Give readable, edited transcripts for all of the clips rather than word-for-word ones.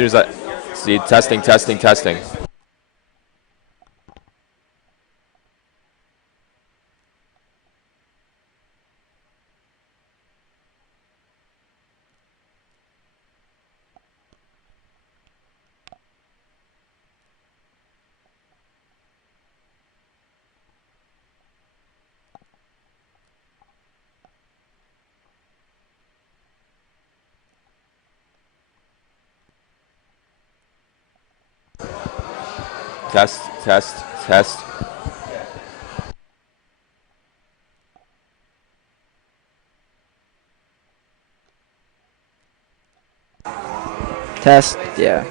soon as I see testing, testing, testing. Test, test, test. Test, yeah.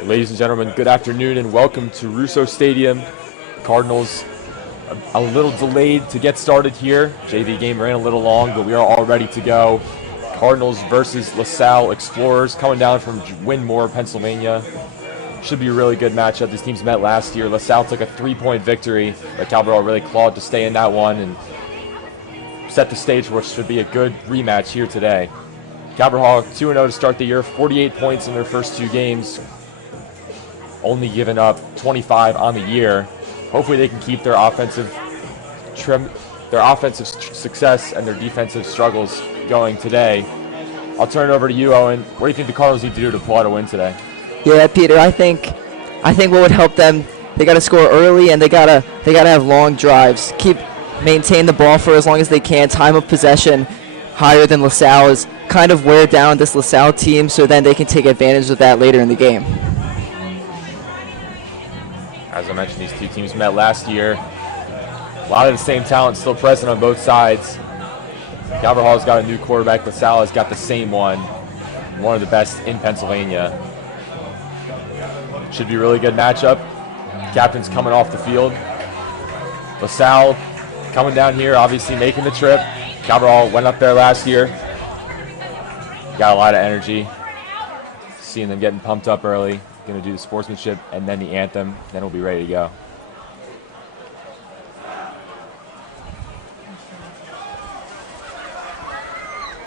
Ladies and gentlemen, good afternoon and welcome to Russo Stadium. Cardinals a little delayed to get started here. JV game ran a little long, but we are all ready to go. Cardinals versus LaSalle Explorers coming down from Winmore, Pennsylvania. Should be a really good matchup. These teams met last year. LaSalle took a 3-point victory, but Cabral really clawed to stay in that one and set the stage for what should be a good rematch here today. Cabral 2-0 to start the year, 48 points in their first 2 games, only giving up 25 on the year. Hopefully they can keep their offensive success and their defensive struggles going today. I'll turn it over to you, Owen. What do you think the Cardinals need to do to pull out a win today? Yeah, Peter, I think what would help them, they got to score early and they gotta have long drives. Maintain the ball for as long as they can. Time of possession higher than LaSalle is kind of wear down this LaSalle team, so then they can take advantage of that later in the game. As I mentioned, these two teams met last year. A lot of the same talent still present on both sides. Calvert Hall's got a new quarterback. LaSalle has got the same one of the best in Pennsylvania. Should be a really good matchup. Captain's coming off the field. LaSalle coming down here, obviously making the trip. Calvert Hall went up there last year. Got a lot of energy. Seeing them getting pumped up early. Going to do the sportsmanship and then the anthem. Then we'll be ready to go.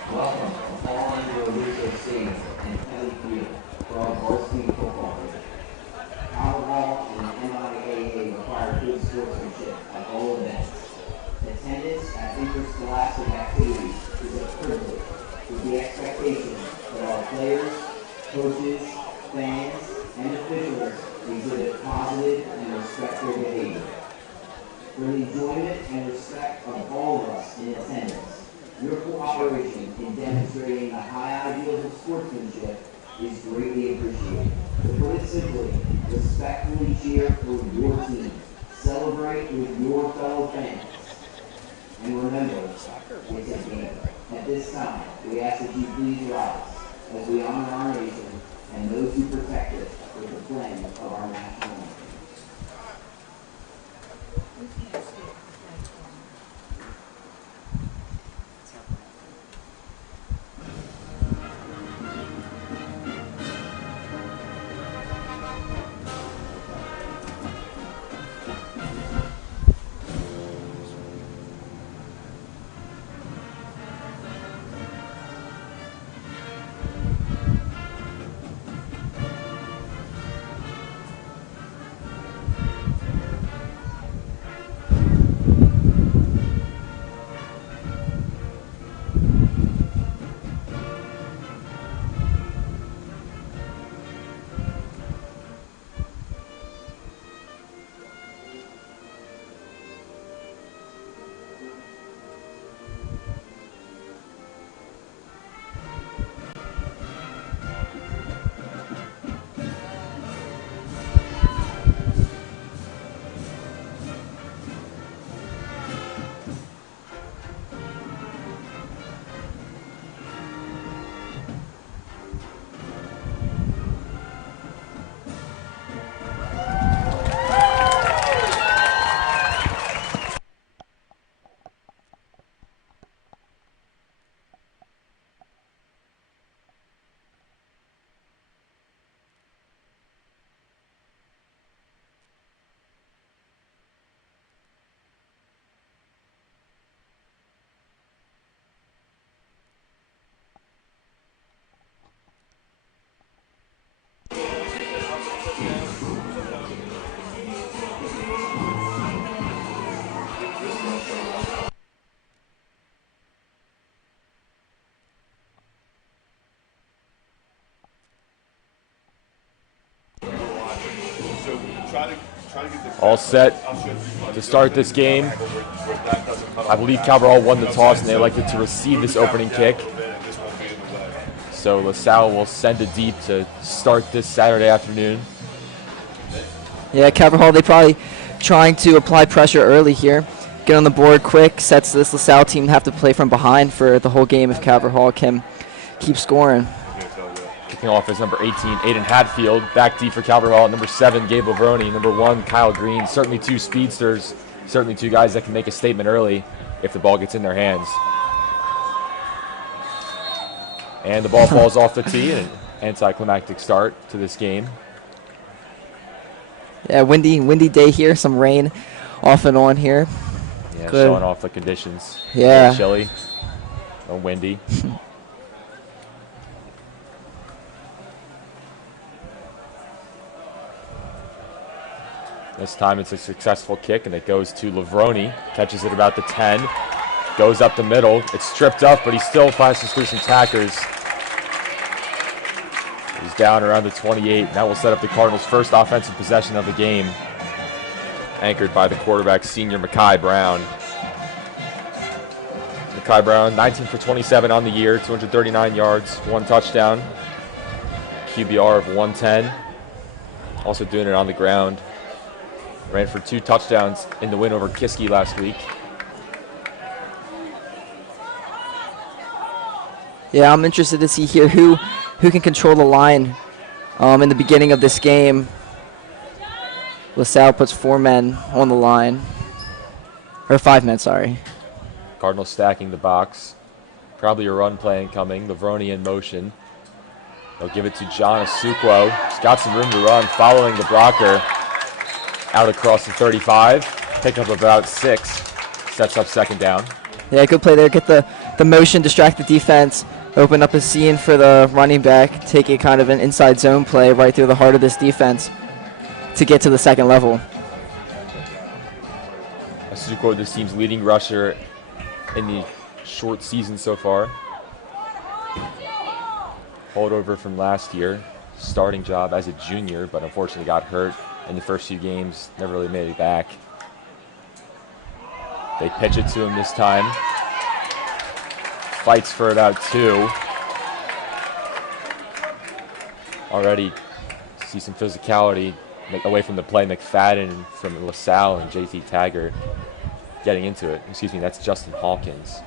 Welcome to all indoor Russo Stadium and Kelly Field for our Varsity football game. Powerball and MIAA require good sportsmanship at all events. Attendance at interscholastic activities is a privilege, with the expectation that our players, coaches, fans, and officials exhibit positive and respectful behavior. For the enjoyment and respect of all of us in attendance, your cooperation in demonstrating the high ideals of sportsmanship is greatly appreciated. To put it simply, respectfully cheer for your team. Celebrate with your fellow fans. And remember, it's a game. At this time, we ask that you please rise as we honor our nation and those who protect it with the flame of our national anthem. All set to start this game. I believe Cabral won the toss and they elected to receive this opening kick. So LaSalle will send it deep to start this Saturday afternoon. Yeah, Cabral, they probably trying to apply pressure early here. Get on the board quick, sets this LaSalle team have to play from behind for the whole game if Cabral can keep scoring. If Kicking off is number 18, Aiden Hadfield. Back deep for Calvert Hall, number 7, Gabe Lavroni. Number 1, Kyle Green. Certainly two speedsters. Certainly two guys that can make a statement early if the ball gets in their hands. And the ball falls off the tee, and an anticlimactic start to this game. Yeah, windy day here. Some rain off and on here. Yeah, Good. showing off the conditions. Yeah. A little chilly or windy. This time it's a successful kick, and it goes to Lavroni. Catches it about the 10. Goes up the middle. It's stripped up, but he still flashes through some tackers. He's down around the 28, and that will set up the Cardinals' first offensive possession of the game, anchored by the quarterback, senior Mekhi Brown. Mekhi Brown, 19 for 27 on the year, 239 yards, 1 touchdown, QBR of 110. Also doing it on the ground. Ran for 2 touchdowns in the win over Kiski last week. Yeah, I'm interested to see here who can control the line in the beginning of this game. LaSalle puts 4 men on the line. Or 5 men, sorry. Cardinals stacking the box. Probably a run play incoming. Lavroni in motion. They'll give it to John Asukwo. He's got some room to run, following the blocker. Out across the 35. Pick up about 6. Sets up second down. Yeah, good play there. Get the motion, distract the defense, open up a seam for the running back, take a kind of an inside zone play right through the heart of this defense to get to the second level. Asukwo, this team's leading rusher in the short season so far. Holdover from last year. Starting job as a junior, but unfortunately got hurt in the first few games. Never really made it back. They pitch it to him this time. Fights for about 2. Already see some physicality away from the play. McFadden from LaSalle and JT Taggart getting into it. Excuse me, that's Justin Hawkins.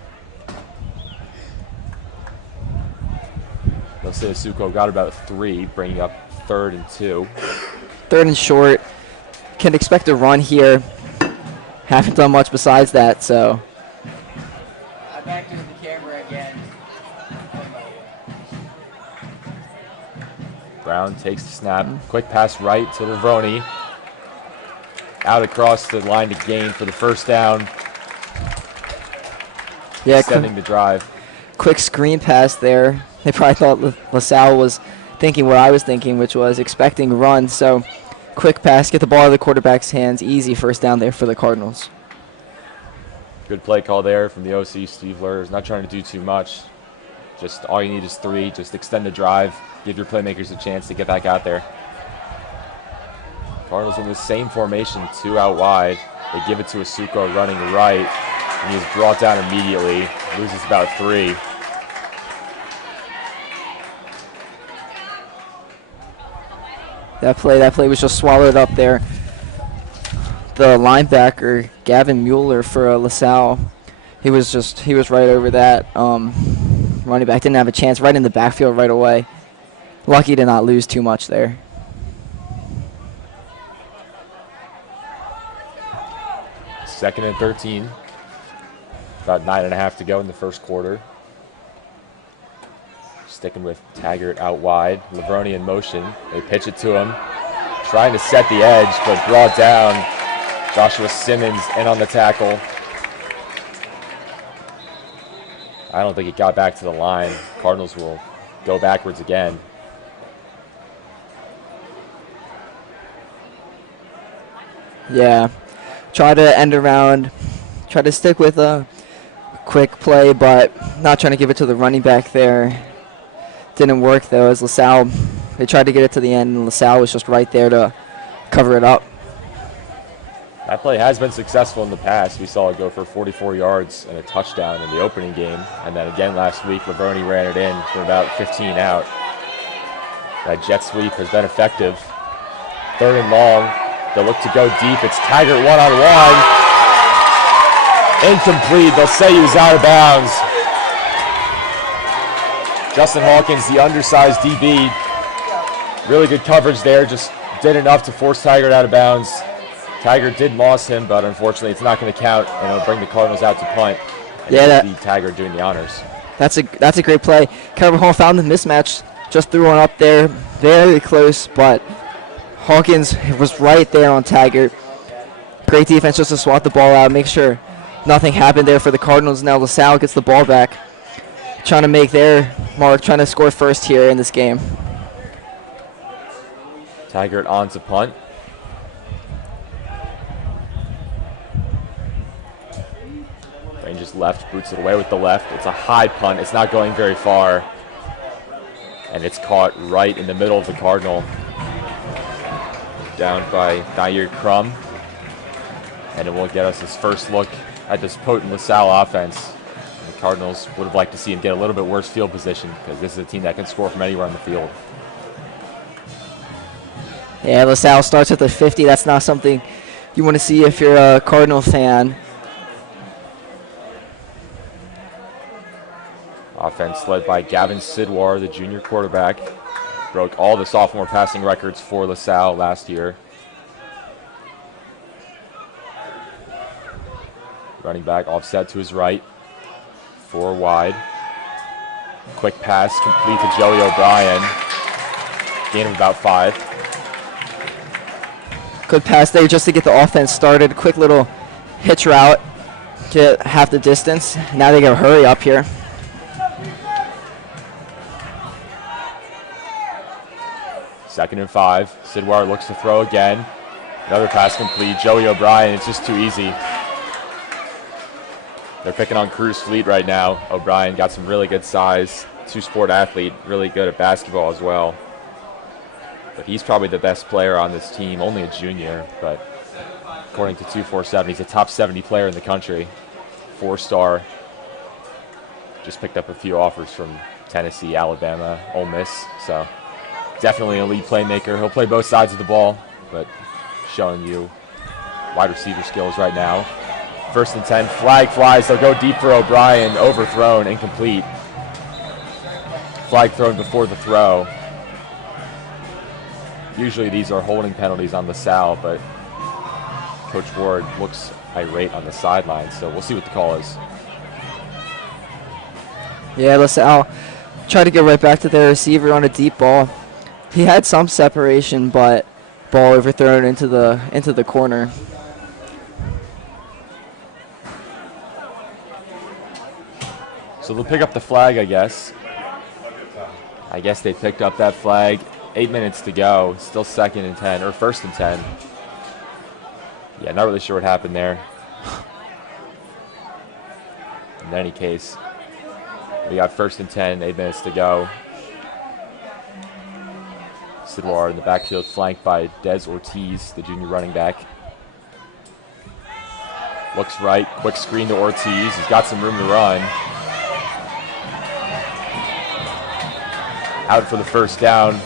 They'll say Asukwo got about 3, bringing up 3rd and 2. 3rd and short. Can expect a run here. Haven't done much besides that, so. I backed into the camera again. Brown takes the snap. Quick pass right to Lavroni. Out across the line to gain for the first down. Yeah, extending the drive. Quick screen pass there. They probably thought LaSalle was thinking what I was thinking, which was expecting run. So quick pass, get the ball out of the quarterback's hands. Easy first down there for the Cardinals. Good play call there from the OC, Steve Lurs. Not trying to do too much. Just all you need is 3. Just extend the drive. Give your playmakers a chance to get back out there. Cardinals in the same formation, 2 out wide. They give it to Asukwo running right, and he's brought down immediately. Loses about 3. That play was just swallowed up there. The linebacker, Gavin Mueller for LaSalle, he was right over that. Running back didn't have a chance, right in the backfield right away. Lucky to not lose too much there. Second and 13. About 9.5 to go in the first quarter. Sticking with Taggart out wide. Lavroni in motion. They pitch it to him. Trying to set the edge, but brought down. Joshua Simmons in on the tackle. I don't think it got back to the line. Cardinals will go backwards again. Yeah. Try to end around. Try to stick with a quick play, but not trying to give it to the running back there. Didn't work, though, as LaSalle, they tried to get it to the end, and LaSalle was just right there to cover it up. That play has been successful in the past. We saw it go for 44 yards and a touchdown in the opening game. And then again last week, Lavroni ran it in for about 15 out. That jet sweep has been effective. 3rd and long. They'll look to go deep. It's Taggart one-on-one. Incomplete. They'll say he was out of bounds. Justin Hawkins, the undersized DB, Really good coverage there, just did enough to force Taggart out of bounds. Taggart did moss him, but unfortunately it's not going to count, and it'll bring the Cardinals out to punt. And Yeah, it'll be Taggart doing the honors. that's a great play. Carver found the mismatch, just threw one up there, very close, but Hawkins was right there on Taggart. Great defense just to swat the ball out, make sure nothing happened there for the Cardinals. Now LaSalle gets the ball back, trying to make their mark, trying to score first here in this game. Taggart on to punt. Just left, boots it away with the left. It's a high punt. It's not going very far. And it's caught right in the middle of the Cardinal. Down by Nair Crum. And it will get us his first look at this potent LaSalle offense. And the Cardinals would have liked to see him get a little bit worse field position because this is a team that can score from anywhere on the field. Yeah, LaSalle starts at the 50. That's not something you want to see if you're a Cardinal fan. Offense led by Gavin Sidwar, the junior quarterback. Broke all the sophomore passing records for LaSalle last year. Running back offset to his right. 4 wide. Quick pass complete to Joey O'Brien. Gain of about 5. Good pass there just to get the offense started. Quick little hitch route to half the distance. Now they got to hurry up here. Second and 5. Sidwar looks to throw again. Another pass complete. Joey O'Brien, it's just too easy. They're picking on Cruz Fleet right now. O'Brien got some really good size. 2-sport athlete, really good at basketball as well. But he's probably the best player on this team, only a junior. But according to 247, he's a top 70 player in the country. 4-star. Just picked up a few offers from Tennessee, Alabama, Ole Miss. So definitely an elite playmaker. He'll play both sides of the ball, but showing you wide receiver skills right now. First and 10, flag flies. They'll go deep for O'Brien, overthrown, incomplete. Flag thrown before the throw. Usually these are holding penalties on LaSalle, but Coach Ward looks irate on the sideline, so we'll see what the call is. Yeah, LaSalle tried to get right back to their receiver on a deep ball. He had some separation, but ball overthrown into the corner. So they'll pick up the flag, I guess. I guess they picked up that flag. 8 minutes to go. Still second and 10, or first and 10. Yeah, not really sure what happened there. In any case, we got first and 10, 8 minutes to go. Sidwar in the backfield, flanked by Des Ortiz, the junior running back. Looks right, quick screen to Ortiz. He's got some room to run. Out for the first down.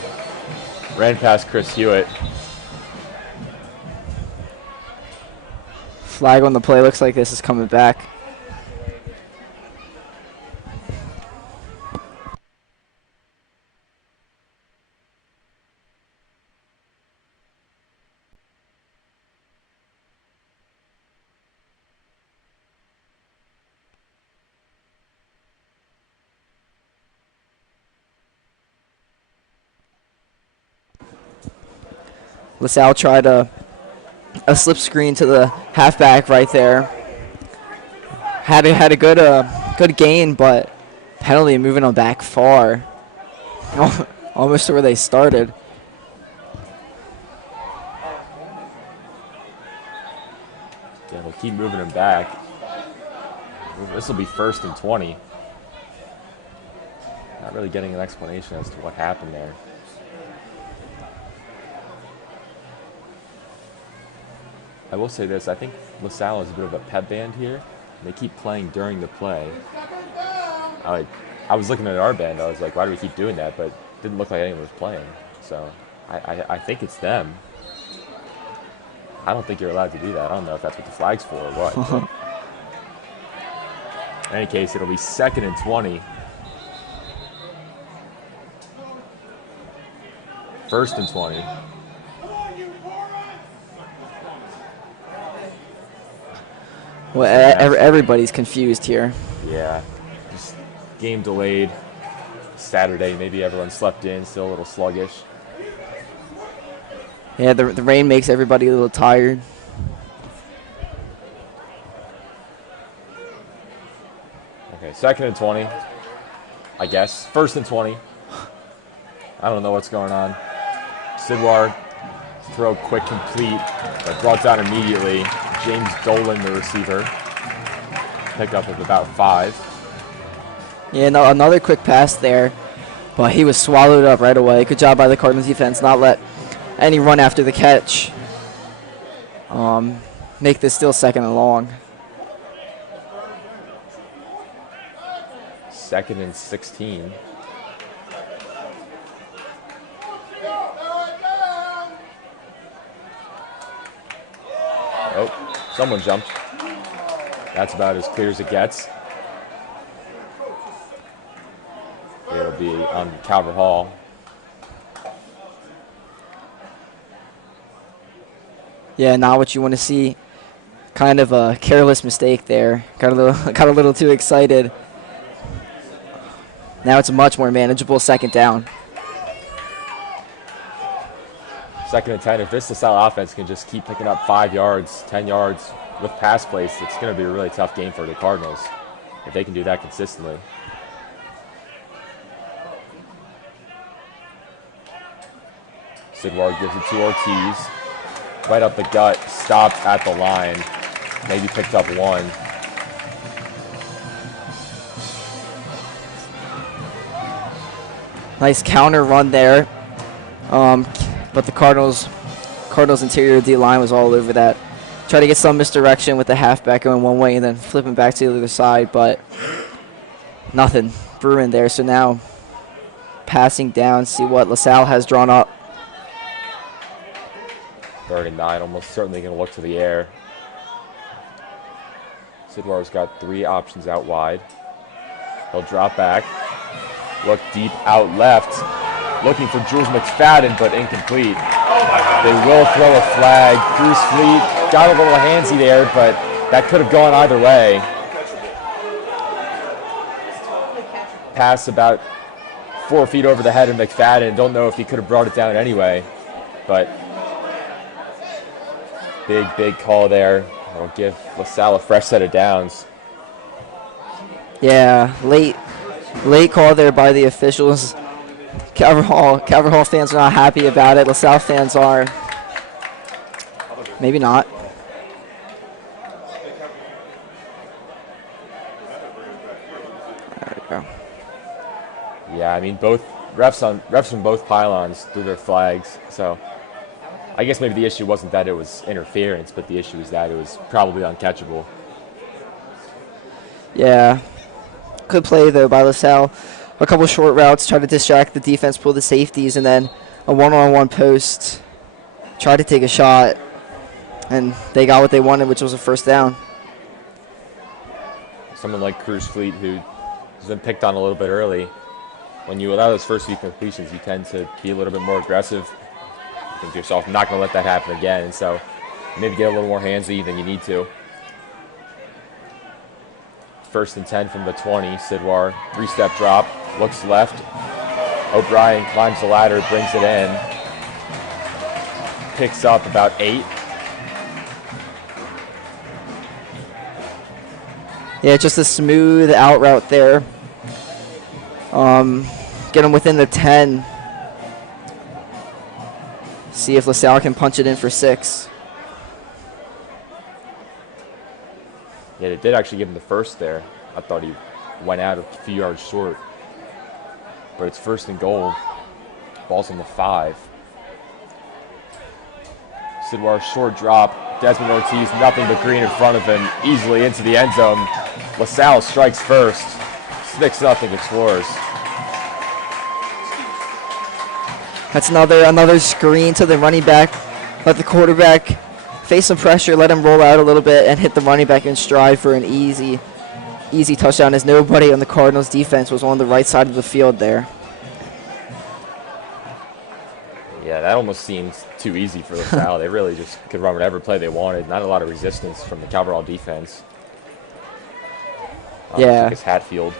Ran past Chris Hewitt. Flag on the play. Looks like this is coming back. LaSalle tried a slip screen to the halfback right there. Had a good gain, but penalty moving them back far, almost to where they started. Yeah, we'll keep moving him back. This will be first and 20. Not really getting an explanation as to what happened there. I will say this, I think LaSalle is a bit of a pep band here. They keep playing during the play. I was looking at our band, I was like, why do we keep doing that? But it didn't look like anyone was playing. So I think it's them. I don't think you're allowed to do that. I don't know if that's what the flag's for or what. In any case, it'll be second and 20. First and 20. Well, everybody's confused here. Yeah. Just game delayed. Saturday, maybe everyone slept in, still a little sluggish. Yeah, the rain makes everybody a little tired. Okay, second and 20, I guess. First and 20. I don't know what's going on. Sidwar, throw quick, complete, but brought down immediately. James Dolan, the receiver. Pick up of about 5. Yeah, no, another quick pass there, but he was swallowed up right away. Good job by the Cardinals defense, not let any run after the catch make this still second and long. Second and 16. Oh, someone jumped. That's about as clear as it gets. It'll be on Calvert Hall. Yeah, not what you want to see. Kind of a careless mistake there. Got a little too excited. Now it's a much more manageable second down. Second and 10. If this LaSalle offense can just keep picking up 5 yards, 10 yards with pass plays, it's going to be a really tough game for the Cardinals if they can do that consistently. Sidwar gives it to Ortiz. Right up the gut, stopped at the line. Maybe picked up 1. Nice counter run there. But the Cardinals interior D line was all over that. Try to get some misdirection with the halfback going one way and then flipping back to the other side, but nothing brewing there. So now passing down, see what LaSalle has drawn up. 3rd and 9, almost certainly going to look to the air. Sidwar's got 3 options out wide. He'll drop back, look deep out left, looking for Jules McFadden, but incomplete. They will throw a flag. Cruz Fleet got a little handsy there, but that could have gone either way. Pass about 4 feet over the head of McFadden. Don't know if he could have brought it down anyway, but big call there. It'll give LaSalle a fresh set of downs. Yeah, late call there by the officials. Calvert Hall fans are not happy about it. LaSalle fans are. Maybe not. There we go. Yeah, I mean, both refs from both pylons threw their flags, so I guess maybe the issue wasn't that it was interference, but the issue is that it was probably uncatchable. Yeah. Good play, though, by LaSalle. A couple short routes, try to distract the defense, pull the safeties, and then a one-on-one post. Try to take a shot, and they got what they wanted, which was a first down. Someone like Cruz Fleet, who's been picked on a little bit early, when you allow those first few completions, you tend to be a little bit more aggressive. You think to yourself, I'm not going to let that happen again, and so maybe get a little more handsy than you need to. 1st and 10 from the 20. Sidwar, 3-step drop, looks left. O'Brien climbs the ladder, brings it in. Picks up about 8. Yeah, just a smooth out route there. Get them within the 10. See if LaSalle can punch it in for 6. Yeah, they did actually give him the first there. I thought he went out a few yards short. But it's 1st and goal. Ball's on the 5. Sidwar, short drop. Desmond Ortiz, nothing but green in front of him. Easily into the end zone. LaSalle strikes first. 6-0 Explorers. That's another screen to the running back. Let the quarterback face some pressure, let him roll out a little bit, and hit the running back in stride for an easy touchdown, as nobody on the Cardinals defense was on the right side of the field there. Yeah, that almost seems too easy for LaSalle. They really just could run whatever play they wanted. Not a lot of resistance from the Calverall defense. Yeah. It's Hatfield.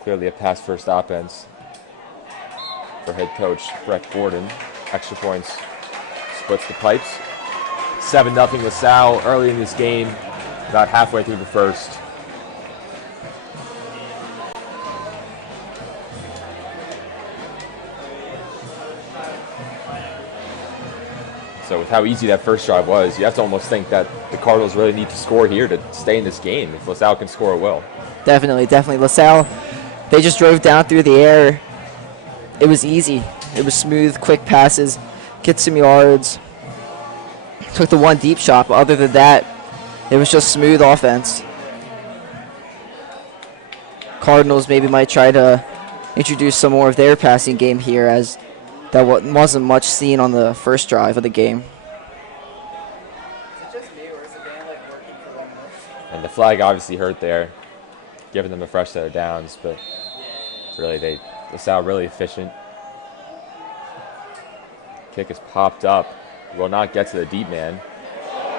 Clearly a pass-first offense for head coach Brett Gordon. Extra points splits the pipes. 7-0 LaSalle early in this game, about halfway through the first. So with how easy that first drive was, you have to almost think that the Cardinals really need to score here to stay in this game. If LaSalle can score, it will. Definitely. LaSalle, they just drove down through the air. It was easy. It was smooth, quick passes, get some yards. Took the one deep shot, but other than that, it was just smooth offense. Cardinals maybe might try to introduce some more of their passing game here, as that wasn't much seen on the first drive of the game. Is it just me, or is the band like working for them? And the flag obviously hurt there, giving them a fresh set of downs, but really LaSalle really efficient. Kick is popped up. Will not get to the deep man,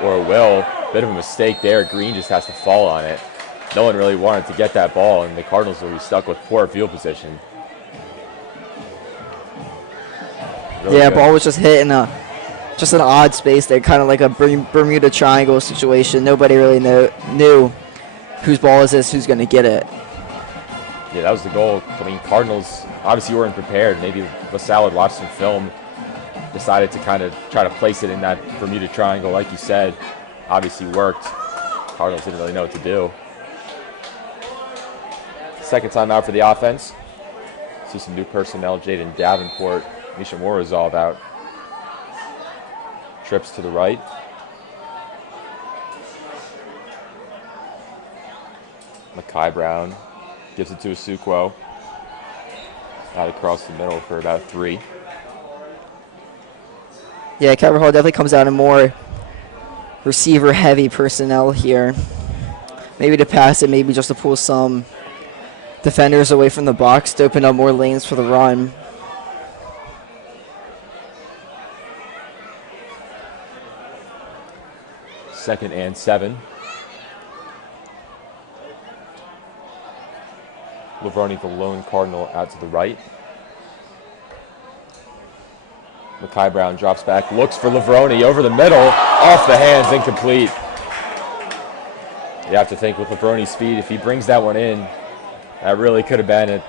or will. Bit of a mistake there. Green just has to fall on it. No one really wanted to get that ball, and the Cardinals will be stuck with poor field position. Really yeah, good. ball was just hit in just an odd space there, kind of like a Bermuda Triangle situation. Nobody really knew whose ball is this, who's going to get it. Yeah, that was the goal. I mean, Cardinals obviously weren't prepared. Maybe LaSalle had watched some film, decided to kind of try to place it in that Bermuda Triangle, like you said. Obviously worked. Cardinals didn't really know what to do. Second time out for the offense. See some new personnel. Jaden Davenport, Misha Moore is all about. Trips to the right. Makai Brown gives it to Asukwo. Out across the middle for about 3. Yeah, Calverall definitely comes out in more receiver-heavy personnel here. Maybe to pass it, maybe just to pull some defenders away from the box to open up more lanes for the run. Second and 7. Lavroni, the lone Cardinal, out to the right. Makai Brown drops back, looks for Lavroni over the middle, off the hands, incomplete. You have to think with Lavroni's speed, if he brings that one in, that really could have been an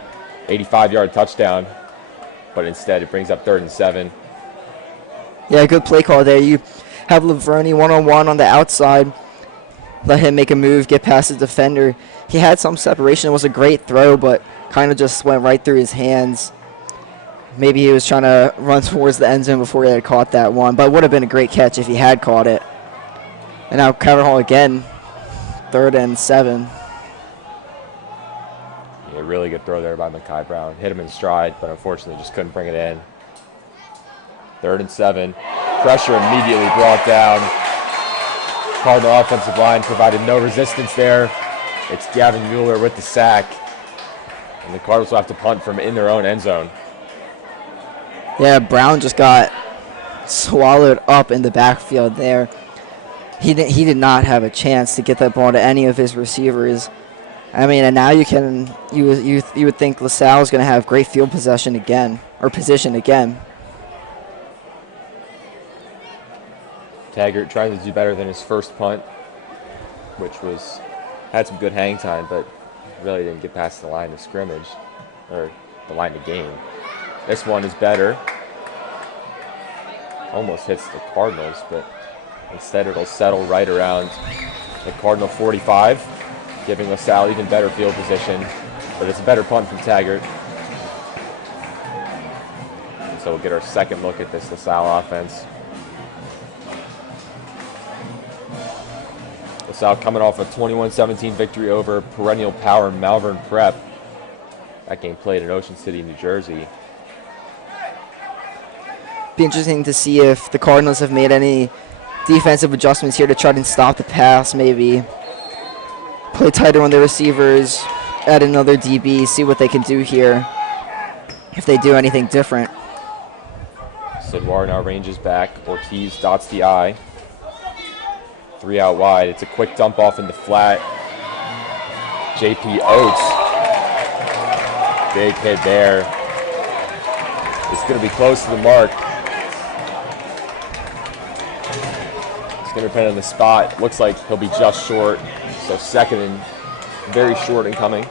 85-yard touchdown. But instead, it brings up 3rd and 7. Yeah, good play call there. You have Lavroni one-on-one on the outside. Let him make a move, get past the defender. He had some separation. It was a great throw, but kind of just went right through his hands. Maybe he was trying to run towards the end zone before he had caught that one, but it would have been a great catch if he had caught it. And now Calverall again, 3rd and 7. Yeah, really good throw there by Makai Brown. Hit him in stride, but unfortunately just couldn't bring it in. 3rd and 7. Pressure immediately brought down. Cardinal offensive line provided no resistance there. It's Gavin Mueller with the sack. And the Cardinals will have to punt from in their own end zone. Yeah, Brown just got swallowed up in the backfield there. He did not have a chance to get that ball to any of his receivers. I mean, and now you would think LaSalle is going to have great field possession again, or position again. Taggart trying to do better than his first punt, which had some good hang time, but really didn't get past the line of scrimmage, or the line of game. This one is better. Almost hits the Cardinals, but instead it'll settle right around the Cardinal 45, giving LaSalle even better field position, but it's a better punt from Taggart. So we'll get our second look at this LaSalle offense. LaSalle coming off a 21-17 victory over perennial power Malvern Prep. That game played in Ocean City, New Jersey. Be interesting to see if the Cardinals have made any defensive adjustments here to try to stop the pass, maybe play tighter on their receivers, add another DB, see what they can do here, if they do anything different. Sidwar now ranges back. Ortiz dots the I. 3 out wide. It's a quick dump off in the flat. JP Oates. Big hit there. It's going to be close to the mark. It's going to depend on the spot. Looks like he'll be just short. So second and very short and coming.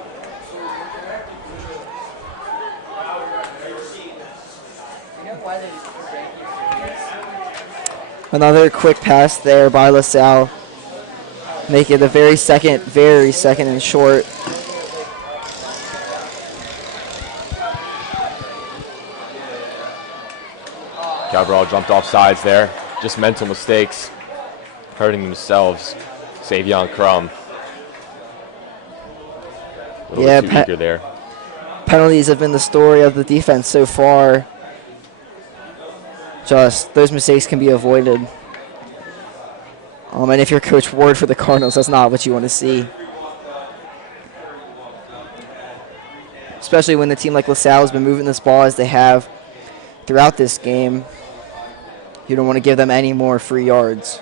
Another quick pass there by LaSalle. Make it a very second and short. Cabral jumped off sides there. Just mental mistakes. Hurting themselves. Savion Crum. A little bit too eager there. Penalties have been the story of the defense so far. Just those mistakes can be avoided. And if you're Coach Ward for the Cardinals, that's not what you want to see. Especially when a team like LaSalle has been moving this ball as they have throughout this game. You don't want to give them any more free yards.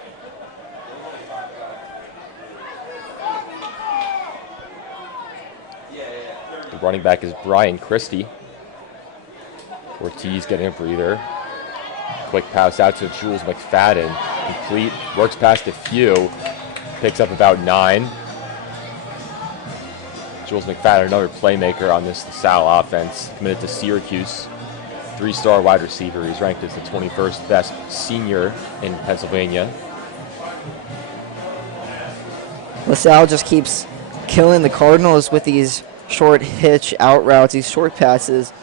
The running back is Brian Christie. Ortiz getting a breather. Quick pass out to Jules McFadden. Complete. Works past a few. Picks up about 9. Jules McFadden, another playmaker on this LaSalle offense. Committed to Syracuse. 3-star wide receiver. He's ranked as the 21st best senior in Pennsylvania. LaSalle just keeps killing the Cardinals with these short hitch out routes, these short passes.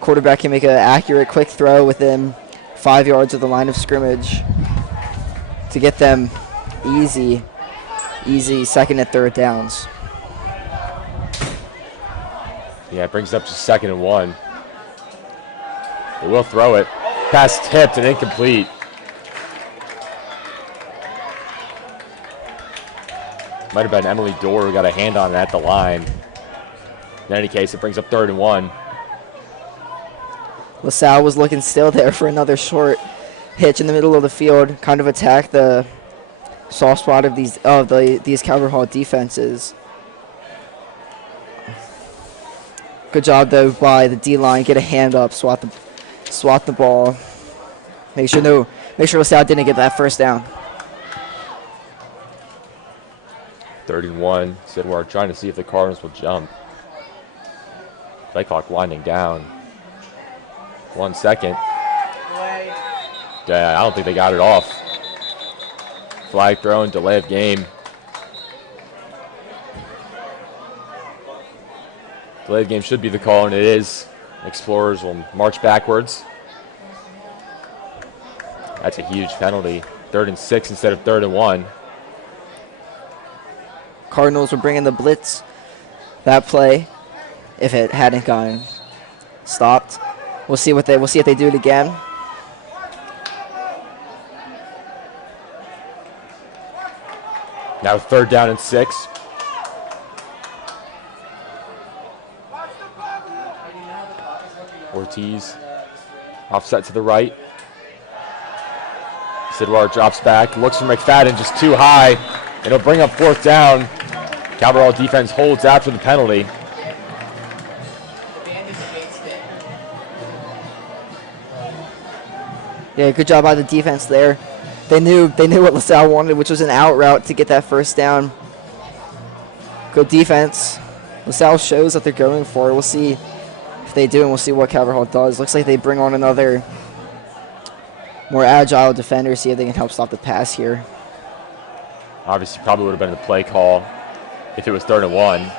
Quarterback can make an accurate, quick throw within 5 yards of the line of scrimmage to get them easy second and third downs. Yeah, it brings it up to 2nd and 1. They will throw it. Pass tipped and incomplete. Might have been Emily Dorr who got a hand on it at the line. In any case, it brings up 3rd and 1. LaSalle was looking still there for another short hitch in the middle of the field, kind of attack the soft spot of these Calvert Hall defenses. Good job though by the D-line, get a hand up, swat the ball. Make sure LaSalle didn't get that first down. 3rd and 1. Sidwar trying to see if the Cardinals will jump. Play clock winding down. 1 second. Yeah, I don't think they got it off. Flag thrown, delay of game. Delay of game should be the call, and it is. Explorers will march backwards. That's a huge penalty. 3rd and 6 instead of 3rd and 1. Cardinals were bringing the blitz that play if it hadn't gotten stopped. We'll see if they do it again. Now 3rd down and 6. Ortiz offset to the right. Sidwar drops back, looks for McFadden, just too high. It'll bring up 4th down. Calvert Hall defense holds after the penalty. Yeah, good job by the defense there. They knew what LaSalle wanted, which was an out route to get that first down. Good defense. LaSalle shows that they're going for it. We'll see if they do, and we'll see what Calvert Hall does. Looks like they bring on another more agile defender, see if they can help stop the pass here. Obviously, probably would have been the play call if it was 3rd and 1.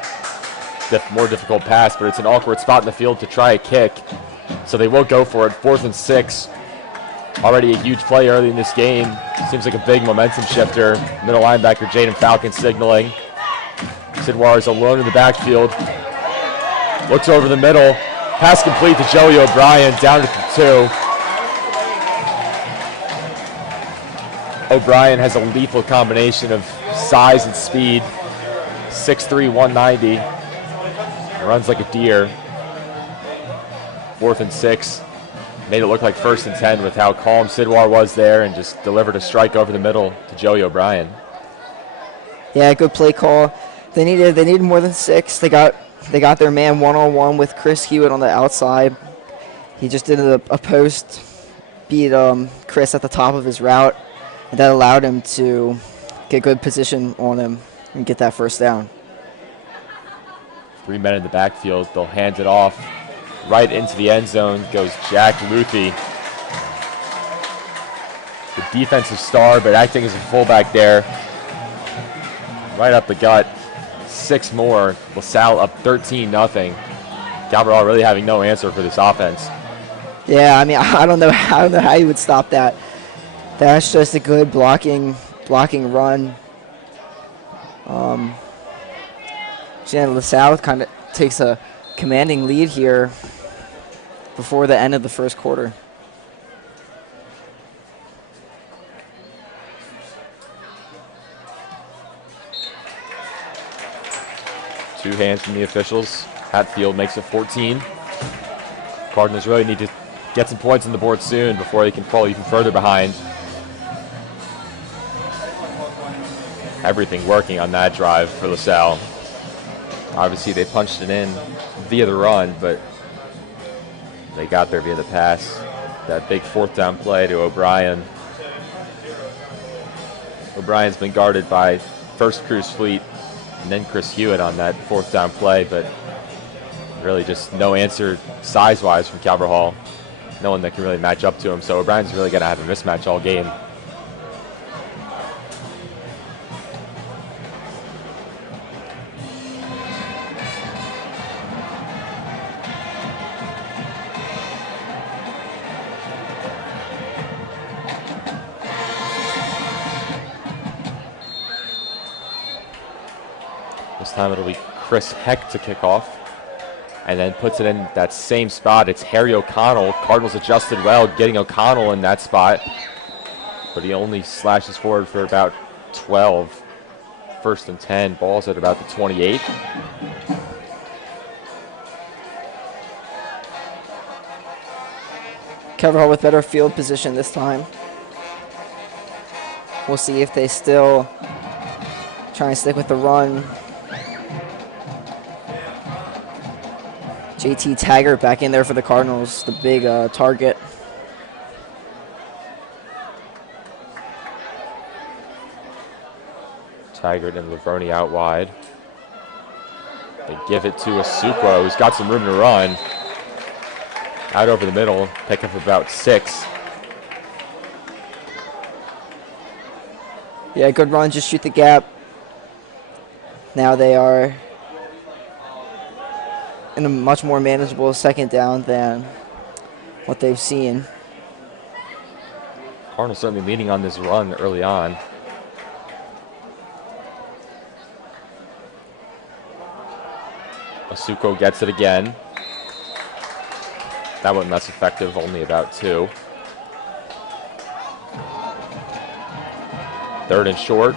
More difficult pass, but it's an awkward spot in the field to try a kick. So they will go for it. 4th and 6. Already a huge play early in this game. Seems like a big momentum shifter. Middle linebacker Jaden Falcon signaling. Sidwar is alone in the backfield. Looks over the middle. Pass complete to Joey O'Brien, down to the 2. O'Brien has a lethal combination of size and speed. 6'3", 190. runs like a deer. 4th and 6. Made it look like 1st and 10 with how calm Sidwar was there and just delivered a strike over the middle to Joey O'Brien. Yeah, good play call. They needed more than 6. They got their man one-on-one with Chris Hewitt on the outside. He just did a post, beat Chris at the top of his route, and that allowed him to get good position on him and get that first down. 3 men in the backfield. They'll hand it off. Right into the end zone goes Jack Luthi. The defensive star, but acting as a fullback there. Right up the gut. 6 more. LaSalle up 13-0. Cabral really having no answer for this offense. Yeah, I mean, I don't know how you would stop that. That's just a good blocking run. LaSalle kind of takes a commanding lead here before the end of the first quarter. Two hands from the officials. Hatfield makes it 14. Cardinals really need to get some points on the board soon before they can fall even further behind. Everything working on that drive for LaSalle. Obviously, they punched it in via the run, but they got there via the pass. That big 4th down play to O'Brien. O'Brien's been guarded by first Cruz Fleet and then Chris Hewitt on that 4th down play, but really just no answer size-wise from Calvert Hall. No one that can really match up to him, so O'Brien's really going to have a mismatch all game. This time it'll be Chris Heck to kick off, and then puts it in that same spot. It's Harry O'Connell. Cardinals adjusted well, getting O'Connell in that spot, but he only slashes forward for about 12. 1st and 10. Ball's at about the 28. Calvert Hall with better field position this time. We'll see if they still try and stick with the run. JT Taggart back in there for the Cardinals, the big target. Taggart and Lavergne out wide. They give it to Asuquo, who's got some room to run. Out over the middle, pick up about 6. Yeah, good run, just shoot the gap. Now they are in a much more manageable 2nd down than what they've seen. Cardinals certainly leaning on this run early on. Asuquo gets it again. That wasn't less effective, only about 2. 3rd and short.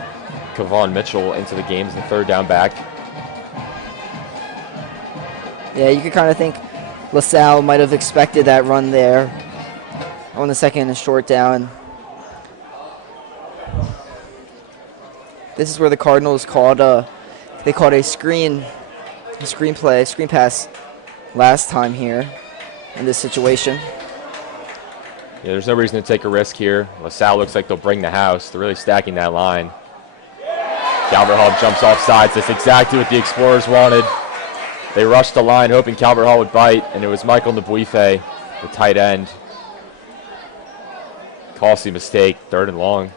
Kevon Mitchell into the game as the 3rd down back. Yeah, you could kind of think LaSalle might have expected that run there on the 2nd and short down. This is where the Cardinals called a screen pass last time here in this situation. Yeah, there's no reason to take a risk here. LaSalle looks like they'll bring the house. They're really stacking that line. Calvert Hall jumps off sides. That's exactly what the Explorers wanted. They rushed the line hoping Calvert Hall would bite, and it was Michael Nabuife, the tight end. Costly mistake, 3rd and long.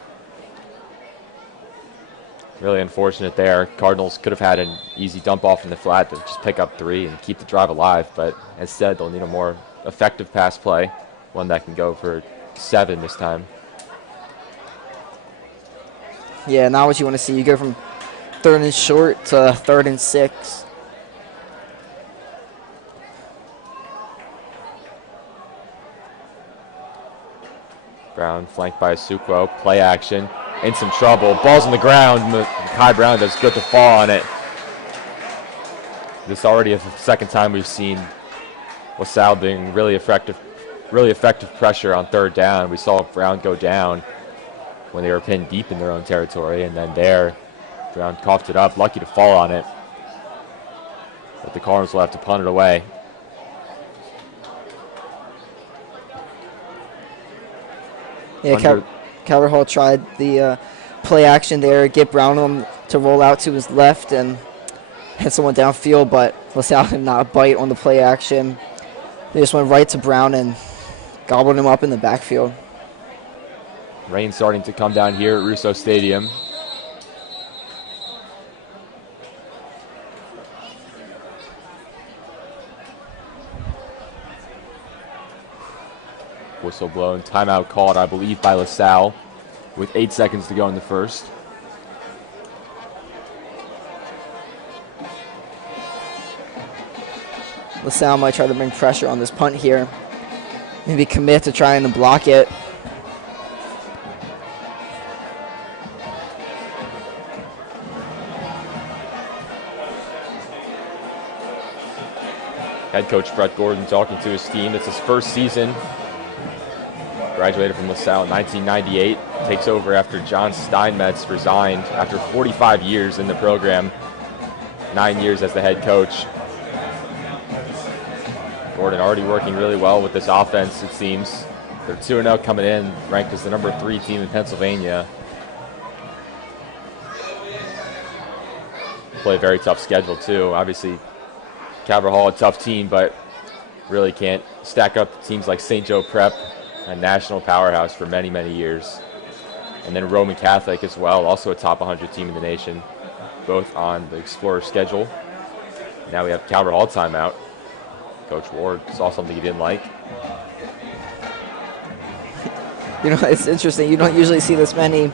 Really unfortunate there. Cardinals could have had an easy dump off in the flat to just pick up 3 and keep the drive alive, but instead they'll need a more effective pass play, one that can go for 7 this time. Yeah, not what you want to see. You go from 3rd and short to 3rd and 6. Brown flanked by Asuquo. Play action. In some trouble. Ball's on the ground. Kai Brown does good to fall on it. This is already the second time we've seen LaSalle being really effective pressure on third down. We saw Brown go down when they were pinned deep in their own territory, and then there, Brown coughed it up, lucky to fall on it. But the Cardinals will have to punt it away. Yeah, Calvert Hall tried the play action there, get Brown on to roll out to his left and hit someone downfield, but LaSalle did not bite on the play action. They just went right to Brown and gobbled him up in the backfield. Rain starting to come down here at Russo Stadium. Whistle blown, timeout called, I believe, by LaSalle with 8 seconds to go in the first. LaSalle might try to bring pressure on this punt here. Maybe commit to trying to block it. Head coach Brett Gordon talking to his team. It's his first season. Graduated from LaSalle in 1998. Takes over after John Steinmetz resigned after 45 years in the program. 9 years as the head coach. Gordon already working really well with this offense, it seems. They're 2-0 coming in, ranked as the number 3 team in Pennsylvania. Play a very tough schedule, too. Obviously, Calvert Hall, a tough team, but really can't stack up teams like St. Joe Prep, a national powerhouse for many, many years. And then Roman Catholic as well, also a top 100 team in the nation, both on the Explorer schedule. Now we have Calvert Hall timeout. Coach Ward saw something he didn't like. You know, it's interesting. You don't usually see this many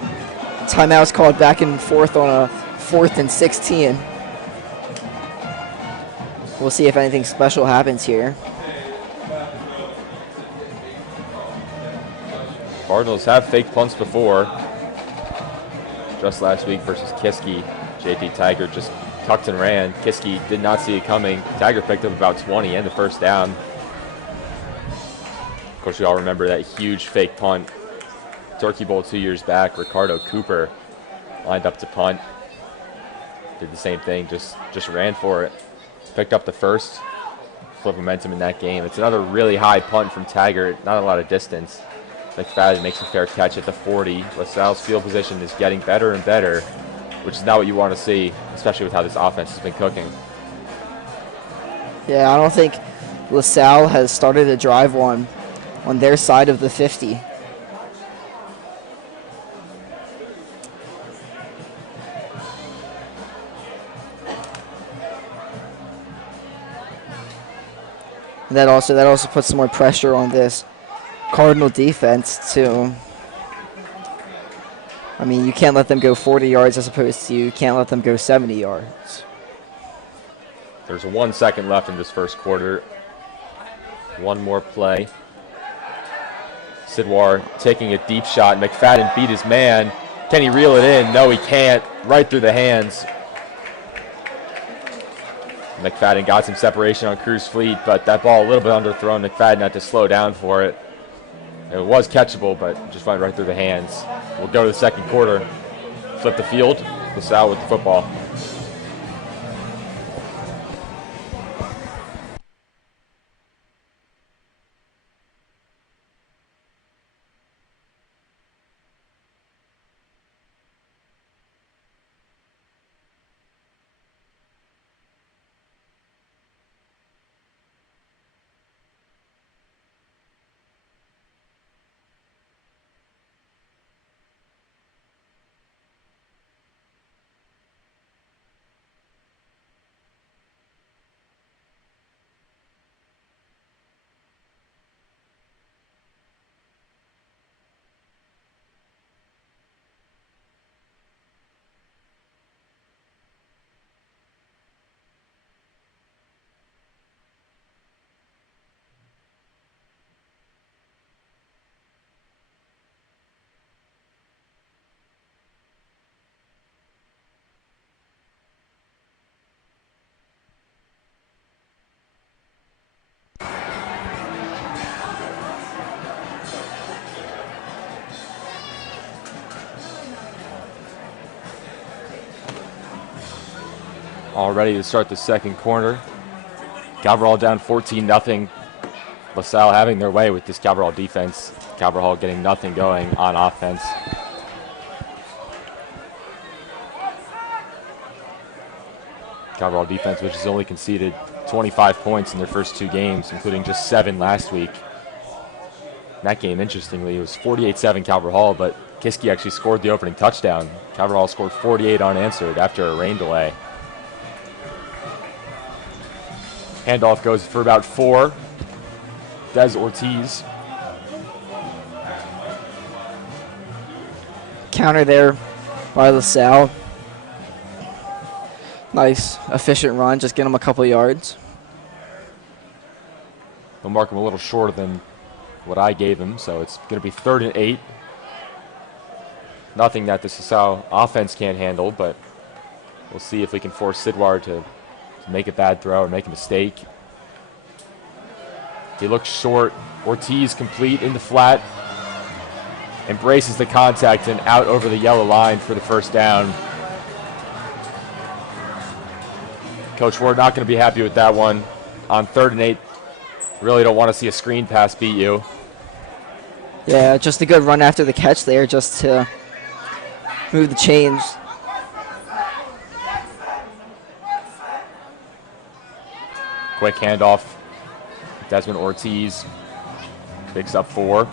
timeouts called back and forth on a 4th and 16. We'll see if anything special happens here. Cardinals have faked punts before. Just last week versus Kiski, JP Tiger just tucked and ran. Kiski did not see it coming. Tiger picked up about 20 and the first down. Of course, we all remember that huge fake punt. Turkey Bowl 2 years back, Ricardo Cooper lined up to punt. Did the same thing, just ran for it. Picked up the first, flip momentum in that game. It's another really high punt from Taggart, not a lot of distance. McFadden makes a fair catch at the 40. LaSalle's field position is getting better and better, which is not what you want to see, especially with how this offense has been cooking. Yeah, I don't think LaSalle has started a drive on their side of the 50. And that also puts some more pressure on this Cardinal defense too. I mean, you can't let them go 40 yards as opposed to you can't let them go 70 yards. There's 1 second left in this first quarter. One more play. Sidwar taking a deep shot. McFadden beat his man. Can he reel it in? No, he can't. Right through the hands. McFadden got some separation on Cruz Fleet, but that ball a little bit underthrown. McFadden had to slow down for it. It was catchable, but just went right through the hands. We'll go to the second quarter. Flip the field. LaSalle with the football. all ready to start the second quarter. Cabral down 14-0. LaSalle having their way with this Cabral defense. Cabral getting nothing going on offense. Cabral defense, which has only conceded 25 points in their first 2 games, including just 7 last week. In that game, interestingly, it was 48-7 Cabral, but Kiski actually scored the opening touchdown. Cabral scored 48 unanswered after a rain delay. Handoff goes for about 4. Des Ortiz. Counter there by LaSalle. Nice, efficient run, just get him a couple yards. They'll mark him a little shorter than what I gave him, so it's going to be 3rd and 8. Nothing that the LaSalle offense can't handle, but we'll see if we can force Sidwar to make a bad throw or make a mistake. He looks short. Ortiz complete in the flat. Embraces the contact and out over the yellow line for the first down. Coach Ward not going to be happy with that one. On 3rd and 8, really don't want to see a screen pass beat you. Yeah, just a good run after the catch there just to move the chains. Quick handoff. Desmond Ortiz picks up 4.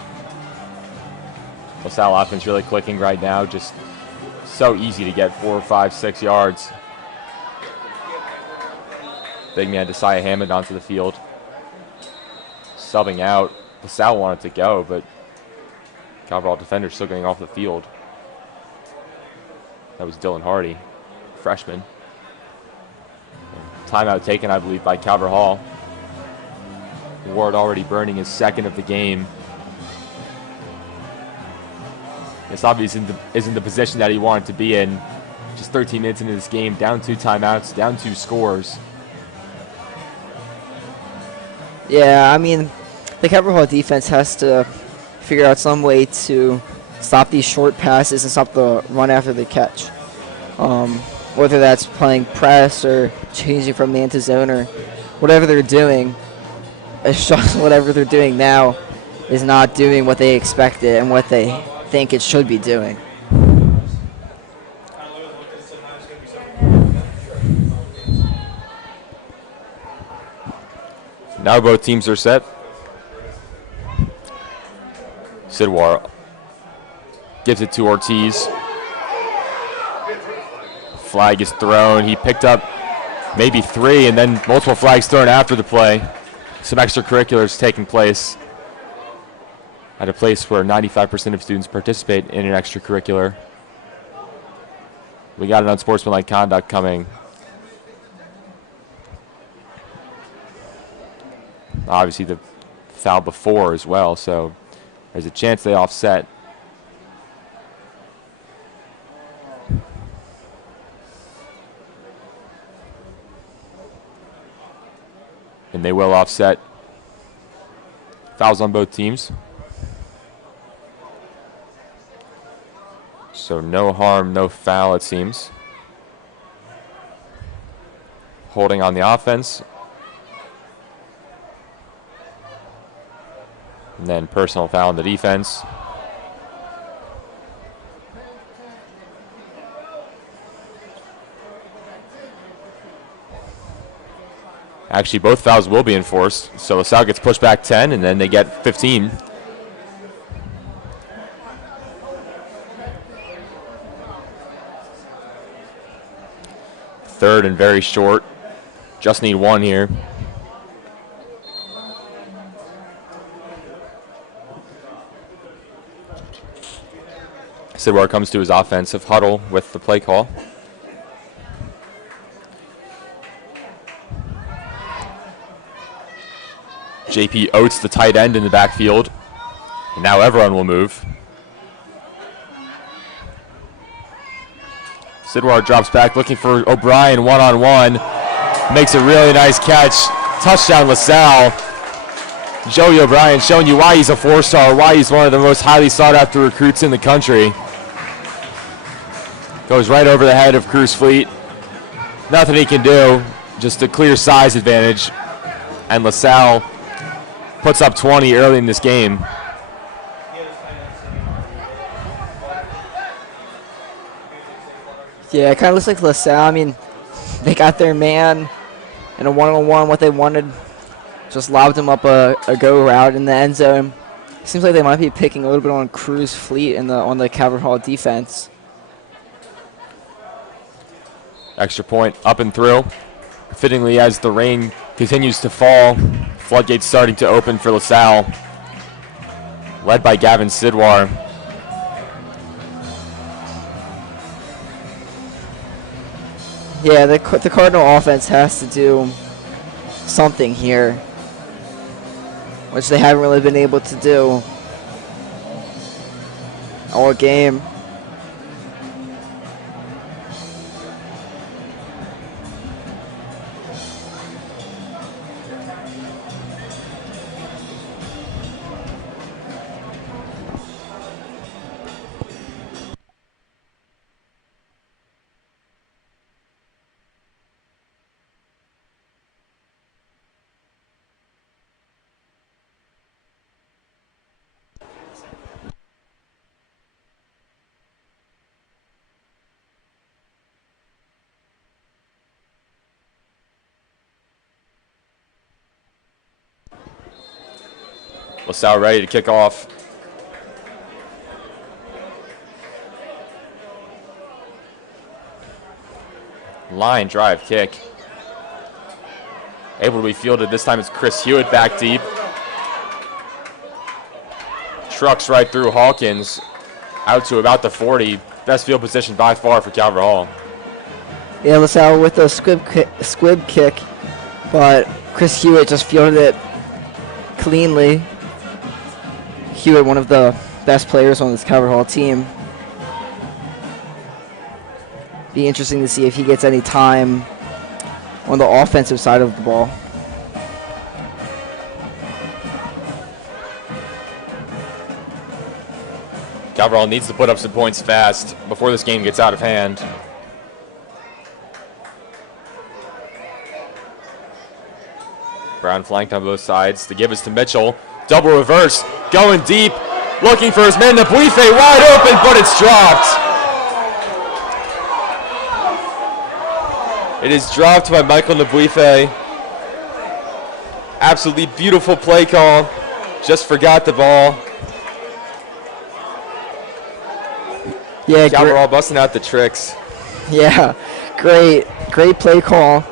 LaSalle offense really clicking right now. Just so easy to get 4, 5, 6 yards. Big man Desai Hammond onto the field. Subbing out. LaSalle wanted to go, but Cabral defender still getting off the field. That was Dylan Hardy, freshman. Timeout taken, I believe, by Cabral. Ward already burning his 2nd of the game. This obviously isn't the position that he wanted to be in. Just 13 minutes into this game, down 2 timeouts, down 2 scores. Yeah, I mean, the Cabral defense has to figure out some way to stop these short passes and stop the run after the catch. Whether that's playing press or changing from man to zone or whatever they're doing, it's just whatever they're doing now is not doing what they expected and what they think it should be doing. Now both teams are set. Sidwar gives it to Ortiz. Flag is thrown. He picked up maybe 3 and then multiple flags thrown after the play. Some extracurriculars taking place at a place where 95% of students participate in an extracurricular. We got an unsportsmanlike conduct coming. Obviously the foul before as well, so there's a chance they offset. And they will offset. Fouls on both teams. So no harm, no foul, it seems. Holding on the offense. And then personal foul on the defense. Actually, both fouls will be enforced. So LaSalle gets pushed back 10, and then they get 15. Third and very short. Just need 1 here. Sidwar comes to his offensive huddle with the play call. JP Oates, the tight end in the backfield. And now everyone will move. Sidwar drops back looking for O'Brien one-on-one. Makes a really nice catch. Touchdown LaSalle. Joey O'Brien showing you why he's a 4-star, why he's one of the most highly sought-after recruits in the country. Goes right over the head of Cruz Fleet. Nothing he can do. Just a clear size advantage. And LaSalle puts up 20 early in this game. Yeah, it kind of looks like LaSalle. I mean, they got their man in a one-on-one, what they wanted. Just lobbed him up a go route in the end zone. Seems like they might be picking a little bit on Cruz Fleet on the Calvert Hall defense. Extra point up and through. Fittingly, as the rain continues to fall, floodgates starting to open for LaSalle. Led by Gavin Sidwar. Yeah, the Cardinal offense has to do something here, which they haven't really been able to do all game. LaSalle ready to kick off. Line drive kick. Able to be fielded. This time it's Chris Hewitt back deep. Trucks right through Hawkins. Out to about the 40. Best field position by far for Calvert Hall. Yeah, LaSalle with a squib kick, but Chris Hewitt just fielded it cleanly. Hewitt, one of the best players on this Calvert Hall team. Be interesting to see if he gets any time on the offensive side of the ball. Calvert Hall needs to put up some points fast before this game gets out of hand. Brown flanked on both sides. The give is to Mitchell. Double reverse. Going deep. Looking for his man. Nabuife wide open, but it's dropped. It is dropped by Michael Nabuife. Absolutely beautiful play call. Just forgot the ball. Yeah, Calvert Hall busting out the tricks. Yeah, great play call.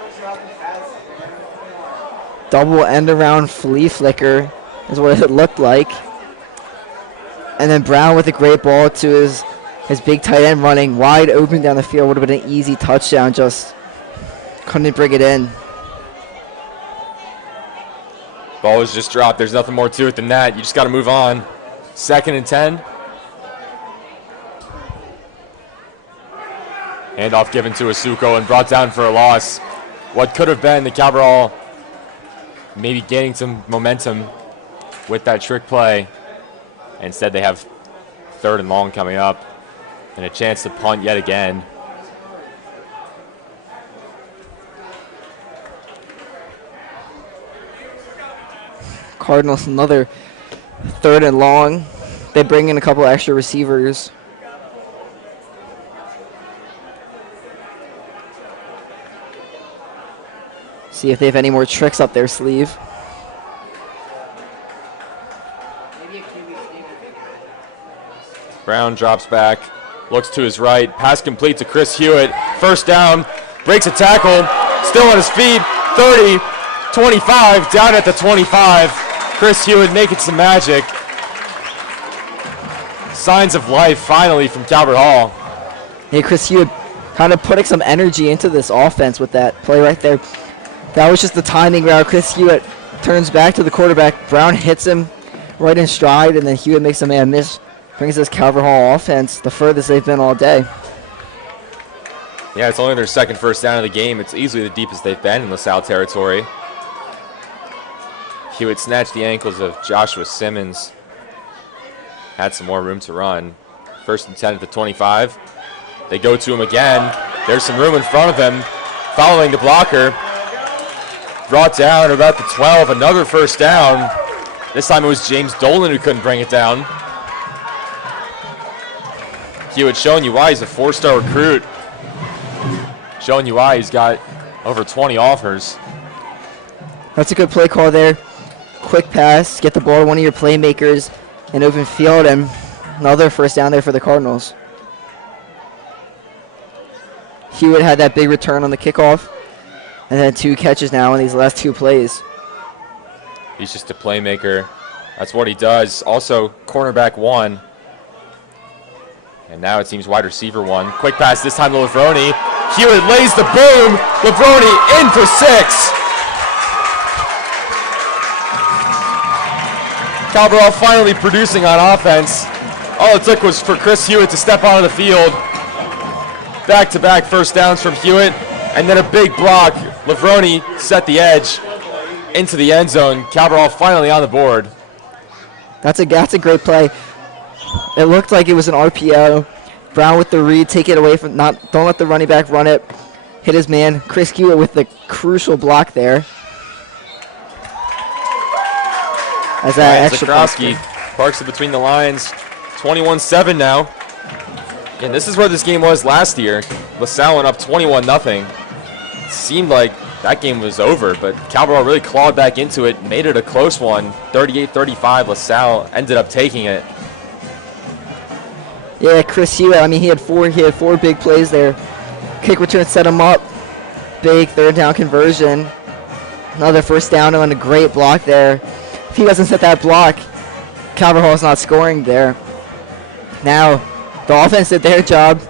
Double end around flea flicker is what it looked like. And then Brown with a great ball to his big tight end running wide open down the field. Would have been an easy touchdown, just couldn't bring it in. Ball was just dropped. There's nothing more to it than that. You just got to move on. 2nd and 10. Handoff given to Asuko and brought down for a loss. What could have been the Calvert Hall maybe gaining some momentum with that trick play. Instead, they have 3rd and long coming up and a chance to punt yet again. Cardinals another 3rd and long. They bring in a couple extra receivers. See if they have any more tricks up their sleeve. Brown drops back, looks to his right, pass complete to Chris Hewitt. 1st down, breaks a tackle, still on his feet, 30, 25, down at the 25. Chris Hewitt making some magic. Signs of life finally from Calvert Hall. Hey, Chris Hewitt kind of putting some energy into this offense with that play right there. That was just the timing route. Chris Hewitt turns back to the quarterback. Brown hits him right in stride, and then Hewitt makes a man miss. Brings this Calvert Hall offense the furthest they've been all day. Yeah, it's only their 2nd first down of the game. It's easily the deepest they've been in LaSalle territory. Hewitt snatched the ankles of Joshua Simmons. Had some more room to run. 1st and 10 at the 25. They go to him again. There's some room in front of him. following the blocker. Brought down about the 12, another first down. This time it was James Dolan who couldn't bring it down. Hewitt showing you why he's a 4-star recruit. Showing you why he's got over 20 offers. That's a good play call there. Quick pass, get the ball to one of your playmakers in open field, and another first down there for the Cardinals. Hewitt had that big return on the kickoff, and then 2 catches now in these last 2 plays. He's just a playmaker. That's what he does. Also, cornerback 1. And now it seems wide receiver 1. Quick pass this time to Lavroni. Hewitt lays the boom. Lavroni in for 6. Cabral finally producing on offense. All it took was for Chris Hewitt to step onto the field. Back-to-back first downs from Hewitt. And then a big block. Lavroni set the edge into the end zone. Cabral finally on the board. That's a great play. It looked like it was an RPO. Brown with the read, take it away from don't let the running back run it. Hit his man. Chris Hewitt with the crucial block there. As that extra Zakrowski parks it between the lines. 21-7 now. And this is where this game was last year. LaSalle went up 21-0. Seemed like that game was over, but Cabral really clawed back into it, made it a close one. 38-35, LaSalle ended up taking it. Yeah, Chris Hewitt, I mean, he had four big plays there. Kick return set him up. Big third down conversion. Another first down and a great block there. If he doesn't set that block, Calverhall's not scoring there. Now, the offense did their job.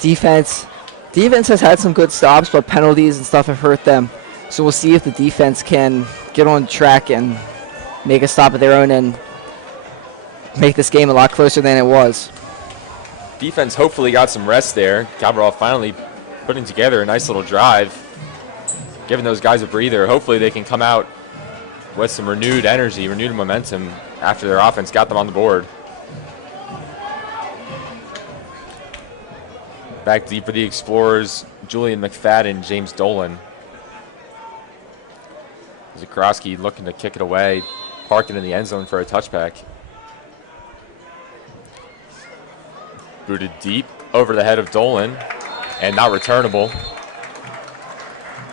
Defense has had some good stops, but penalties and stuff have hurt them. So we'll see if the defense can get on track and make a stop of their own and make this game a lot closer than it was. Defense hopefully got some rest there. Cabral finally putting together a nice little drive, giving those guys a breather. Hopefully they can come out with some renewed energy, renewed momentum after their offense got them on the board. Back deep for the Explorers, Julian McFadden, James Dolan. Zakrowski looking to kick it away, parking in the end zone for a touchback. Booted deep over the head of Dolan and not returnable.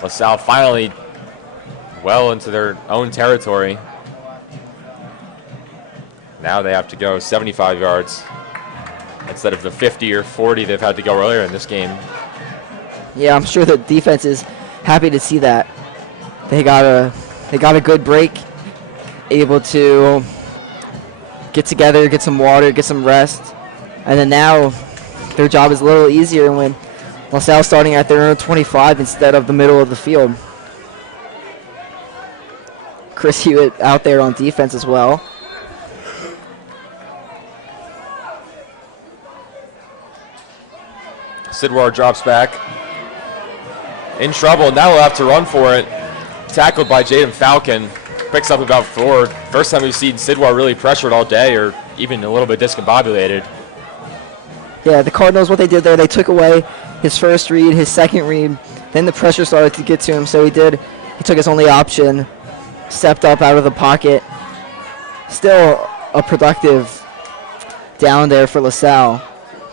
LaSalle finally well into their own territory. Now they have to go 75 yards instead of the 50 or 40 they've had to go earlier in this game. Yeah, I'm sure the defense is happy to see that. They got a good break, able to get together, get some water, get some rest, and then now their job is a little easier when LaSalle's starting at their own 25 instead of the middle of the field. Chris Hewitt out there on defense as well. Sidwar drops back. In trouble, now we'll have to run for it. Tackled by Jaden Falcon. Picks up about 4. First time we've seen Sidwar really pressured all day or even a little bit discombobulated. Yeah, the Cardinals, what they did there, they took away his first read, his second read. Then the pressure started to get to him, so he took his only option, stepped up out of the pocket. Still a productive down there for LaSalle,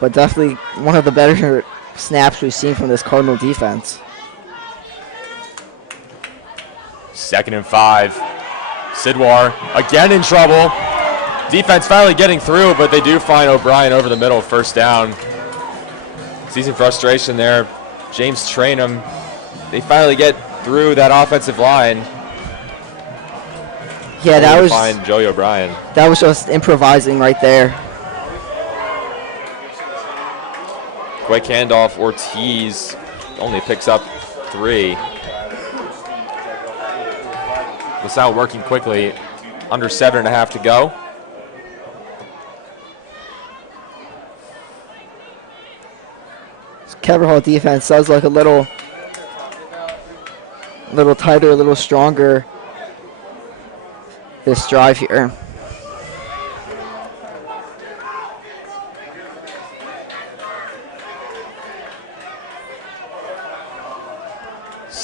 but definitely one of the better snaps we've seen from this Cardinal defense. 2nd and 5. Sidwar again in trouble. Defense finally getting through, but they do find O'Brien over the middle, first down. Season frustration there. James Trainham, they finally get through that offensive line. Yeah, that was find Joey O'Brien. That was just improvising right there. Quick handoff. Ortiz only picks up 3. LaSalle working quickly. Under 7.5 to go. Calverhall defense does look a little tighter, a little stronger this drive here.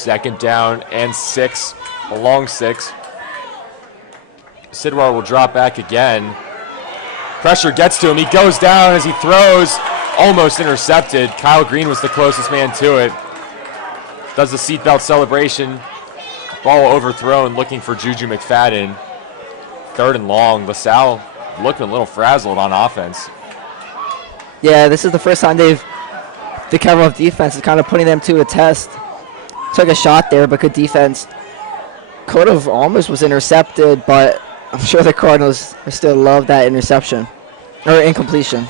Second down and 6, a long 6. Sidwar will drop back again. Pressure gets to him. He goes down as he throws. Almost intercepted. Kyle Green was the closest man to it. Does the seatbelt celebration. Ball overthrown, looking for Juju McFadden. 3rd and long. LaSalle looking a little frazzled on offense. Yeah, this is the first time the Cardinals defense is kind of putting them to a test. Took a shot there, but good defense. Could have almost was intercepted, but I'm sure the Cardinals still love that interception or incompletion.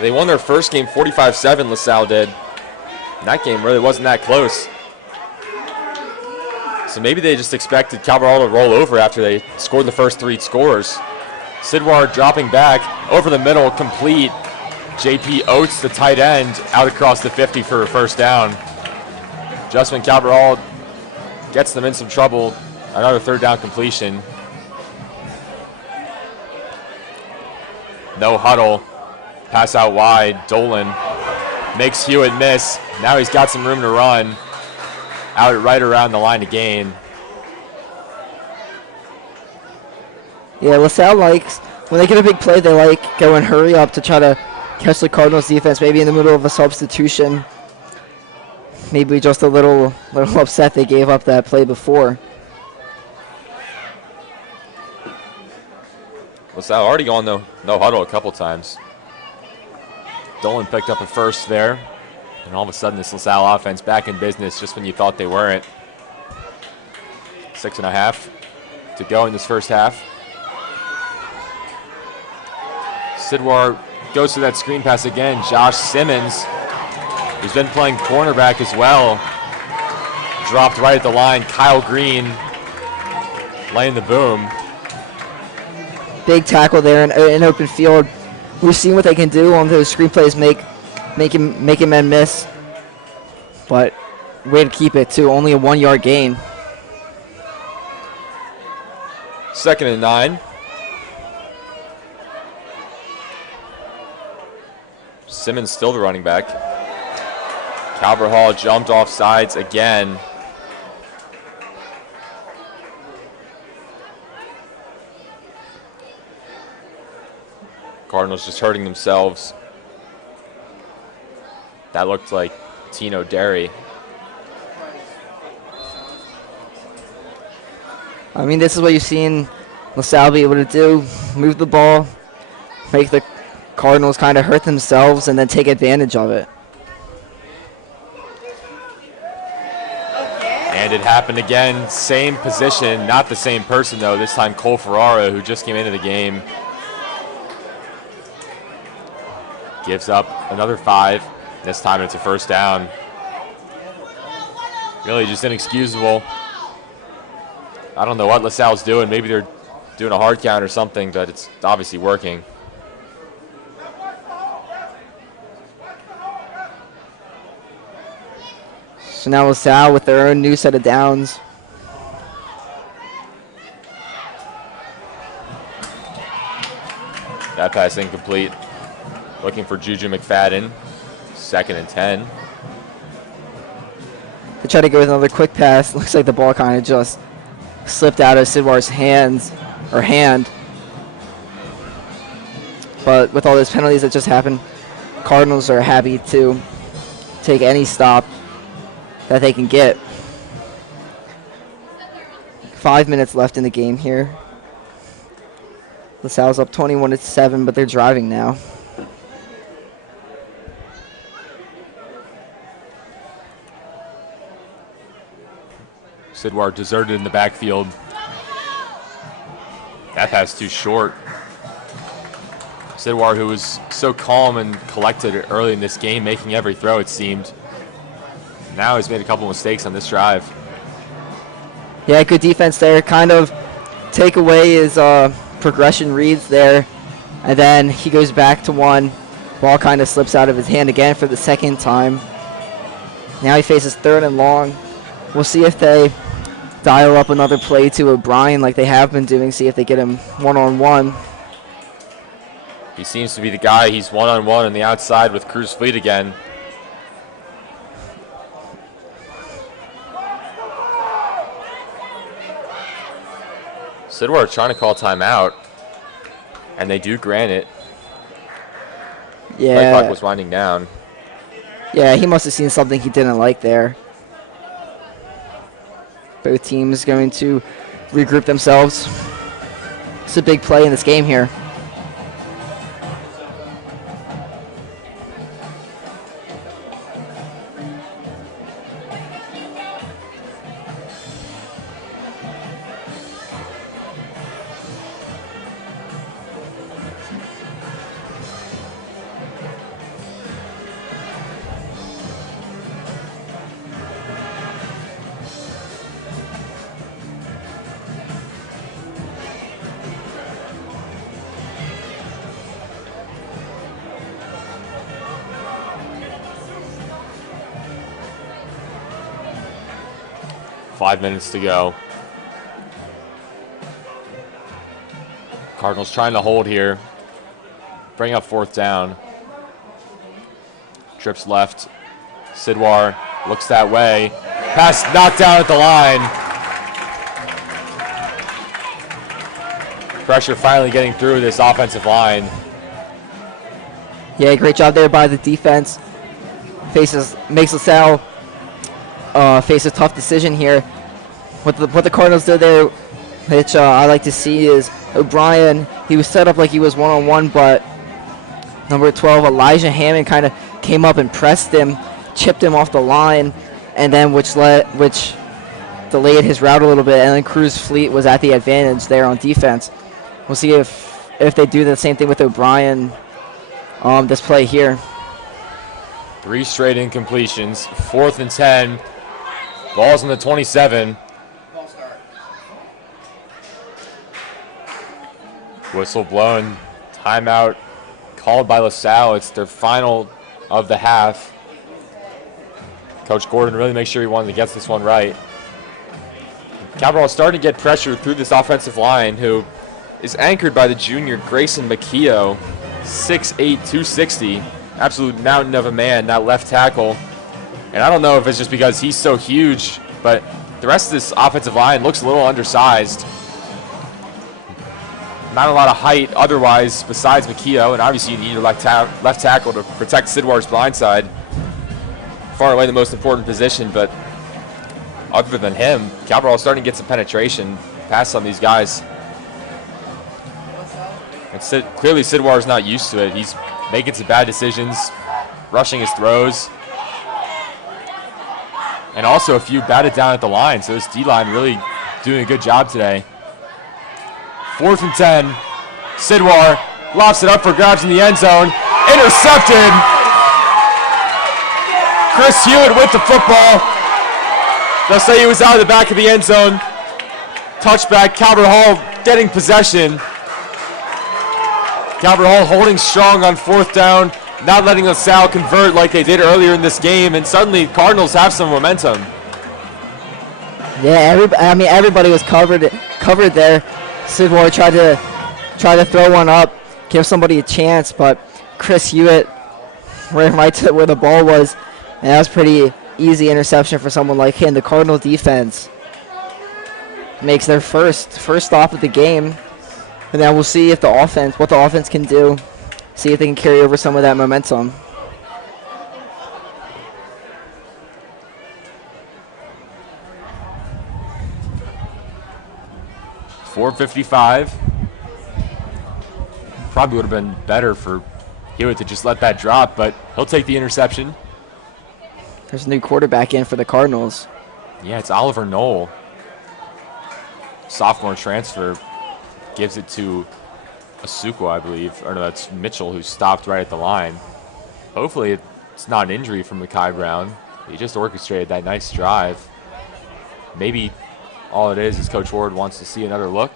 They won their first game 45-7, LaSalle did. And that game really wasn't that close. So maybe they just expected Cabral to roll over after they scored the first 3 scores. Sidwar dropping back over the middle, complete. JP Oates, the tight end, out across the 50 for a first down. Just when Cabral gets them in some trouble, another 3rd down completion. No huddle. Pass out wide. Dolan makes Hewitt miss. Now he's got some room to run. Out right around the line of gain. Yeah, LaSalle likes, when they get a big play, they like go and hurry up to try to catch the Cardinals defense, maybe in the middle of a substitution. Maybe just a little upset they gave up that play before. LaSalle already gone no huddle a couple times. Dolan picked up a first there. And all of a sudden, this LaSalle offense back in business just when you thought they weren't. 6.5 to go in this first half. Sidwar goes to that screen pass again. Josh Simmons, who's been playing cornerback as well, dropped right at the line. Kyle Green laying the boom. Big tackle there in open field. We've seen what they can do on those screen plays, making men miss. But way to keep it to only a 1-yard gain. 2nd and 9. Simmons still the running back. Calverhall jumped off sides again. Cardinals just hurting themselves. That looked like Tino Derry. I mean, this is what you've seen LaSalle be able to do. Move the ball, make the Cardinals kind of hurt themselves, and then take advantage of it. And it happened again. Same position, not the same person though. This time Cole Ferrara, who just came into the game, gives up another 5. This time it's a first down. Really just inexcusable. I don't know what LaSalle's doing. Maybe they're doing a hard count or something, but it's obviously working. So now LaSalle with their own new set of downs. That pass incomplete. Looking for Juju McFadden. 2nd and 10. They try to go with another quick pass. Looks like the ball kind of just slipped out of Sidwar's hand. But with all those penalties that just happened, Cardinals are happy to take any stop that they can get. 5 minutes left in the game here. LaSalle's up 21-7, but they're driving now. Sidwar deserted in the backfield. That pass too short. Sidwar, who was so calm and collected early in this game, making every throw it seemed. Now he's made a couple mistakes on this drive. Yeah, good defense there. Kind of take away his progression reads there. And then he goes back to one. Ball kind of slips out of his hand again for the 2nd time. Now he faces 3rd and long. We'll see if they dial up another play to O'Brien like they have been doing, see if they get him one-on-one. He seems to be the guy. He's one-on-one on the outside with Cruz Fleet again. Sidwar trying to call timeout, and they do grant it. Play Yeah. clock was winding down. Yeah, he must have seen something he didn't like there. Both teams going to regroup themselves. It's a big play in this game here. Five minutes to go. Cardinals trying to hold here. Bring up fourth down. Trips left. Sidwar looks that way. Pass knocked down at the line. Pressure finally getting through this offensive line. Yeah, great job there by the defense. Makes LaSalle face a tough decision here. What the Cardinals did there, which I like to see, is O'Brien, he was set up like he was one-on-one, but number 12, Elijah Hammond, kind of came up and pressed him, chipped him off the line, and then which delayed his route a little bit, and then Cruz Fleet was at the advantage there on defense. We'll see if they do the same thing with O'Brien this play here. 3 straight incompletions. 4th and 10. Ball's on the 27. Ball start. Whistle blown. Timeout called by LaSalle. It's their final of the half. Coach Gordon really makes sure he wanted to get this one right. Cabral starting to get pressure through this offensive line, who is anchored by the junior Grayson McKeough, 6'8", 260. Absolute mountain of a man, that left tackle. And I don't know if it's just because he's so huge, but the rest of this offensive line looks a little undersized. Not a lot of height otherwise besides McKeough, and obviously you need your left tackle to protect Sidwar's blind side. Far away the most important position, but other than him, Cabral is starting to get some penetration past some of these guys. And clearly Sidwar is not used to it. He's making some bad decisions, rushing his throws. And also a few batted down at the line, so this D-line really doing a good job today. 4th and 10. Sidwar lofts it up for grabs in the end zone. Intercepted. Chris Hewitt with the football. They'll say he was out of the back of the end zone. Touchback, Calvert Hall getting possession. Calvert Hall holding strong on 4th down, not letting LaSalle convert like they did earlier in this game, and suddenly Cardinals have some momentum. Yeah, everybody was covered there. Sidwar tried to throw one up, give somebody a chance, but Chris Hewitt ran right to where the ball was, and that was pretty easy interception for someone like him. The Cardinal defense makes their first stop of the game, and then we'll see if what the offense can do. See if they can carry over some of that momentum. .455. Probably would have been better for Hewitt to just let that drop, but he'll take the interception. There's a new quarterback in for the Cardinals. Yeah, it's Oliver Knoll. Sophomore transfer. Gives it to Asuko, I believe. Or no, that's Mitchell, who stopped right at the line. Hopefully it's not an injury from Mekhi Brown. He just orchestrated that nice drive. Maybe all it is Coach Ward wants to see another look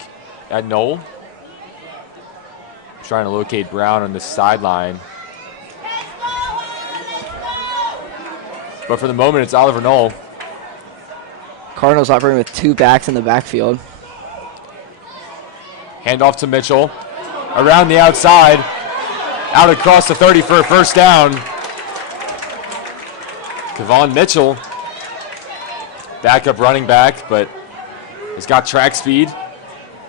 at Knoll. Trying to locate Brown on the sideline. But for the moment, it's Oliver Knoll. Cardinals operating with 2 backs in the backfield. Handoff to Mitchell. Around the outside. Out across the 30 for a first down. Kevon Mitchell. Backup running back, but he's got track speed.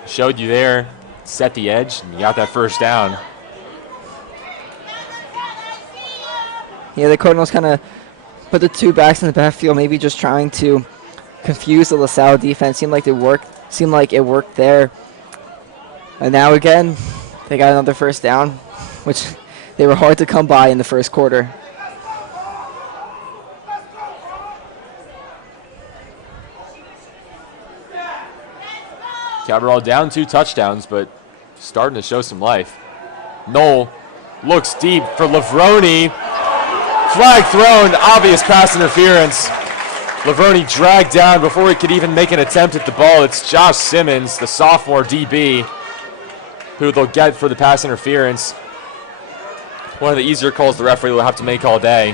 showed you there, set the edge, and you got that first down. Yeah, the Cardinals kind of put the two backs in the backfield, maybe just trying to confuse the LaSalle defense. Seemed like it worked there. And now again, they got another first down, which they were hard to come by in the first quarter. Cabral down 2 touchdowns, but starting to show some life. Knoll looks deep for Lavroni. Flag thrown, obvious pass interference. Lavroni dragged down before he could even make an attempt at the ball. It's Josh Simmons, the sophomore DB, who they'll get for the pass interference. One of the easier calls the referee will have to make all day.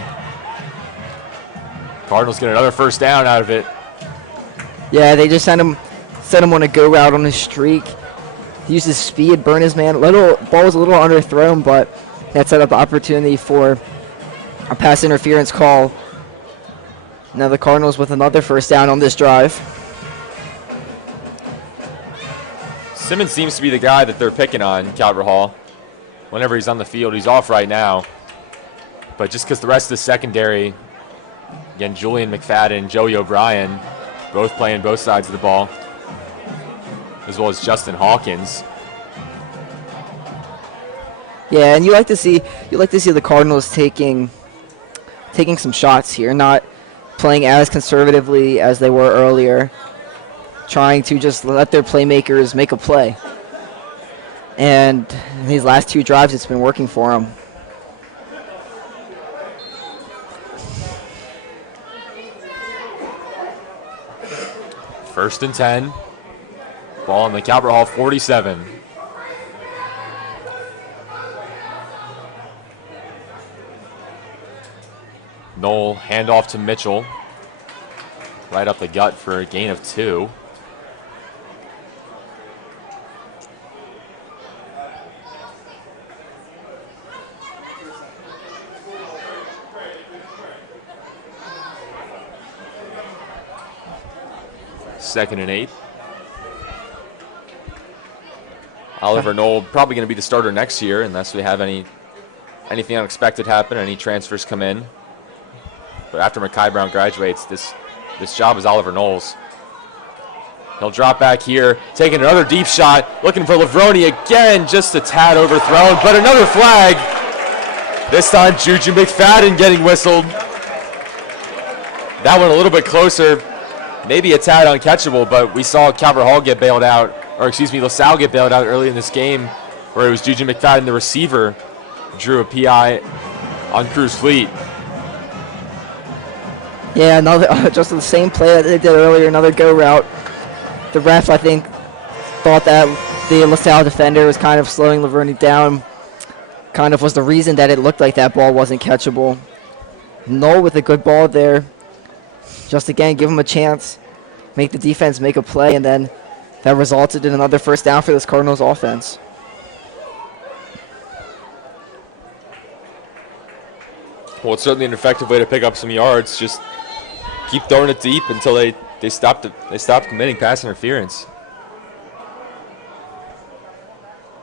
Cardinals get another first down out of it. Yeah, they just sent him on a go route on his streak. He used his speed, burn his man. Ball was a little underthrown, but that set up the opportunity for a pass interference call. Now the Cardinals with another first down on this drive. Simmons seems to be the guy that they're picking on, Calvert Hall. Whenever he's on the field, he's off right now. But just because the rest of the secondary, again, Julian McFadden, Joey O'Brien, both playing both sides of the ball, as well as Justin Hawkins. Yeah, and you like to see the Cardinals taking some shots here, not playing as conservatively as they were earlier, trying to just let their playmakers make a play. And in these last 2 drives, it's been working for them. First and 10. Ball on the Calvert Hall 47. Knoll handoff to Mitchell. Right up the gut for a gain of 2. Second and 8. Oliver Knoll probably going to be the starter next year unless we have anything unexpected happen, any transfers come in. But after Makai Brown graduates, this job is Oliver Knoll's. He'll drop back here, taking another deep shot, looking for Lavroni again, just a tad overthrown, but another flag. This time Juju McFadden getting whistled. That one a little bit closer, maybe a tad uncatchable, but we saw Calvert Hall get bailed out, or excuse me, LaSalle get bailed out early in this game, where it was Juju McFadden, the receiver, drew a PI on Cruz Fleet. Yeah, another just the same play that they did earlier, another go route. The ref, I think, thought that the LaSalle defender was kind of slowing Lavroni down. Kind of was the reason that it looked like that ball wasn't catchable. Knoll with a good ball there. Just again, give him a chance, make the defense make a play, and then that resulted in another first down for this Cardinals offense. Well, it's certainly an effective way to pick up some yards. Just keep throwing it deep until they stop committing pass interference.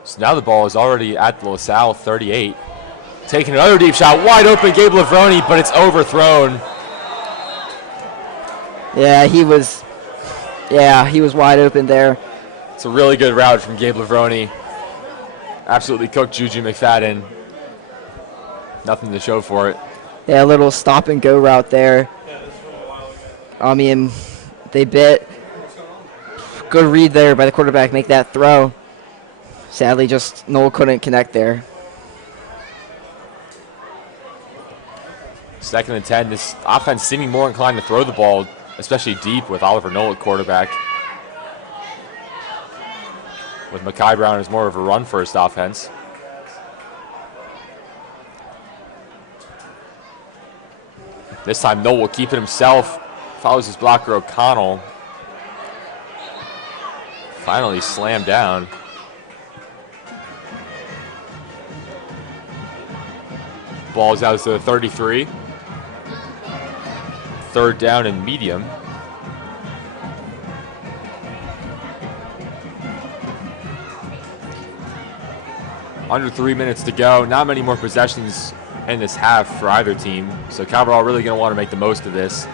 So now the ball is already at the LaSalle 38. Taking another deep shot, wide open, Gabe Lavroni, but it's overthrown. Yeah, he was wide open there. It's a really good route from Gabe Lavroni. Absolutely cooked Juju McFadden. Nothing to show for it. Yeah, a little stop and go route there. I mean, they bit. Good read there by the quarterback, make that throw. Sadly, just Knoll couldn't connect there. Second and 10. This offense seeming more inclined to throw the ball, especially deep with Oliver Knoll at quarterback. With Makai Brown as more of a run-first offense. This time Knoll will keep it himself. Follows his blocker O'Connell. Finally slammed down. Ball's out to the 33. Third down and medium. Under 3 minutes to go. Not many more possessions in this half for either team. So Cabral really going to want to make the most of this,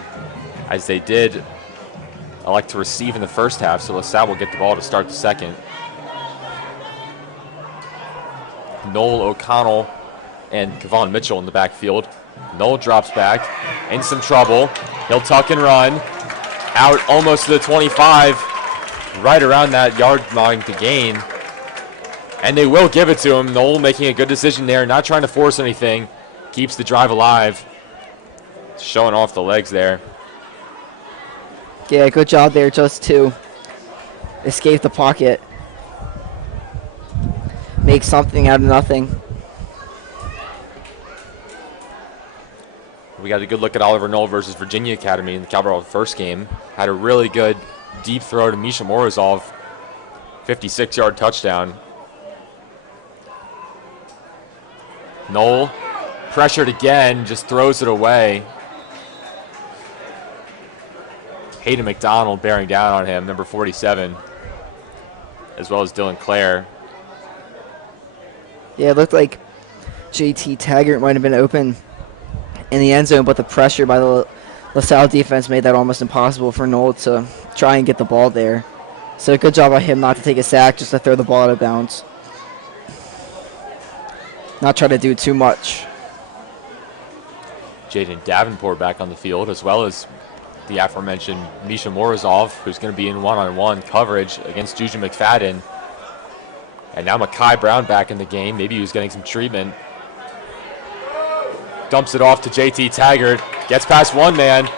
as they did elect to receive in the first half. So LaSalle will get the ball to start the second. Noel O'Connell and Kevon Mitchell in the backfield. Noel drops back, in some trouble. He'll tuck and run. Out almost to the 25, right around that yard line to gain. And they will give it to him. Noel making a good decision there, not trying to force anything. Keeps the drive alive. Showing off the legs there. Yeah, good job there just to escape the pocket. Make something out of nothing. We got a good look at Oliver Noel versus Virginia Academy in the Cabral first game. Had a really good deep throw to Misha Morozov. 56-yard touchdown. Noel pressured again, just throws it away. Hayden McDonald bearing down on him, number 47, as well as Dylan Clare. Yeah, it looked like JT Taggart might have been open in the end zone, but the pressure by the LaSalle defense made that almost impossible for Noel to try and get the ball there. So good job by him not to take a sack, just to throw the ball out of bounds. Not try to do too much. Jaden Davenport back on the field, as well as the aforementioned Misha Morozov, who's going to be in one-on-one coverage against Juju McFadden. And now Makai Brown back in the game. Maybe he was getting some treatment. Dumps it off to JT Taggart. Gets past one man.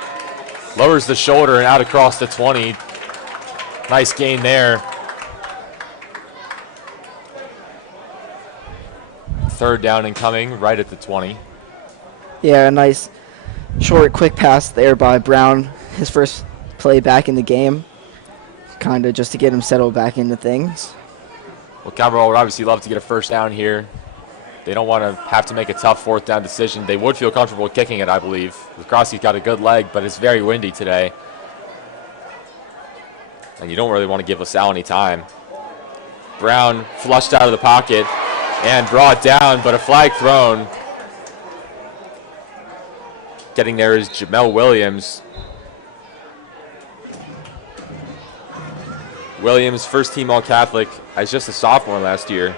Lowers the shoulder and out across the 20. Nice gain there. Third down and coming right at the 20. Yeah, a nice short, quick pass there by Brown. His first play back in the game. Kind of just to get him settled back into things. Well, Cabral would obviously love to get a first down here. They don't want to have to make a tough fourth down decision. They would feel comfortable kicking it, I believe. Crossy's got a good leg, but it's very windy today. And you don't really want to give LaSalle any time. Brown flushed out of the pocket and brought down, but a flag thrown. Getting there is Jamel Williams. Williams, first team All-Catholic as just a sophomore last year.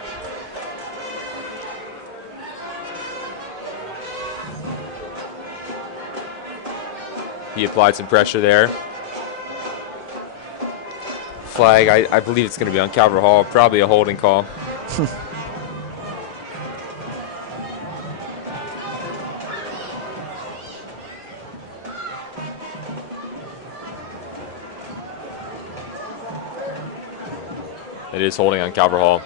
He applied some pressure there. Flag, I believe it's going to be on Calvert Hall. Probably a holding call. It is holding on Calvert Hall.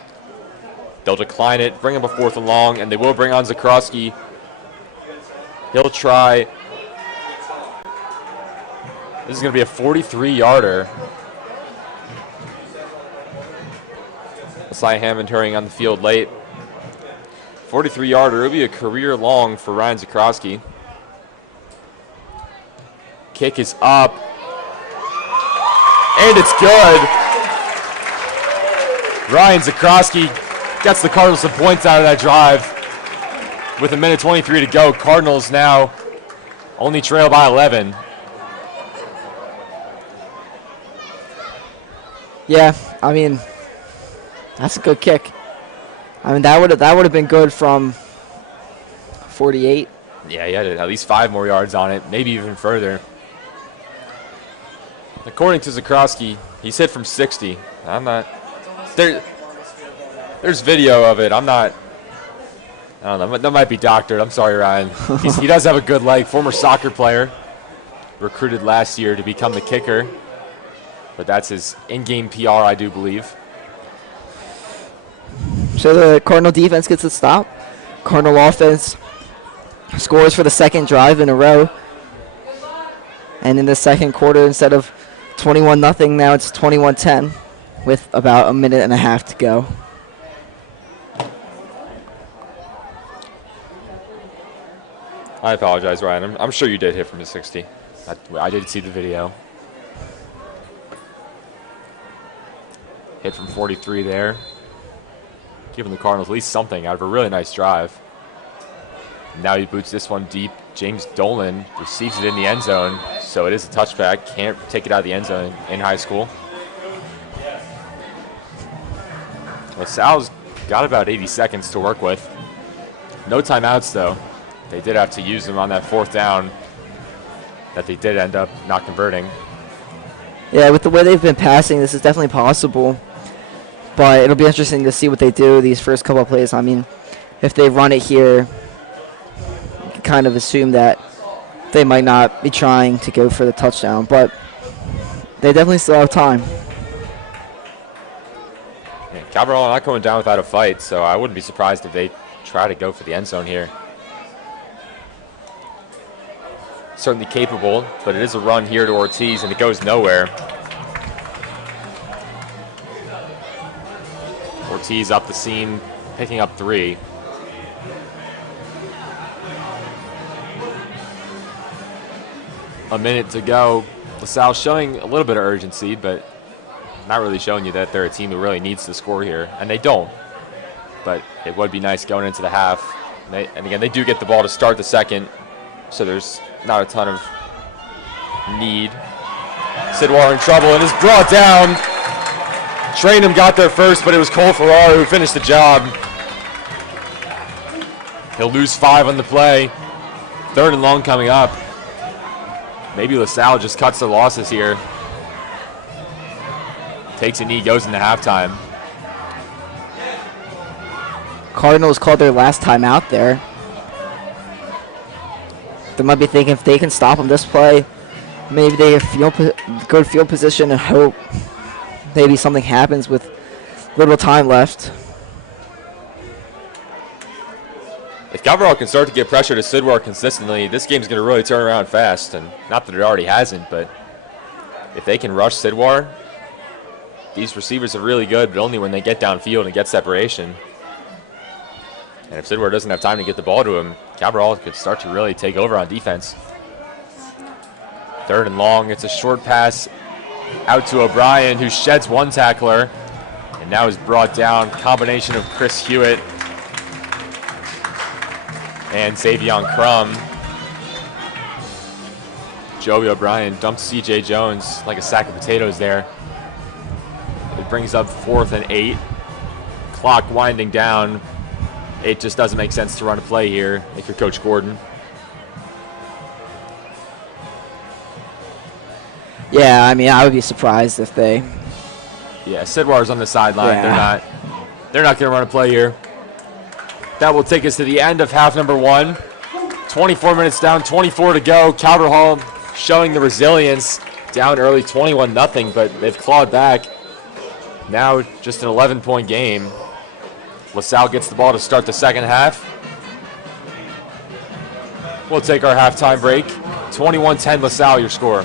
They'll decline it, bring up a fourth and long, and they will bring on Zakroski. He'll try. This is going to be a 43-yarder. Cy Hammond hurrying on the field late. 43-yarder. It'll be a career long for Ryan Zakroski. Kick is up. And it's good. Ryan Zakroski gets the Cardinals some points out of that drive. With a minute 23 to go, Cardinals now only trail by 11. Yeah, I mean, that's a good kick. I mean, that would have been good from 48. Yeah, he had at least 5 more yards on it, maybe even further. According to Zakroski, he's hit from 60. I'm not. There's video of it. I don't know. That might be doctored. I'm sorry, Ryan. He does have a good leg. Former soccer player, recruited last year to become the kicker. But that's his in-game PR, I do believe. So the Cardinal defense gets a stop. Cardinal offense scores for the second drive in a row. And in the second quarter, instead of 21-0, now it's 21-10 with about a minute and a half to go. I apologize, Ryan. I'm sure you did hit from the 60. I did see the video. Hit from 43 there. giving the Cardinals at least something out of a really nice drive. Now he boots this one deep. James Dolan receives it in the end zone, so it is a touchback. Can't take it out of the end zone in high school. LaSalle's got about 80 seconds to work with. No timeouts, though. They did have to use them on that 4th down that they did end up not converting. Yeah, with the way they've been passing, this is definitely possible. But it'll be interesting to see what they do these first couple of plays. I mean, if they run it here, you can kind of assume that they might not be trying to go for the touchdown. But they definitely still have time. Yeah, Cabral not going down without a fight, so I wouldn't be surprised if they try to go for the end zone here. Certainly capable, but it is a run here to Ortiz, and it goes nowhere. Ortiz up the seam, picking up 3. A minute to go. LaSalle showing a little bit of urgency, but not really showing you that they're a team who really needs to score here, and they don't. But it would be nice going into the half. And again, they do get the ball to start the second, so there's not a ton of need. Sidwar in trouble and is brought down. Trainham got there first, but it was Cole Ferrara who finished the job. He'll lose 5 on the play. 3rd and long coming up. Maybe LaSalle just cuts their losses here. Takes a knee, goes into halftime. Cardinals called their last time out there. They might be thinking if they can stop them this play, maybe they go to field position and hope maybe something happens with little time left. If Cabral can start to get pressure to Sidwar consistently, this game's going to really turn around fast. And not that it already hasn't, but if they can rush Sidwar, these receivers are really good, but only when they get downfield and get separation. And if Sidwar doesn't have time to get the ball to him, Cabral could start to really take over on defense. 3rd and long. It's a short pass out to O'Brien, who sheds 1 tackler and now is brought down. Combination of Chris Hewitt and Savion Crum. Joey O'Brien dumps C.J. Jones like a sack of potatoes there. It brings up 4th and 8. Clock winding down. It just doesn't make sense to run a play here if you're Coach Gordon. Yeah, I mean, I would be surprised if they... Yeah, Sidwar's on the sideline. Yeah. They're not going to run a play here. That will take us to the end of half number 1. 24 minutes down, 24 to go. Calvert Hall showing the resilience. Down early, 21-0, but they've clawed back. Now just an 11-point game. LaSalle gets the ball to start the second half. We'll take our halftime break. 21-10 LaSalle, your score.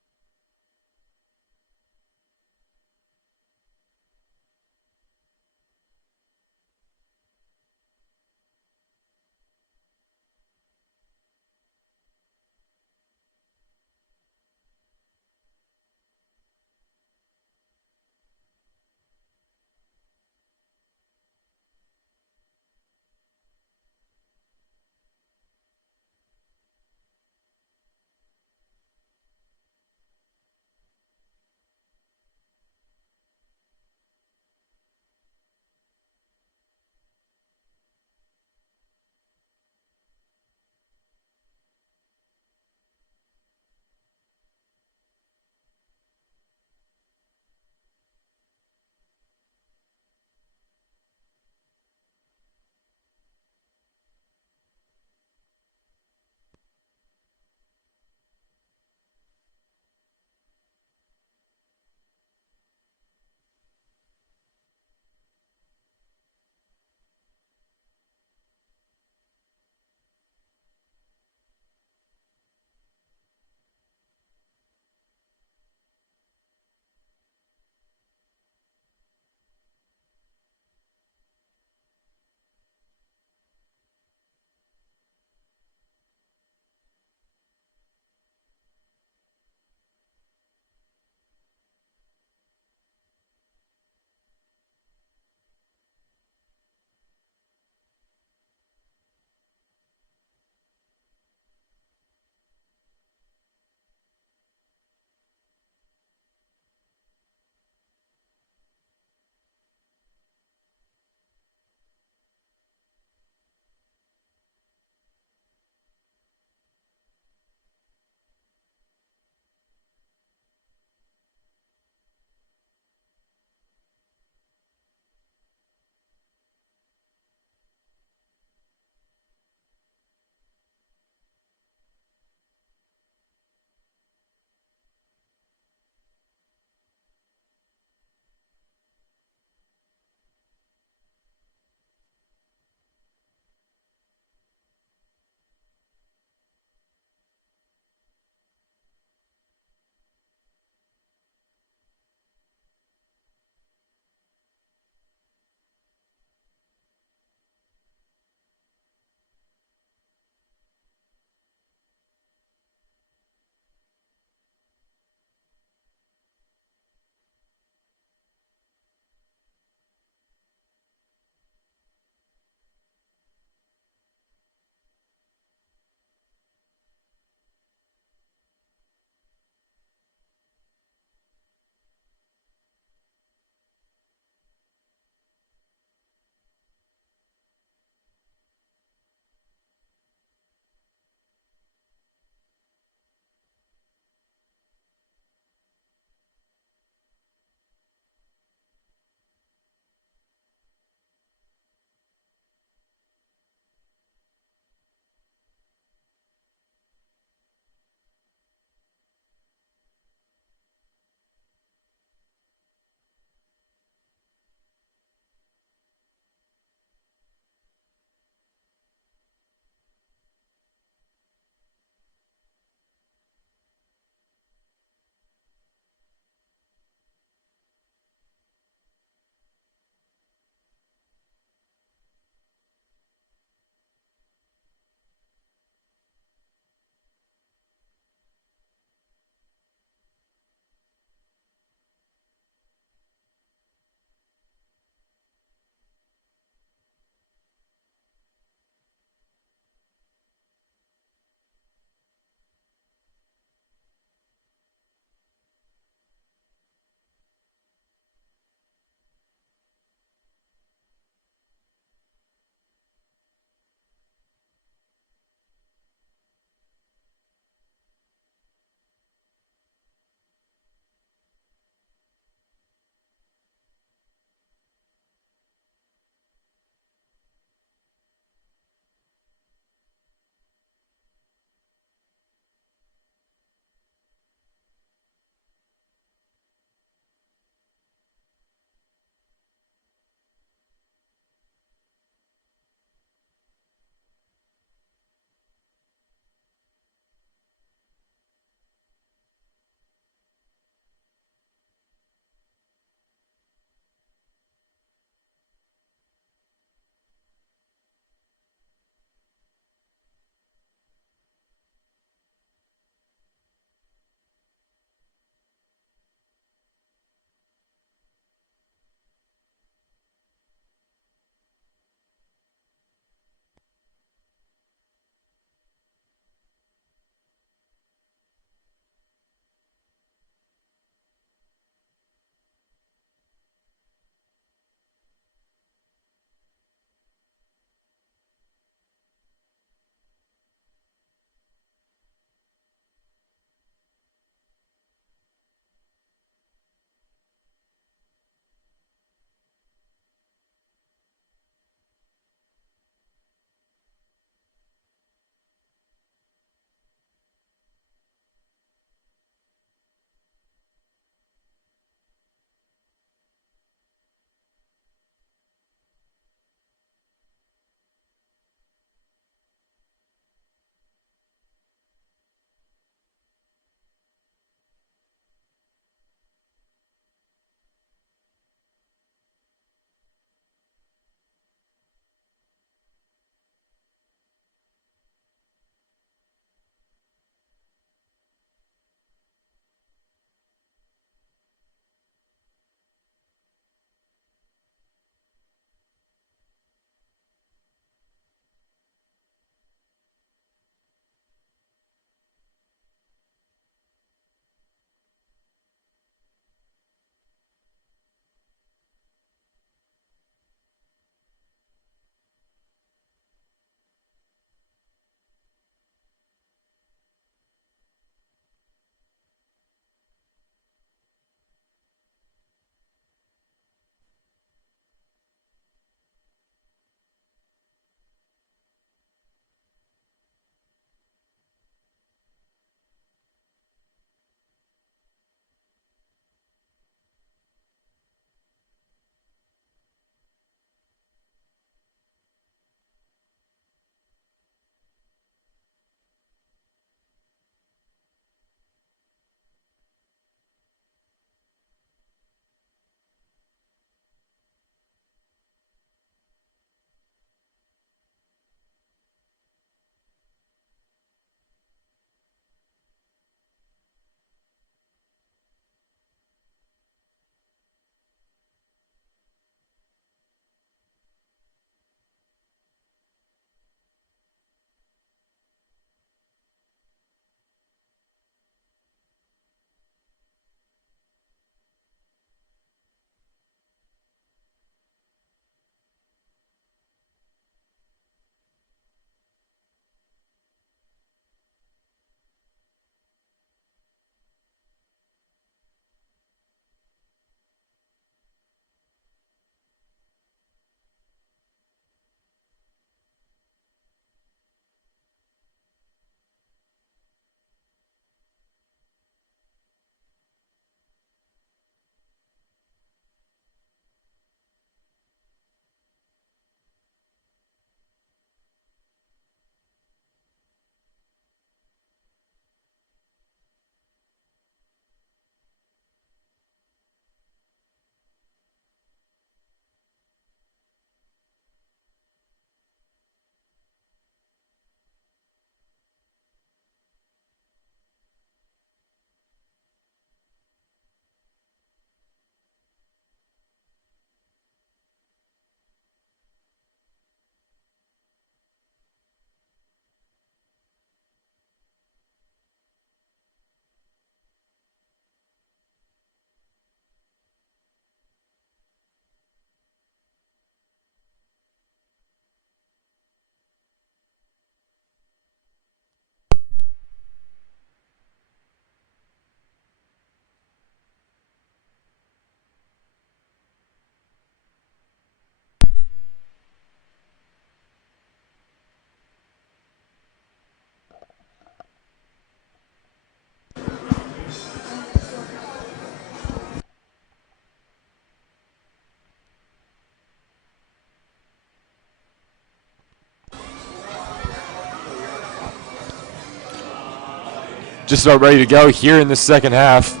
just about ready to go here in the second half.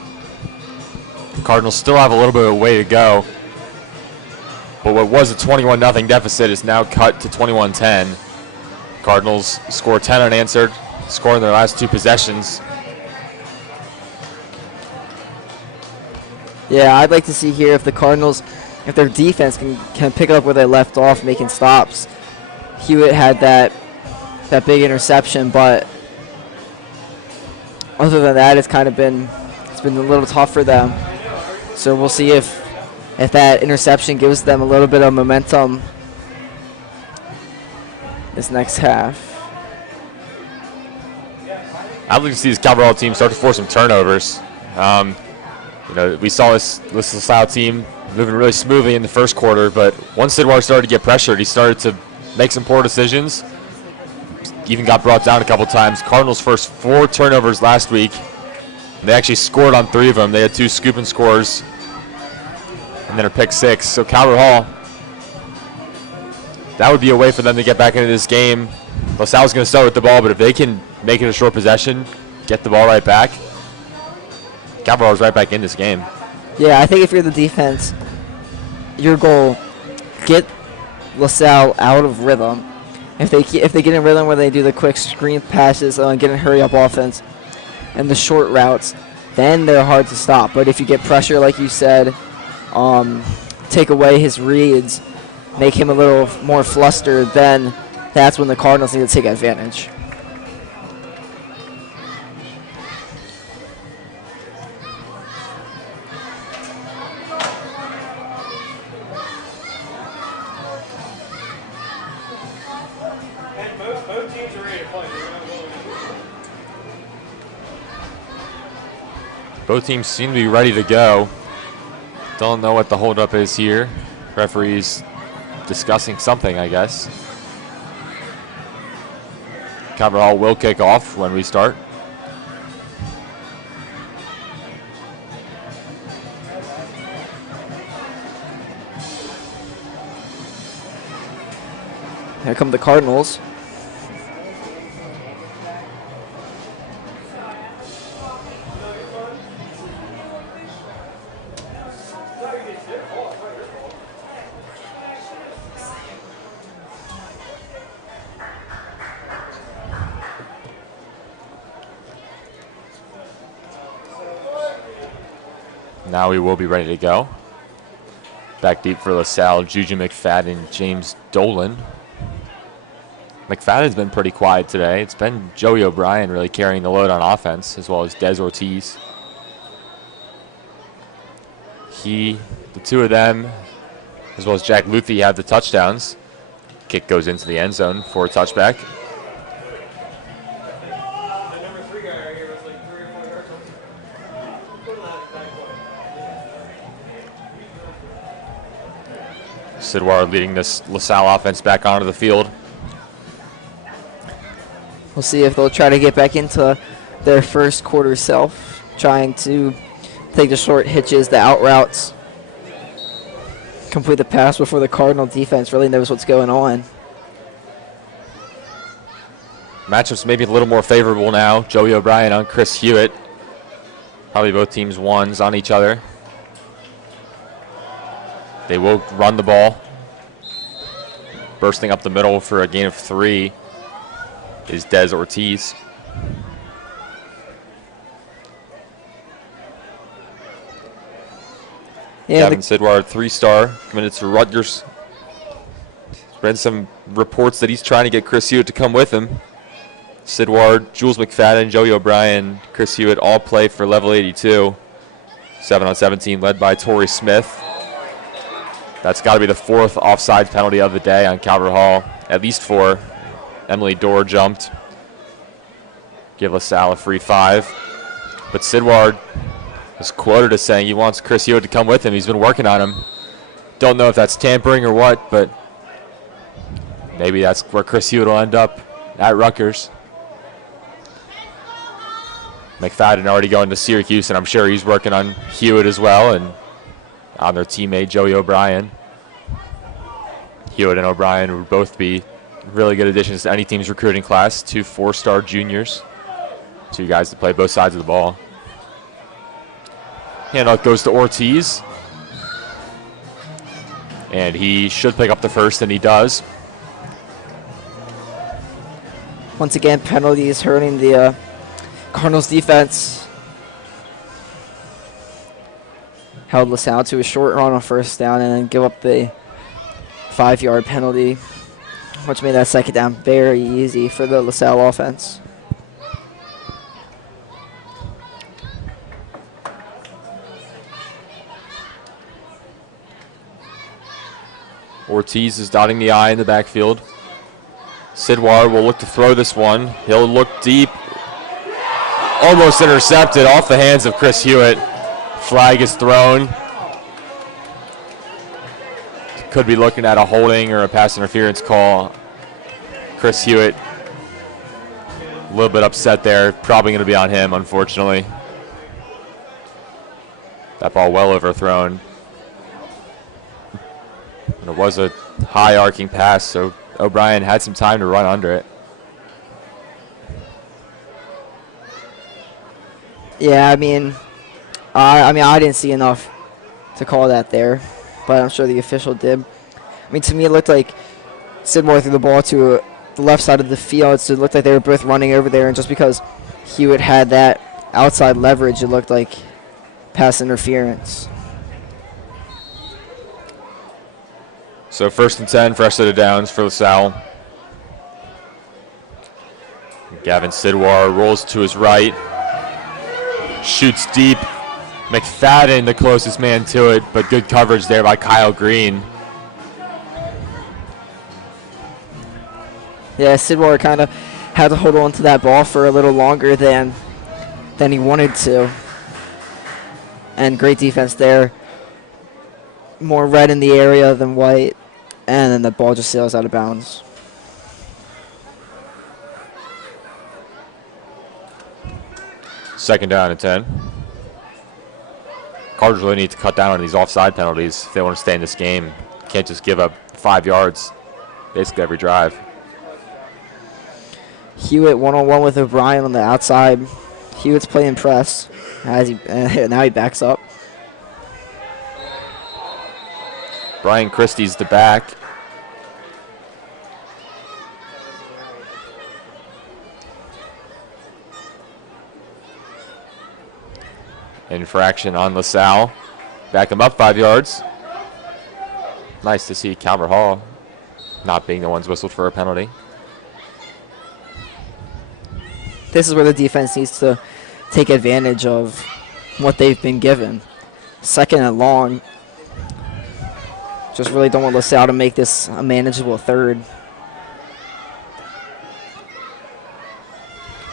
Cardinals still have a little bit of a way to go. But what was a 21-0 deficit is now cut to 21-10. Cardinals score 10 unanswered, scoring their last 2 possessions. Yeah, I'd like to see here if the Cardinals, if their defense can pick up where they left off, making stops. Hewitt had that big interception, but other than that, it's been a little tough for them. So we'll see if that interception gives them a little bit of momentum this next half. I'd like to see this Cabral team start to force some turnovers. We saw this LaSalle team moving really smoothly in the first quarter, but once Sidwar started to get pressured, he started to make some poor decisions. Even got brought down a couple times. Cardinals' first 4 turnovers last week. They actually scored on 3 of them. They had 2 scoop and scores and then a pick 6. So Calvert Hall, that would be a way for them to get back into this game. LaSalle's going to start with the ball, but if they can make it a short possession, get the ball right back, Calvert Hall is right back in this game. Yeah, I think if you're the defense, your goal, get LaSalle out of rhythm. If they get in rhythm where they do the quick screen passes and get in hurry-up offense and the short routes, then they're hard to stop. But if you get pressure, like you said, take away his reads, make him a little more flustered, then that's when the Cardinals need to take advantage. Both teams seem to be ready to go. Don't know what the holdup is here. Referee's discussing something, I guess. Calvert Hall will kick off when we start. Here come the Cardinals. Now we will be ready to go. Back deep for LaSalle, Juju McFadden, James Dolan. McFadden's been pretty quiet today. It's been Joey O'Brien really carrying the load on offense, as well as Des Ortiz. The 2 of them, as well as Jack Luthi, have the touchdowns. Kick goes into the end zone for a touchback. Sidwar leading this LaSalle offense back onto the field. We'll see if they'll try to get back into their first quarter self, trying to take the short hitches, the out routes, complete the pass before the Cardinal defense really knows what's going on. Matchups maybe a little more favorable now. Joey O'Brien on Chris Hewitt. Probably both teams ones on each other. They will run the ball. Bursting up the middle for a gain of 3 is Des Ortiz. Yeah, Gavin Sidwar, 3-star, committed to Rutgers. There's been some reports that he's trying to get Chris Hewitt to come with him. Sidwar, Jules McFadden, Joey O'Brien, Chris Hewitt all play for level 82. 7-on-17 led by Torrey Smith. That's got to be the 4th offside penalty of the day on Calvert Hall. At least 4. Emily Dorr jumped. Give LaSalle a free 5. But Sidwar is quoted as saying he wants Chris Hewitt to come with him. He's been working on him. Don't know if that's tampering or what, but maybe that's where Chris Hewitt will end up, at Rutgers. McFadden already going to Syracuse, and I'm sure he's working on Hewitt as well, and on their teammate Joey O'Brien. Hewitt and O'Brien would both be really good additions to any team's recruiting class. 2 4-star juniors. Two guys to play both sides of the ball. Handoff goes to Ortiz. And he should pick up the first, and he does. Once again, penalties hurting the Cardinals defense. Held LaSalle to a short run on first down and then give up the 5-yard penalty, which made that second down very easy for the LaSalle offense. Ortiz is dotting the I in the backfield. Sidwar will look to throw this one. He'll look deep. Almost intercepted off the hands of Chris Hewitt. Flag is thrown. Could be looking at a holding or a pass interference call. Chris Hewitt, a little bit upset there. Probably going to be on him, unfortunately. That ball well overthrown. And it was a high arcing pass, so O'Brien had some time to run under it. Yeah, I mean, I didn't see enough to call that there, but I'm sure the official did. I mean, to me, it looked like Sidmore threw the ball to the left side of the field, so it looked like they were both running over there, and just because Hewitt had that outside leverage, it looked like pass interference. So 1st and 10, fresh set of downs for LaSalle. Gavin Sidwar rolls to his right. Shoots deep. McFadden, the closest man to it, but good coverage there by Kyle Green. Yeah, Sidwar kind of had to hold on to that ball for a little longer than he wanted to. And great defense there. More red in the area than white. And then the ball just sails out of bounds. Second down and 10. Cardinals really need to cut down on these offside penalties if they want to stay in this game. Can't just give up 5 yards basically every drive. Hewitt one-on-one with O'Brien on the outside. Hewitt's playing press as he now he backs up. Brian Christie's the back. Infraction on LaSalle. Back him up 5 yards. Nice to see Calvert Hall not being the ones whistled for a penalty. This is where the defense needs to take advantage of what they've been given. 2nd and long. Just really don't want LaSalle to make this a manageable 3rd.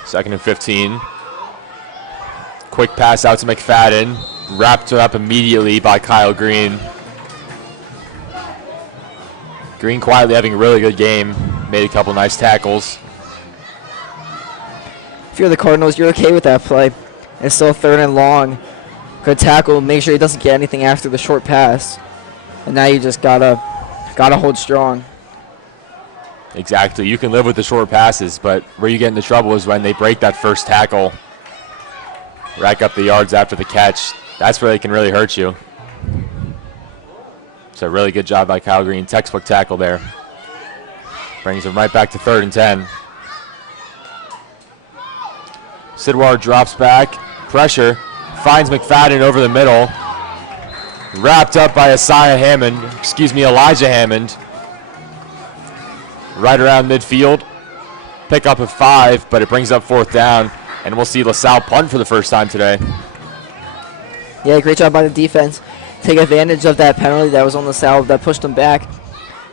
2nd and 15. Quick pass out to McFadden. Wrapped up immediately by Kyle Green. Green quietly having a really good game. Made a couple nice tackles. If you're the Cardinals, you're okay with that play. It's still 3rd and long. Good tackle. Make sure he doesn't get anything after the short pass. And now you just gotta hold strong. Exactly. You can live with the short passes, but where you get into trouble is when they break that first tackle. Rack up the yards after the catch. That's where they can really hurt you. So really good job by Kyle Green. Textbook tackle there. Brings him right back to 3rd and 10. Sidwar drops back. Pressure. Finds McFadden over the middle. Wrapped up by Elijah Hammond. Right around midfield. Pick up at 5, but it brings up 4th down. And we'll see LaSalle punt for the first time today. Yeah, great job by the defense. Take advantage of that penalty that was on LaSalle that pushed them back.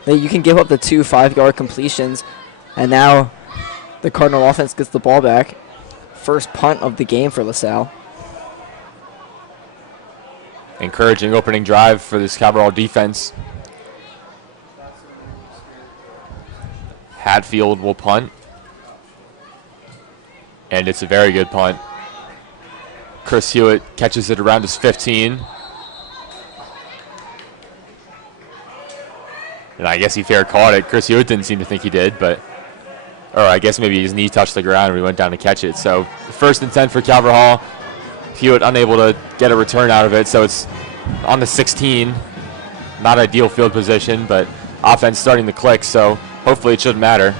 You can give up the 2 5-yard completions. And now the Cardinal offense gets the ball back. First punt of the game for LaSalle. Encouraging opening drive for this Cabral defense. Hatfield will punt. And it's a very good punt. Chris Hewitt catches it around his 15. And I guess he fair caught it. Chris Hewitt didn't seem to think he did, but Or I guess maybe his knee touched the ground and he went down to catch it. So 1st and 10 for Calvert Hall. Hewitt unable to get a return out of it, so it's on the 16. Not ideal field position, but offense starting to click, so hopefully it shouldn't matter.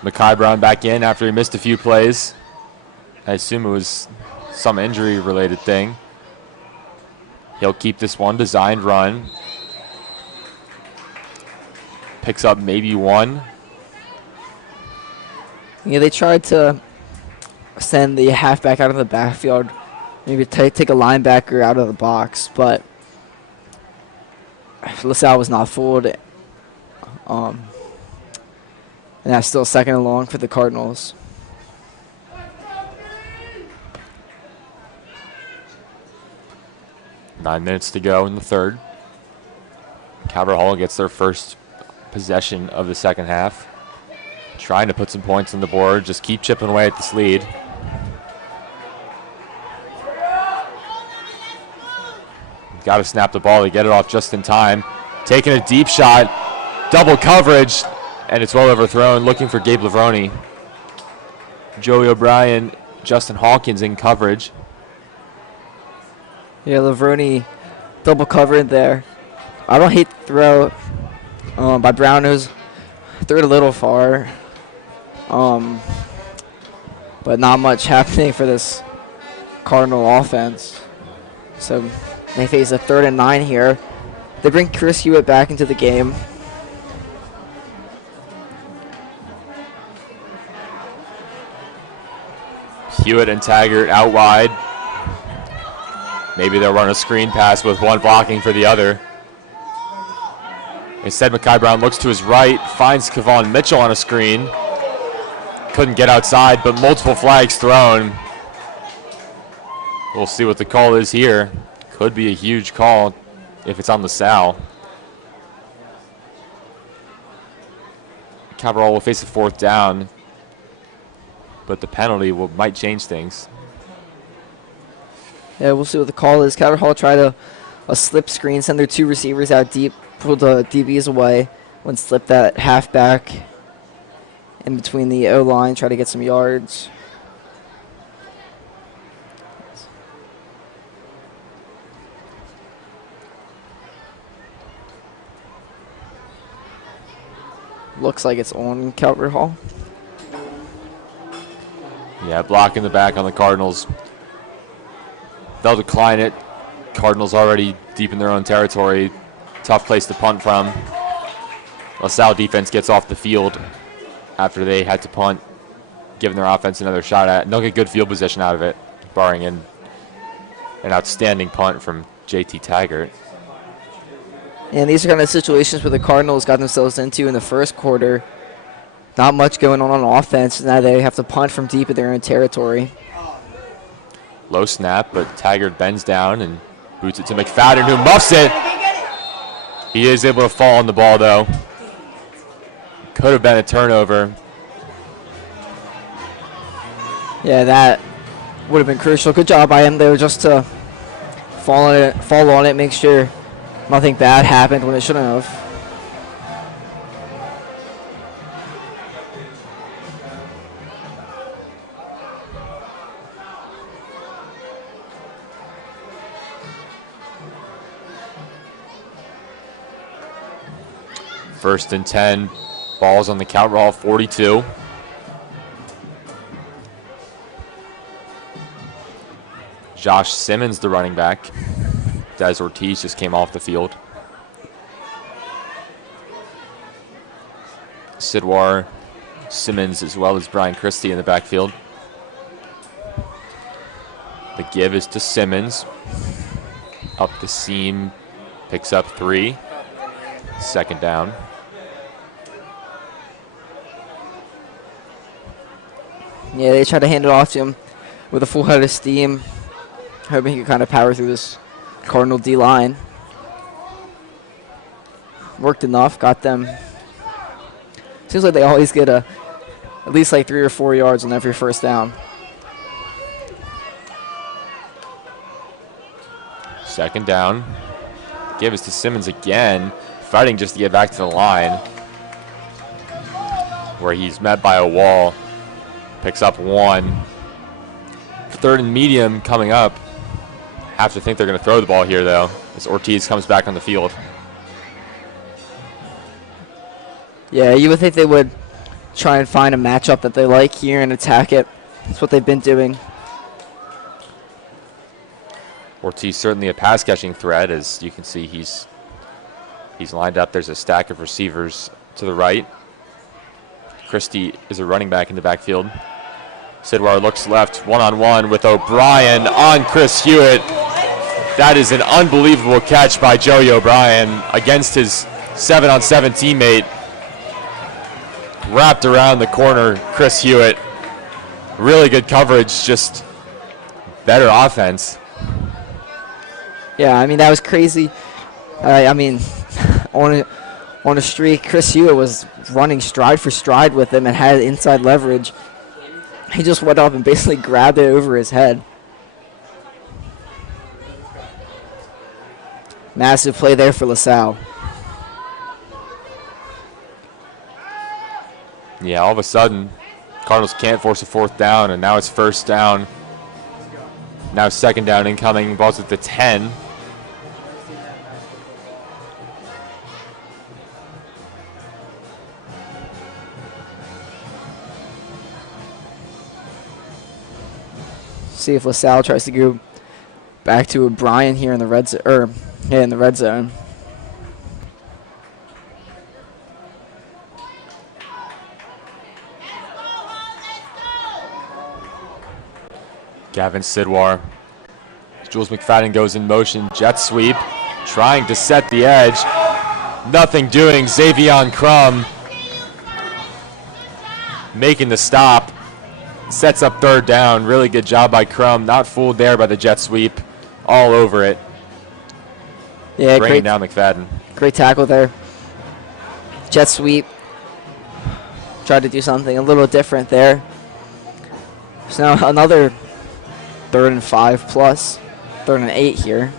Makai Brown back in after he missed a few plays. I assume it was some injury-related thing. He'll keep this one designed run. Picks up maybe 1. Yeah, they tried to send the halfback out of the backfield, maybe take a linebacker out of the box, but LaSalle was not fooled. And that's still 2nd and long for the Cardinals. Nine minutes to go in the 3rd. Calvert Hall gets their first possession of the 2nd half. Trying to put some points on the board, just keep chipping away at this lead. Got to snap the ball to get it off just in time. Taking a deep shot, double coverage, and it's well overthrown, looking for Gabe Lavroni. Joey O'Brien, Justin Hawkins in coverage. Yeah, Lavroni double covered there. I don't hate the throw by Brown, who's threw it a little far. But not much happening for this Cardinal offense. So they face a 3rd and 9 here. They bring Chris Hewitt back into the game. Hewitt and Taggart out wide. Maybe they'll run a screen pass with one blocking for the other. Instead, Makai Brown looks to his right, finds Kevon Mitchell on a screen. Couldn't get outside, but multiple flags thrown. We'll see what the call is here. Could be a huge call if it's on LaSalle. Calvert Hall will face a 4th down, but the penalty might change things. Yeah, we'll see what the call is. Calvert Hall tried a slip screen, send their 2 receivers out deep, pull the DBs away, when slip that halfback in between the O-line, try to get some yards. Looks like it's on Calvert Hall. Yeah, block in the back on the Cardinals. They'll decline it. Cardinals already deep in their own territory. Tough place to punt from. LaSalle defense gets off the field after they had to punt, giving their offense another shot at. And they'll get good field position out of it, barring an outstanding punt from JT Taggart. And these are kind of situations where the Cardinals got themselves into in the 1st quarter. Not much going on offense. Now they have to punt from deep in their own territory. Low snap, but Taggart bends down and boots it to McFadden, who muffs it. He is able to fall on the ball, though. Could have been a turnover. Yeah, that would have been crucial. Good job by him there, just to fall on it, make sure nothing bad happened when it shouldn't have. First and 10, balls on the Calvert Hall 42. Josh Simmons, the running back. Des Ortiz just came off the field. Sidwar, Simmons, as well as Brian Christie in the backfield. The give is to Simmons. Up the seam, picks up 3. 2nd down. Yeah, they tried to hand it off to him with a full head of steam, hoping he could kind of power through this Cardinal D-line. worked enough, got them. Seems like they always get at least like 3 or 4 yards on every first down. Second down. Give us to Simmons again, fighting just to get back to the line, where he's met by a wall. Picks up 1. Third and medium coming up. Have to think they're going to throw the ball here, though, as Ortiz comes back on the field. Yeah, you would think they would try and find a matchup that they like here and attack it. That's what they've been doing. Ortiz certainly a pass-catching threat, as you can see he's lined up. There's a stack of receivers to the right. Christie is a running back in the backfield. Sidwar looks left, one-on-one with O'Brien on Chris Hewitt. That is an unbelievable catch by Joey O'Brien against his 7-on-7 teammate. Wrapped around the corner, Chris Hewitt. Really good coverage, just better offense. Yeah, I mean, that was crazy. I mean, on a streak, Chris Hewitt was running stride for stride with him and had inside leverage. He just went up and basically grabbed it over his head. Massive play there for LaSalle. Yeah, all of a sudden, Cardinals can't force a fourth down, and now it's first down. Now second down incoming, ball's at the 10. See if LaSalle tries to go back to O'Brien here in the red zone, in the red zone. Gavin Sidwar. Jules McFadden goes in motion, jet sweep, trying to set the edge. Nothing doing. Xavion Crum making the stop. Sets up third down. Really good job by Crum. Not fooled there by the jet sweep. All over it. Yeah, bringing down McFadden. Great tackle there. Jet sweep. Tried to do something a little different there. So now another 3rd and 5 plus. 3rd and 8 here.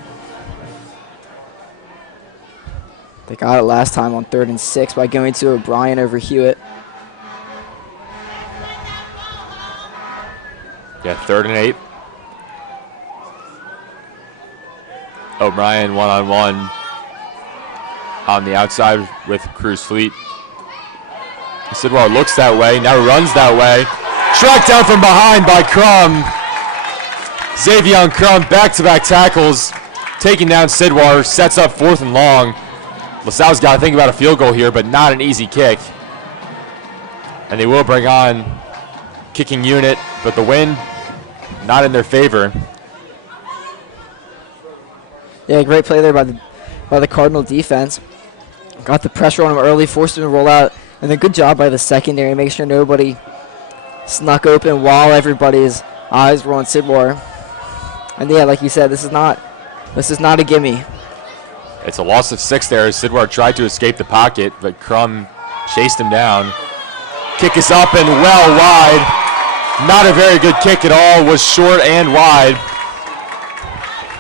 They got it last time on 3rd and 6 by going to O'Brien over Hewitt. Yeah, 3rd and 8. O'Brien one-on-one on the outside with Cruz Fleet. Sidwar looks that way, now runs that way. Tracked down from behind by Crum. Xavion Crum, back-to-back tackles, taking down Sidwar, sets up 4th and long. LaSalle's got to think about a field goal here, but not an easy kick. And they will bring on kicking unit, but the wind not in their favor. Yeah, great play there by the Cardinal defense. Got the pressure on him early, forced him to roll out, and then good job by the secondary, make sure nobody snuck open while everybody's eyes were on Sidwar. And yeah, like you said, this is not a gimme. It's a loss of 6 there. Sidwar tried to escape the pocket, but Crum chased him down. Kick is up and well wide. Not a very good kick at all. Was short and wide.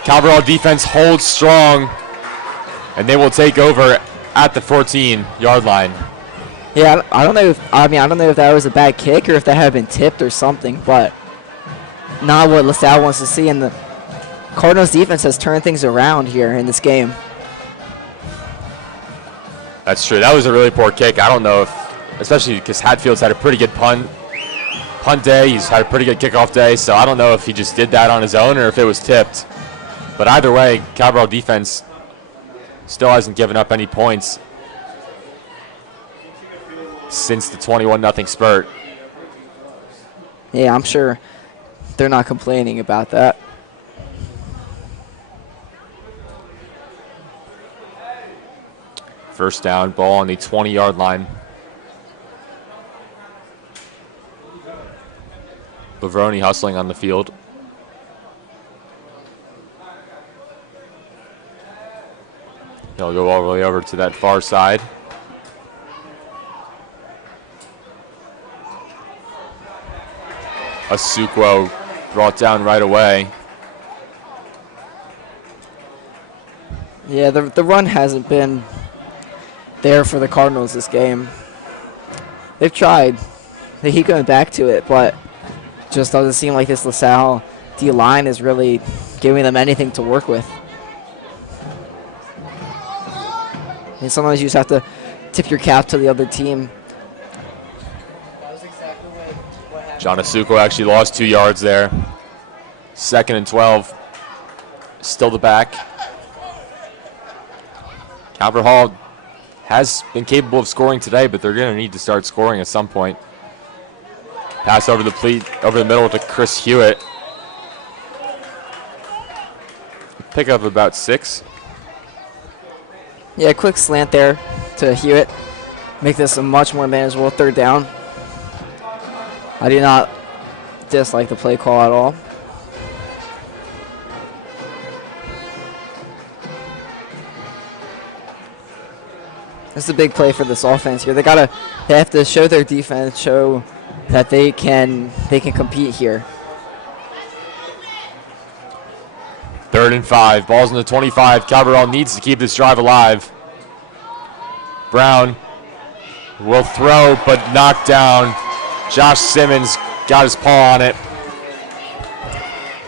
Calverall defense holds strong, and they will take over at the 14-yard line. Yeah, I don't know if that was a bad kick or if that had been tipped or something, but not what LaSalle wants to see. And the Cardinals defense has turned things around here in this game. That's true. That was a really poor kick. I don't know if, especially because Hatfield's had a pretty good punt day. He's had a pretty good kickoff day, so I don't know if he just did that on his own or if it was tipped. But either way, Cabral defense still hasn't given up any points since the 21-0 spurt. Yeah, I'm sure they're not complaining about that. First down, ball on the 20-yard line. Lavroni hustling on the field. He'll go all the way over to that far side. Asukwo brought down right away. Yeah, the run hasn't been there for the Cardinals this game. They've tried. They keep going back to it, but just doesn't seem like this LaSalle D-line is really giving them anything to work with. And sometimes you just have to tip your cap to the other team. That was exactly what happened. John Asuko actually lost 2 yards there. 2nd and 12. Still the back. Calvert Hall has been capable of scoring today, but they're going to need to start scoring at some point. Pass over the middle to Chris Hewitt. Pick up about 6. Yeah, quick slant there to Hewitt. Make this a much more manageable 3rd down. I do not dislike the play call at all. This is a big play for this offense here. They have to show their defense, show that they can compete here. 3rd and 5. Ball's in the 25. Calvert Hall needs to keep this drive alive. Brown will throw, but knocked down. Josh Simmons got his paw on it.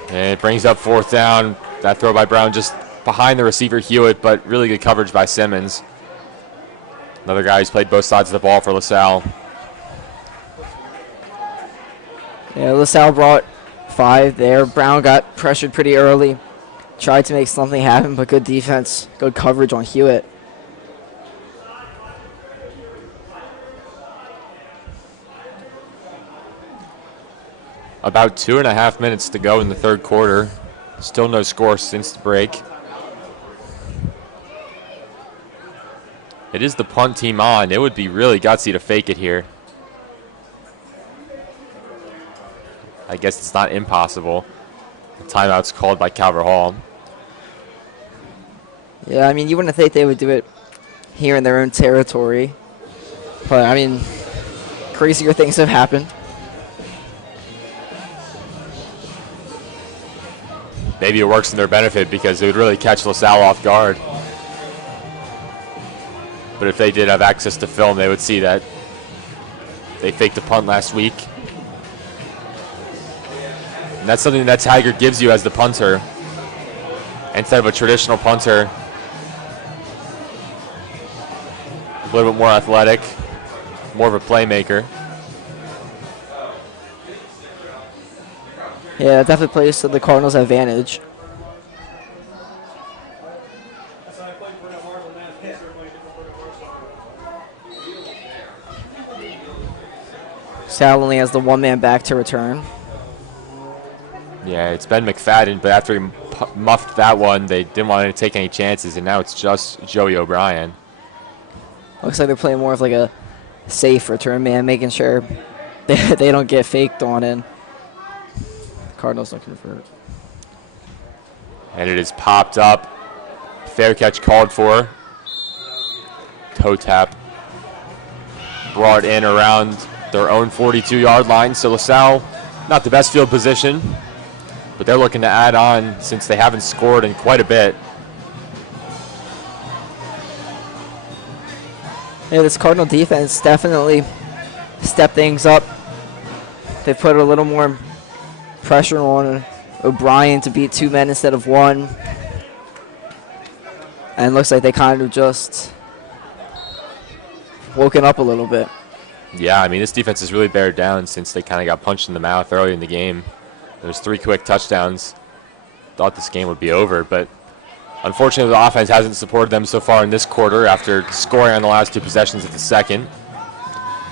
And it brings up 4th down. That throw by Brown just behind the receiver Hewitt, but really good coverage by Simmons. Another guy who's played both sides of the ball for LaSalle. Yeah, LaSalle brought 5 there. Brown got pressured pretty early. Tried to make something happen, but good defense, good coverage on Hewitt. About 2.5 minutes to go in the 3rd quarter. Still no score since the break. It is the punt team on. It would be really gutsy to fake it here. I guess it's not impossible. The timeout's called by Calvert Hall. Yeah, I mean, you wouldn't think they would do it here in their own territory. But, I mean, crazier things have happened. Maybe it works in their benefit because it would really catch LaSalle off guard. But if they did have access to film, they would see that they faked a punt last week. And that's something that Tiger gives you as the punter. Instead of a traditional punter, a little bit more athletic, more of a playmaker. Yeah, it definitely plays to the Cardinals' advantage. Salle only has the 1-man back to return. Yeah, it's Ben McFadden, but after he muffed that one, they didn't want to take any chances, and now it's just Joey O'Brien. Looks like they're playing more of like a safe return man, making sure they don't get faked on in. Cardinals don't convert. And it is popped up. Fair catch called for. Toe tap brought in around their own 42-yard line. So LaSalle, not the best field position, but they're looking to add on since they haven't scored in quite a bit. Yeah, this Cardinal defense definitely stepped things up. They put a little more pressure on O'Brien to beat 2 men instead of 1. And it looks like they kind of just woken up a little bit. Yeah, I mean, this defense has really bared down since they kind of got punched in the mouth early in the game. There's 3 quick touchdowns. Thought this game would be over, but unfortunately the offense hasn't supported them so far in this quarter after scoring on the last 2 possessions of the second.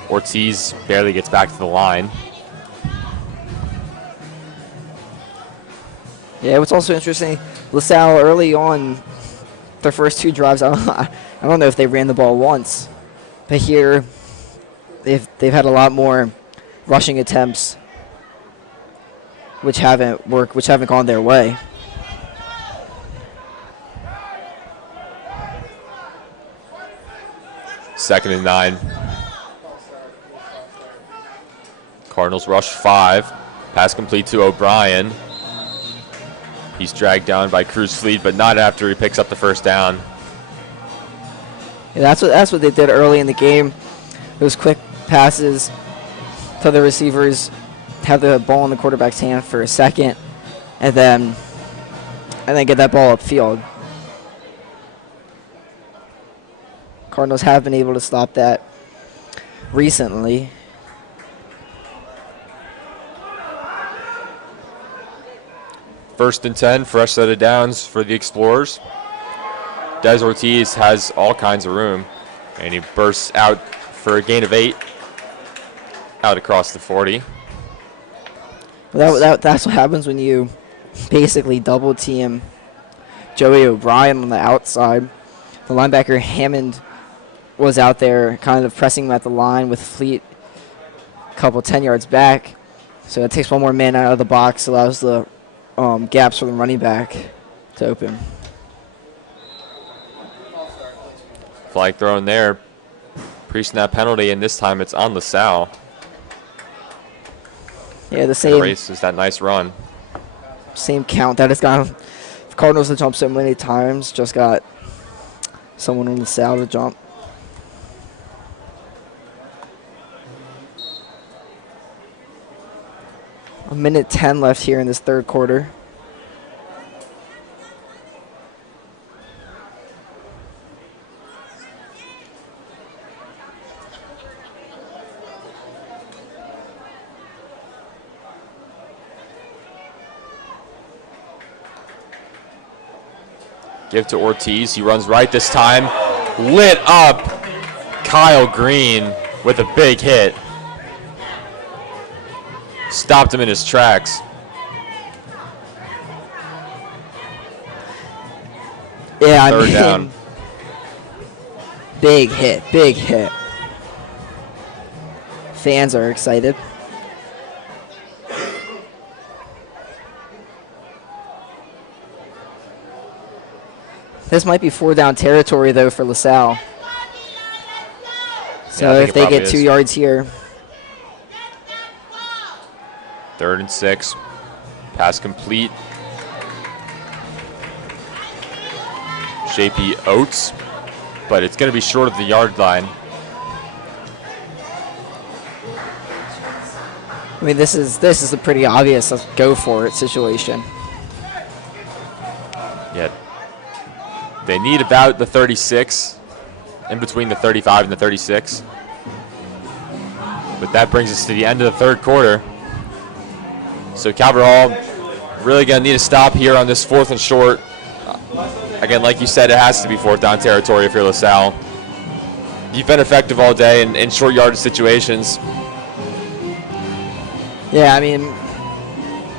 Ortiz barely gets back to the line. Yeah, what's also interesting, LaSalle early on, their first 2 drives, I don't know if they ran the ball once, but here they've had a lot more rushing attempts, which haven't worked, which haven't gone their way. 2nd and 9. Cardinals rush 5. Pass complete to O'Brien. He's dragged down by Cruz Fleet, but not after he picks up the first down. Yeah, that's what they did early in the game. Those quick passes to the receivers, have the ball in the quarterback's hand for a second, and then get that ball upfield. Cardinals have been able to stop that recently. First and 10, fresh set of downs for the Explorers. Des Ortiz has all kinds of room, and he bursts out for a gain of 8 out across the 40. Well, that's what happens when you basically double team Joey O'Brien on the outside. The linebacker Hammond was out there kind of pressing him at the line with Fleet a couple 10 yards back. So it takes one more man out of the box, allows the gaps for the running back to open. Flag thrown there. Pre-snap penalty, and this time it's on LaSalle. Yeah, the same Erases that nice run. same count that has gone. The Cardinals have jumped so many times, just got someone on LaSalle to jump. A minute 10 left here in this third quarter. Give to Ortiz. He runs right this time. Lit up. Kyle Green with a big hit. Stopped him in his tracks. Yeah, I Third mean, down. Big hit, big hit. Fans are excited. This might be 4-down territory, though, for LaSalle. So Yeah, I think if it they probably get 2 is. yards here. 3rd and 6. Pass complete. JP Oates, but it's going to be short of the yard line. I mean, this is a pretty obvious go for it situation. Yeah. They need about the 36, in between the 35 and the 36. But that brings us to the end of the third quarter. So Cabral really going to need a stop here on this 4th and short. Again, like you said, it has to be 4th down territory if you're LaSalle. You've been effective all day in short yardage situations. Yeah, I mean,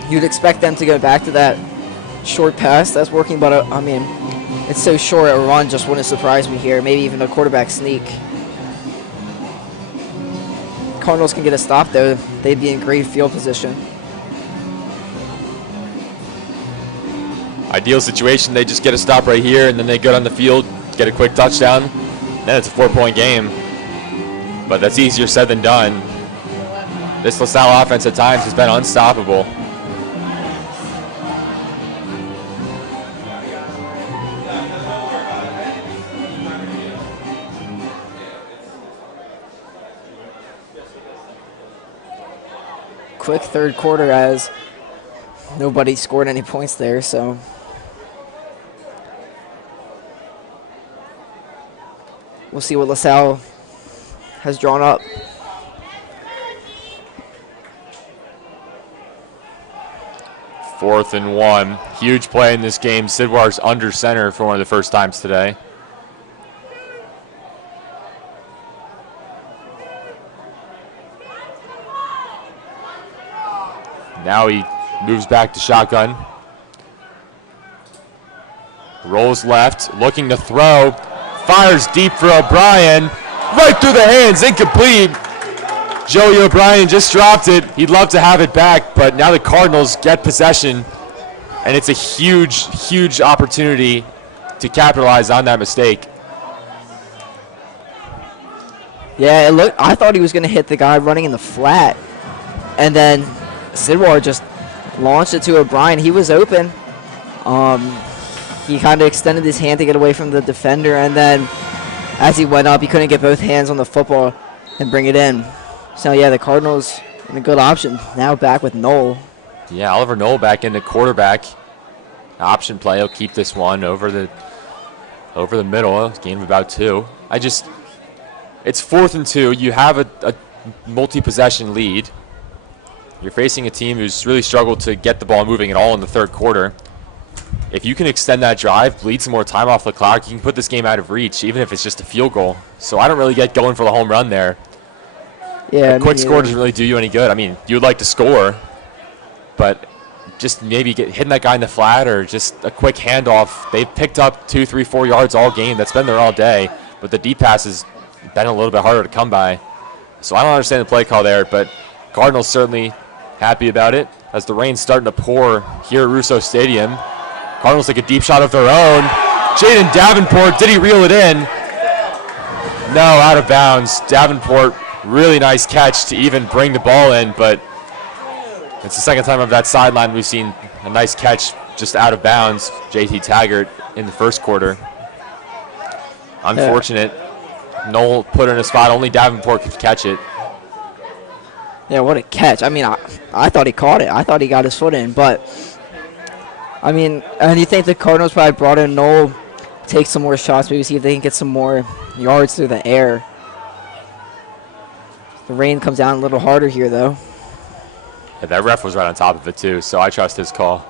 you'd expect them to go back to that short pass that's working, but I mean, it's so short, a run just wouldn't surprise me here. Maybe even a quarterback sneak. Cardinals can get a stop, though. They'd be in great field position. Ideal situation, they just get a stop right here, and then they go down the field, get a quick touchdown. Then it's a 4-point game. But that's easier said than done. This LaSalle offense at times has been unstoppable. Quick third quarter as nobody scored any points there, so we'll see what LaSalle has drawn up. Fourth and 1. Huge play in this game. Sidwar's under center for one of the first times today. Now he moves back to shotgun. Rolls left, looking to throw. Fires deep for O'Brien. Right through the hands, incomplete. Joey O'Brien just dropped it. He'd love to have it back, but now the Cardinals get possession, and it's a huge, huge opportunity to capitalize on that mistake. Yeah, it looked. I thought he was going to hit the guy running in the flat, and then Sidwar just launched it to O'Brien. He was open. He kind of extended his hand to get away from the defender, and then as he went up, he couldn't get both hands on the football and bring it in. So, yeah, the Cardinals in a good option. Now back with Knoll. Yeah, Oliver Knoll back into quarterback. Option play. He'll keep this one over the middle. Gain of about 2. It's 4th and 2. You have a multi-possession lead. You're facing a team who's really struggled to get the ball moving at all in the third quarter. If you can extend that drive, bleed some more time off the clock, you can put this game out of reach, even if it's just a field goal. So I don't really get going for the home run there. Yeah, a quick score doesn't really do you any good. I mean, you would like to score, but just maybe hitting that guy in the flat or just a quick handoff. They've picked up 2, 3, 4 yards all game. That's been there all day, but the deep pass has been a little bit harder to come by. So I don't understand the play call there, but Cardinals certainly happy about it as the rain's starting to pour here at Russo Stadium. Cardinals take a deep shot of their own. Jaden Davenport, did he reel it in? No, out of bounds. Davenport, really nice catch to even bring the ball in, but it's the second time of that sideline we've seen a nice catch just out of bounds. JT Taggart in the first quarter. Unfortunate. Knoll put it in a spot. Only Davenport could catch it. Yeah, what a catch. I mean, I thought he caught it. I thought he got his foot in, but I mean, and you think the Cardinals probably brought in Knoll, take some more shots, maybe see if they can get some more yards through the air. The rain comes down a little harder here, though. Yeah, that ref was right on top of it, too, so I trust his call.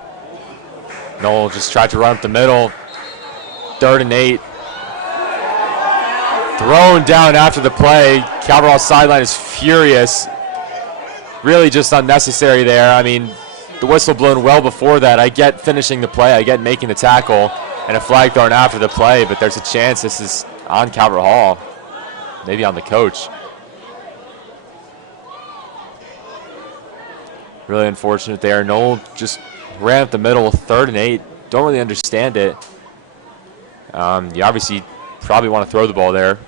Knoll just tried to run up the middle. 3rd and 8. Thrown down after the play. Calverall's sideline is furious. Really just unnecessary there. I mean, the whistle blown well before that. I get finishing the play. I get making the tackle and a flag thrown after the play, but there's a chance this is on Calvert Hall, maybe on the coach. Really unfortunate there. Knoll just ran up the middle, 3rd and 8. Don't really understand it. You obviously probably want to throw the ball there.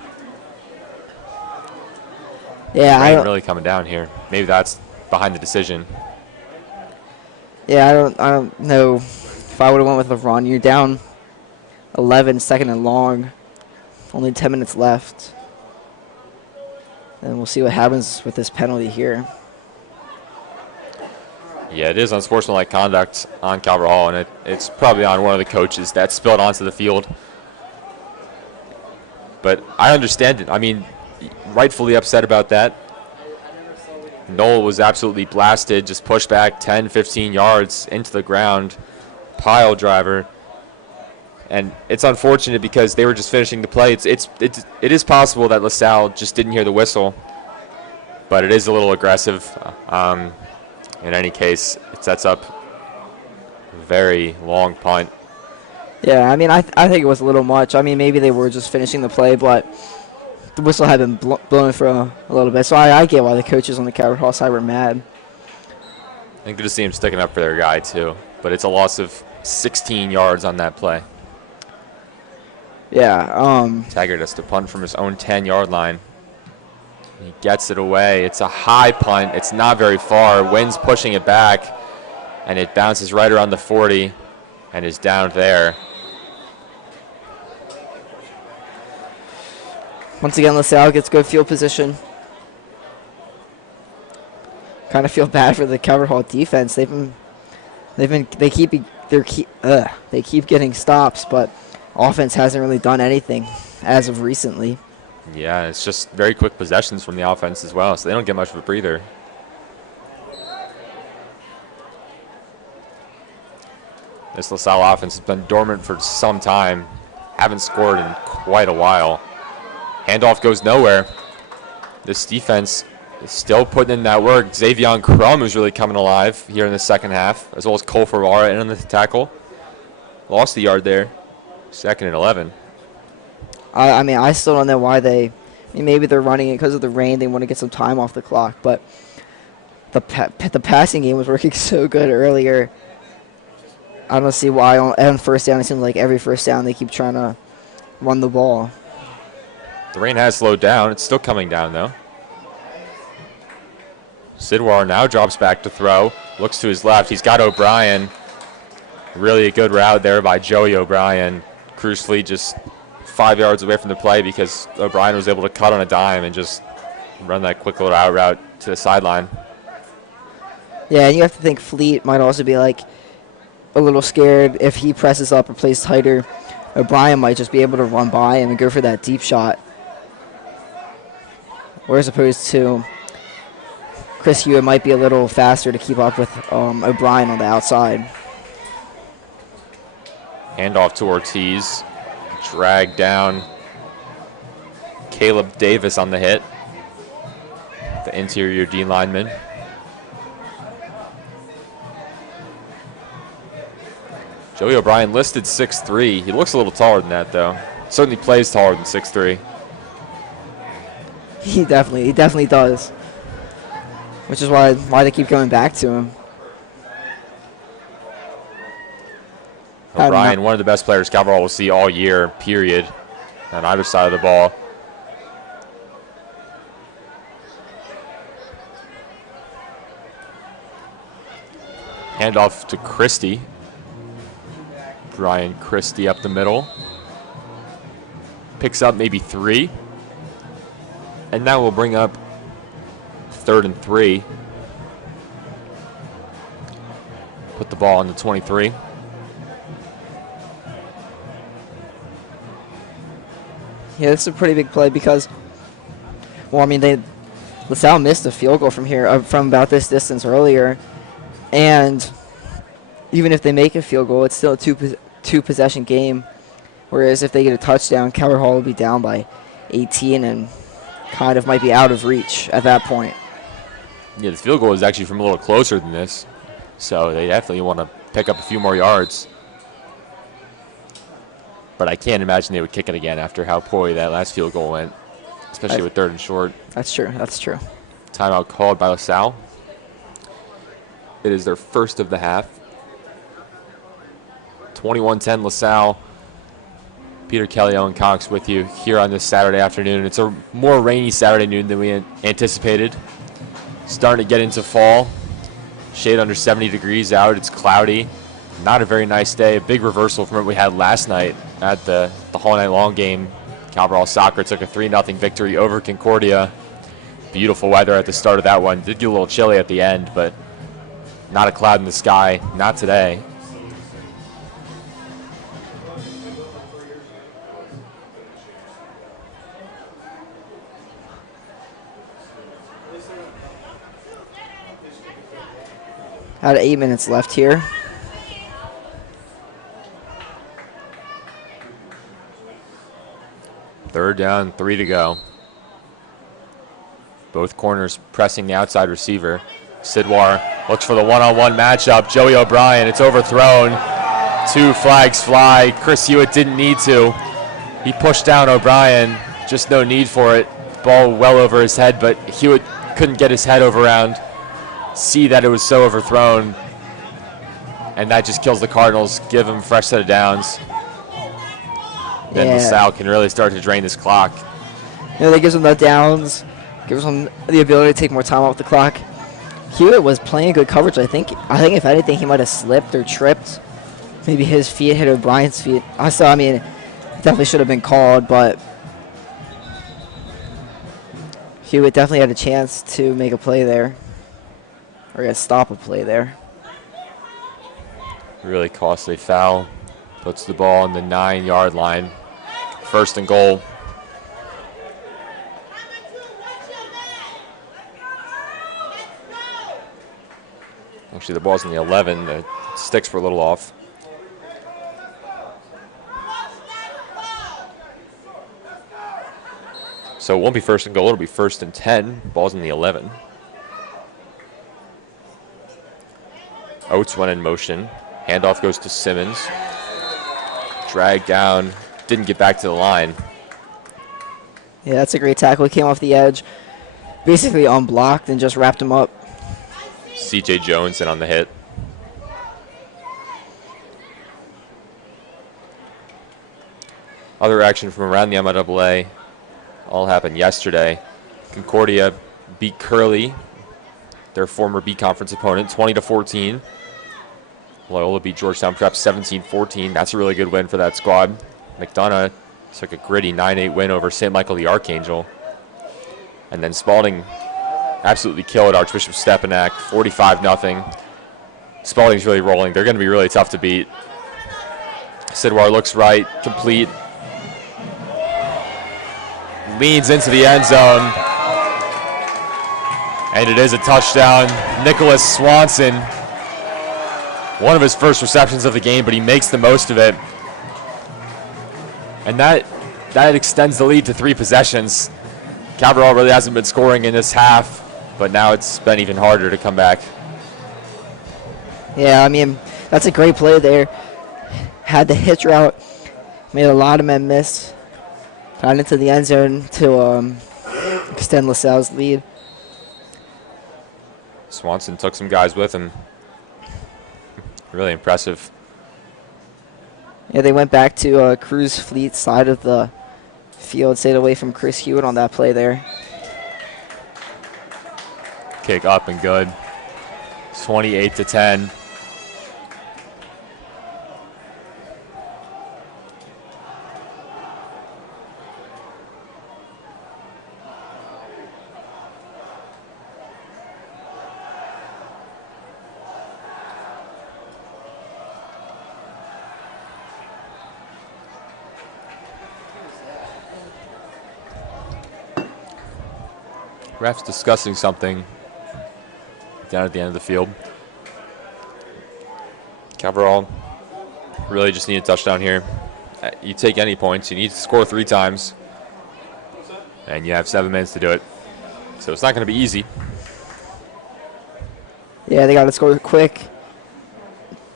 Yeah, I don't really coming down here. Maybe that's behind the decision. Yeah, I don't know if I would have went with the run. You're down 11, 2nd and long. Only 10 minutes left. And we'll see what happens with this penalty here. Yeah, it is unsportsmanlike conduct on Calvert Hall, and it's probably on one of the coaches that spilled onto the field. But I understand it. I mean, rightfully upset about that. Knoll was absolutely blasted, just pushed back 10, 15 yards into the ground, pile driver. And it's unfortunate because they were just finishing the play. It is possible that LaSalle just didn't hear the whistle, but it is a little aggressive. In any case, it sets up a very long punt. Yeah, I mean, I think it was a little much. I mean, maybe they were just finishing the play, but the whistle had been blown for a little bit. So I get why the coaches on the Calvert Hall side were mad. I think good to see him sticking up for their guy, too. But it's a loss of 16 yards on that play. Yeah. Taggart has to punt from his own 10-yard line. He gets it away. It's a high punt. It's not very far. Wynn's pushing it back, and it bounces right around the 40 and is down there. Once again, LaSalle gets good field position. Kind of feel bad for the Calvert Hall defense. They keep getting stops, but offense hasn't really done anything as of recently. Yeah, it's just very quick possessions from the offense as well, so they don't get much of a breather. This LaSalle offense has been dormant for some time. Haven't scored in quite a while. Handoff goes nowhere. This defense is still putting in that work. Xavion Crum is really coming alive here in the second half, as well as Cole Ferrara in on the tackle. Lost the yard there. 2nd and 11. I mean, I still don't know why maybe they're running it because of the rain. They want to get some time off the clock, but the passing game was working so good earlier. I don't see why on first down, it seems like every first down they keep trying to run the ball. The rain has slowed down. It's still coming down, though. Sidwar now drops back to throw. Looks to his left. He's got O'Brien. Really a good route there by Joey O'Brien. Cruz Fleet just 5 yards away from the play because O'Brien was able to cut on a dime and just run that quick little out route to the sideline. Yeah, and you have to think Fleet might also be like a little scared if he presses up or plays tighter. O'Brien might just be able to run by him and go for that deep shot. Whereas opposed to Chris Hewitt might be a little faster to keep up with O'Brien on the outside. Handoff to Ortiz. Drag down. Caleb Davis on the hit. The interior D lineman. Joey O'Brien listed 6'3". He looks a little taller than that, though. Certainly plays taller than 6'3". He definitely does. Which is why they keep going back to him. O'Brien, one of the best players Calverall will see all year, period, on either side of the ball. Handoff to Christie. Brian Christie up the middle. Picks up maybe 3. And now we'll bring up 3rd and 3. Put the ball on the 23. Yeah, this is a pretty big play because, well, I mean, LaSalle missed a field goal from here, from about this distance earlier, and even if they make a field goal, it's still a two possession game. Whereas if they get a touchdown, Calvert Hall will be down by 18 and kind of might be out of reach at that point. Yeah, the field goal is actually from a little closer than this, so they definitely want to pick up a few more yards. But I can't imagine they would kick it again after how poorly that last field goal went, especially with 3rd and short. That's true. Timeout called by LaSalle. It is their first of the half. 21-10 LaSalle. Peter Kelly, Owen Cox with you here on this Saturday afternoon. It's a more rainy Saturday noon than we anticipated. Starting to get into fall. Shade under 70 degrees out. It's cloudy. Not a very nice day. A big reversal from what we had last night at the Hall Night Long game. Calverall Soccer took a 3-0 victory over Concordia. Beautiful weather at the start of that one. Did get a little chilly at the end, but not a cloud in the sky. Not today. About 8 minutes left here. Third down, 3 to go. Both corners pressing the outside receiver. Sidwar looks for the one-on-one matchup. Joey O'Brien, it's overthrown. 2 flags fly. Chris Hewitt didn't need to. He pushed down O'Brien, just no need for it. Ball well over his head, but Hewitt couldn't get his head over around. See that it was so overthrown, and that just kills the Cardinals. Give them a fresh set of downs. Then LaSalle can really start to drain this clock. You know, that gives them the downs, gives them the ability to take more time off the clock. Hewitt was playing good coverage. I think if anything, he might have slipped or tripped. Maybe his feet hit O'Brien's feet. I mean, it definitely should have been called, but Hewitt definitely had a chance to make a play there. Or to stop a play there. Really costly foul. Puts the ball on the 9-yard line. 1st and goal. Actually, the ball's on the 11. The sticks were a little off. So it won't be 1st and goal. It'll be 1st and 10. Ball's on the 11. Oates went in motion. Handoff goes to Simmons. Dragged down. Didn't get back to the line. Yeah, that's a great tackle. He came off the edge, basically unblocked, and just wrapped him up. C.J. Jones in on the hit. Other action from around the MIAA. all happened yesterday. Concordia beat Curly, their former B Conference opponent, 20-14. Loyola beat Georgetown Prep 17-14. That's a really good win for that squad. McDonough took a gritty 9-8 win over St. Michael the Archangel. And then Spalding absolutely killed Archbishop Stepanak, 45-0. Spalding's really rolling. They're going to be really tough to beat. Sidwar looks right, complete. Leans into the end zone. And it is a touchdown. Nicholas Swanson, one of his first receptions of the game, but he makes the most of it. And that extends the lead to 3 possessions. Cabral really hasn't been scoring in this half, but now it's been even harder to come back. Yeah, I mean, that's a great play there. Had the hitch route, made a lot of men miss. Got into the end zone to extend LaSalle's lead. Swanson took some guys with him. Really impressive. Yeah, they went back to Cruz Fleet side of the field, stayed away from Chris Hewitt on that play there. Kick up and good. 28-10. Ref's discussing something down at the end of the field. Cabral really just need a touchdown here. You take any points, you need to score 3 times, and you have 7 minutes to do it. So it's not going to be easy. Yeah, they got to score quick.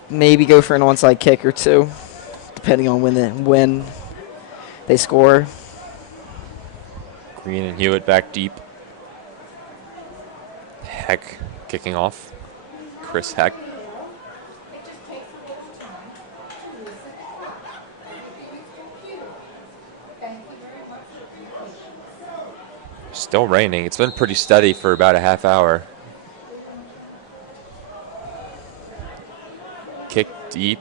Maybe go for an onside kick or 2, depending on when they score. Green and Hewitt back deep. Heck kicking off. Chris Heck. Still raining. It's been pretty steady for about a half hour. Kick deep.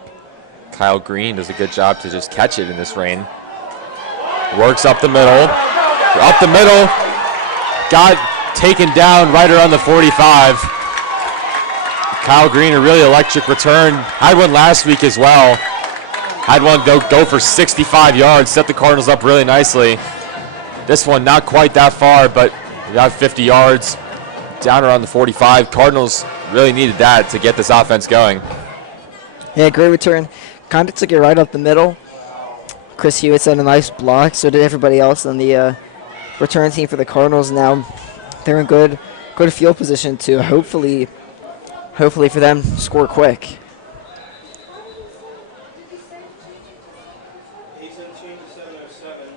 Kyle Green does a good job to just catch it in this rain. Works up the middle. Up the middle. Got taken down right around the 45. Kyle Green, a really electric return. Had one last week as well. Had one go for 65 yards, set the Cardinals up really nicely. This one not quite that far, but about 50 yards, down around the 45. Cardinals really needed that to get this offense going. Yeah, great return. Kind of took it right up the middle. Chris Hewitt had a nice block, so did everybody else on the return team for the Cardinals. Now they're in good field position to hopefully for them score quick. He said change to 707,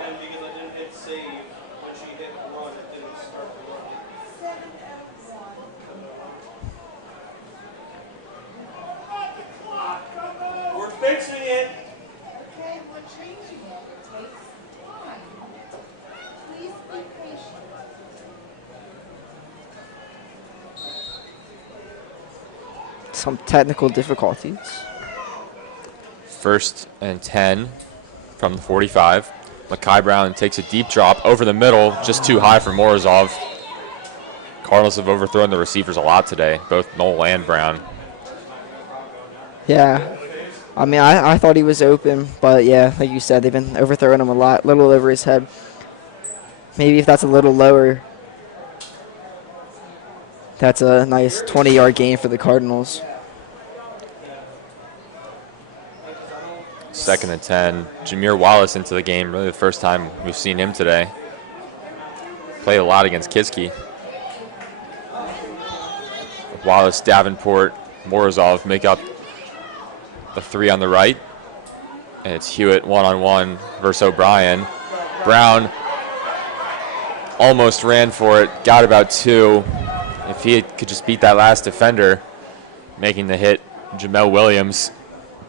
and because I didn't hit save when she hit run, it didn't start the run. We're fixing it. Okay, we're changing it. It takes time. Please be patient. Some technical difficulties. 1st and 10 from the 45. Makai Brown takes a deep drop over the middle, just too high for Morozov. Cardinals have overthrown the receivers a lot today, both Knoll and Brown. Yeah. I mean, I thought he was open, but yeah, like you said, they've been overthrowing him a lot, little over his head. Maybe if that's a little lower, that's a nice 20-yard gain for the Cardinals. 2nd and 10. Jameer Wallace into the game, really the first time we've seen him today. Played a lot against Kiski. Wallace, Davenport, Morozov make up the 3 on the right. And it's Hewitt one-on-one versus O'Brien. Brown almost ran for it, got about 2. If he could just beat that last defender, making the hit, Jamel Williams,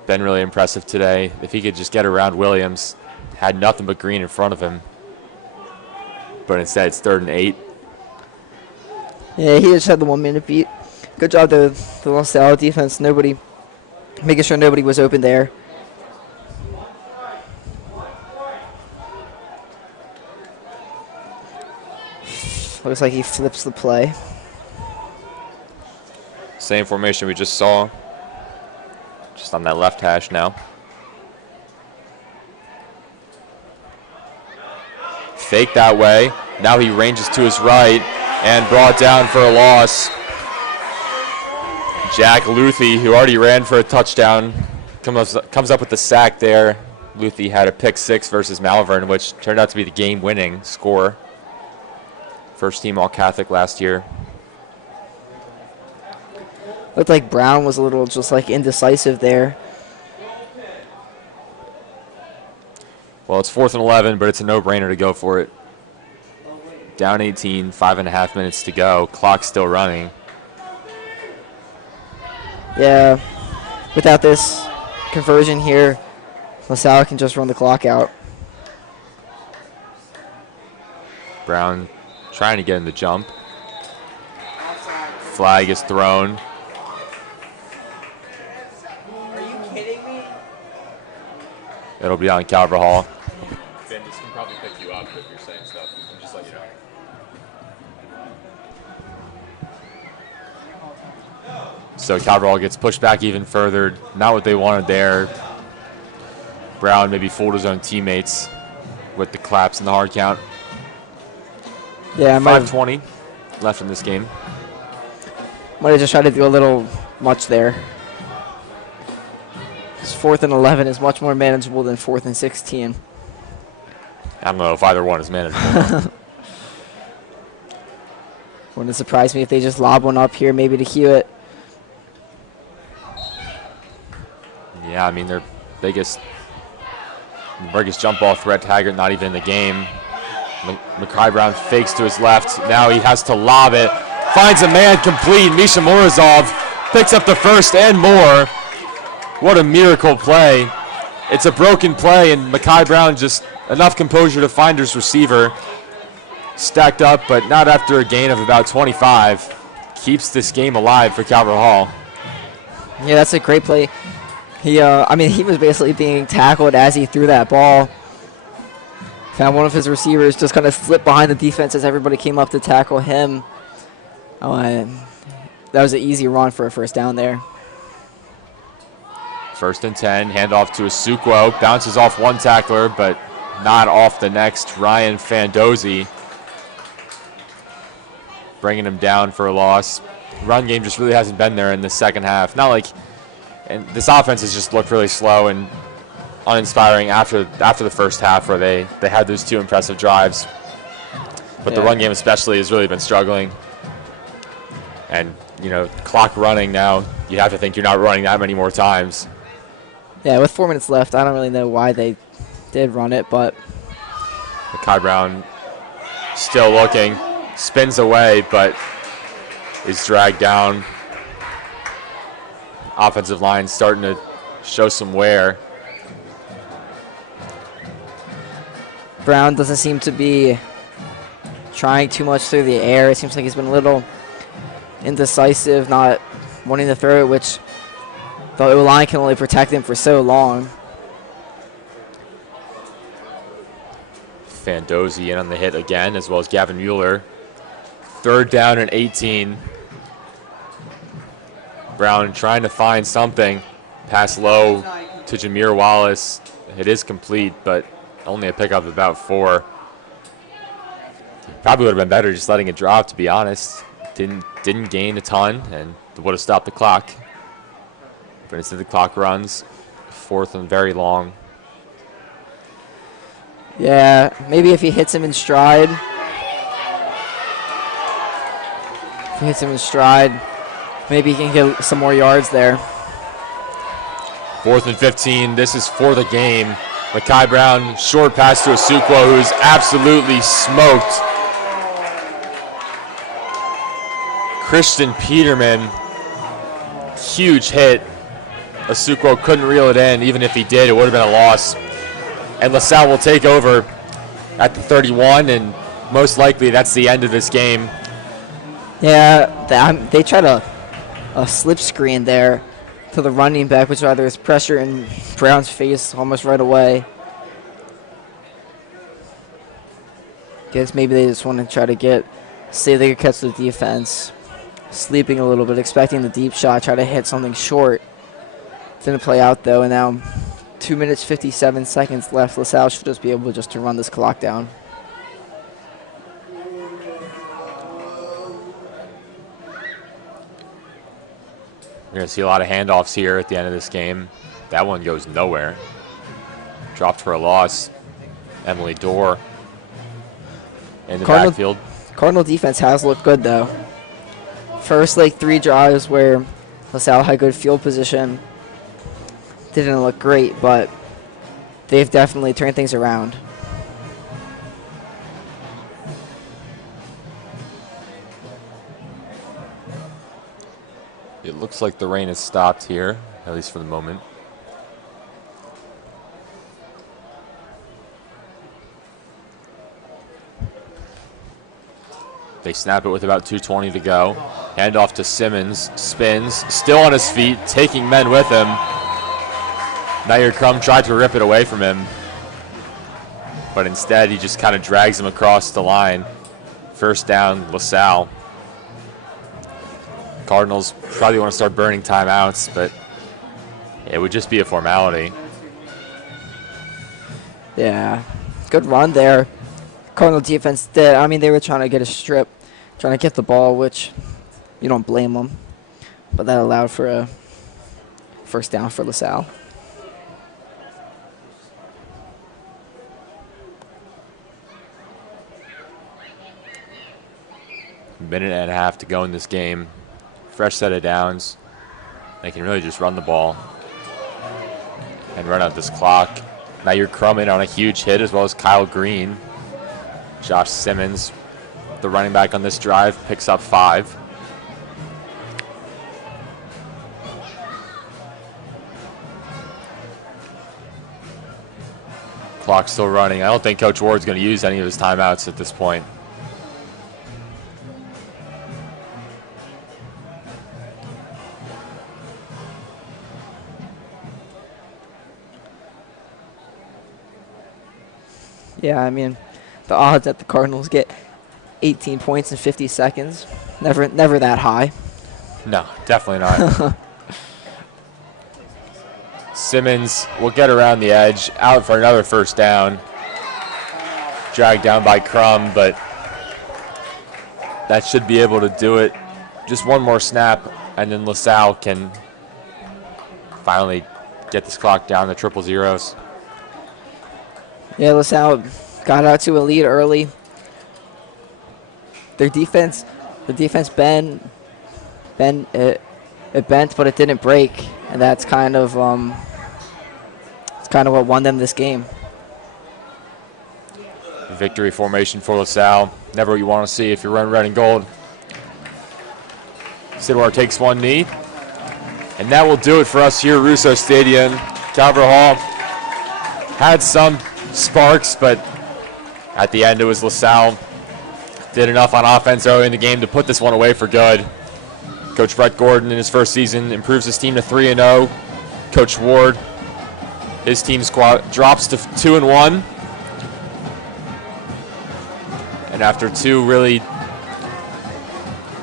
been really impressive today. If he could just get around Williams, had nothing but green in front of him. But instead, it's 3rd and 8. Yeah, he just had the 1 minute beat. Good job, the LaSalle defense. Making sure nobody was open there. Looks like he flips the play. Same formation we just saw. Just on that left hash now. Fake that way. Now he ranges to his right and brought down for a loss. Jack Luthi, who already ran for a touchdown, comes up with the sack there. Luthi had a pick 6 versus Malvern, which turned out to be the game-winning score. First team All-Catholic last year. Looked like Brown was a little just like indecisive there. Well, it's 4th and 11, but it's a no-brainer to go for it. Down 18, 5.5 minutes to go. Clock still running. Yeah, without this conversion here, LaSalle can just run the clock out. Brown trying to get in the jump. Flag is thrown. Are you kidding me? It'll be on Calvert Hall. Ben, this can probably pick you up if you're saying stuff. I'm just letting you know. So Calvert Hall gets pushed back even further. Not what they wanted there. Brown maybe fooled his own teammates with the claps and the hard count. Yeah, 5:20 left in this game. Might have just tried to do a little much there. This 4th and 11 is much more manageable than 4th and 16. I don't know if either one is manageable. Wouldn't surprise me if they just lob one up here, maybe to Hewitt. Yeah, I mean, their biggest jump ball threat, Taggart, not even in the game. Mackay Brown fakes to his left. Now he has to lob it. Finds a man complete. Misha Morozov picks up the first and more. What a miracle play. It's a broken play, and Mackay Brown just enough composure to find his receiver. Stacked up, but not after a gain of about 25. Keeps this game alive for Calvert Hall. Yeah, that's a great play. He was basically being tackled as he threw that ball. Found one of his receivers just kind of slipped behind the defense as everybody came up to tackle him. And that was an easy run for a first down there. 1st and 10, handoff to Asukwo. Bounces off one tackler, but not off the next. Ryan Fandozzi bringing him down for a loss. Run game just really hasn't been there in the second half. Not like, and this offense has just looked really slow and uninspiring after the first half, where they had those 2 impressive drives. But the run game especially has really been struggling. And, you know, clock running now, you have to think you're not running that many more times. Yeah, with 4 minutes left, I don't really know why they did run it, but Mackay Brown still looking, spins away, but is dragged down. Offensive line starting to show some wear. Brown doesn't seem to be trying too much through the air. It seems like he's been a little indecisive, not wanting to throw it, which the O-line can only protect him for so long. Fandozzi in on the hit again, as well as Gavin Mueller. 3rd down and 18. Brown trying to find something. Pass low to Jameer Wallace. It is complete, but only a pickup of about 4. Probably would have been better just letting it drop, to be honest. Didn't gain a ton, and would have stopped the clock. But instead the clock runs. 4th and very long. Yeah, maybe if he hits him in stride. If he hits him in stride, maybe he can get some more yards there. 4th and 15. This is for the game. Mackay Brown, short pass to Asukwo, who's absolutely smoked Christian Peterman. Huge hit. Asukwo couldn't reel it in. Even if he did, it would have been a loss. and LaSalle will take over at the 31, and most likely that's the end of this game. Yeah, they tried a slip screen there to the running back, which rather is pressure in Brown's face almost right away. Guess maybe they just want to try to see if they could catch the defense. Sleeping a little bit, expecting the deep shot, try to hit something short. Didn't play out though, and now 2 minutes 57 seconds left. LaSalle should just be able just to run this clock down. We're going to see a lot of handoffs here at the end of this game. That one goes nowhere. Dropped for a loss. Emily Dorr in the backfield. Cardinal defense has looked good though. First 3 drives where LaSalle had good field position. Didn't look great, but they've definitely turned things around. It looks like the rain has stopped here, at least for the moment. They snap it with about 2:20 to go. Hand off to Simmons, spins, still on his feet, taking men with him. Nair Crum tried to rip it away from him, but instead he just kind of drags him across the line. First down, LaSalle. Cardinals probably want to start burning timeouts, but it would just be a formality. Yeah, good run there. Cardinal defense did. I mean, they were trying to get a strip, trying to get the ball, which you don't blame them. But that allowed for a first down for LaSalle. Minute and a half to go in this game. Fresh set of downs. They can really just run the ball and run out this clock. Now you're Crummett on a huge hit, as well as Kyle Green. Josh Simmons, the running back on this drive, picks up 5. Clock still running. I don't think Coach Ward's going to use any of his timeouts at this point. Yeah, I mean, the odds that the Cardinals get 18 points in 50 seconds, never that high. No, definitely not. Simmons will get around the edge, out for another first down. Dragged down by Crum, but that should be able to do it. Just one more snap, and then LaSalle can finally get this clock down to 000s. Yeah, LaSalle got out to a lead early. Their defense, the defense bent, but it didn't break, and that's kind of what won them this game. Victory formation for LaSalle. Never what you want to see if you're running red and gold. Sidwar takes one knee, and that will do it for us here at Russo Stadium. Calvert Hall had some sparks, but at the end it was LaSalle did enough on offense early in the game to put this one away for good. Coach Brett Gordon in his first season improves his team to 3-0. Coach Ward, his team squad drops to 2-1. And after 2 really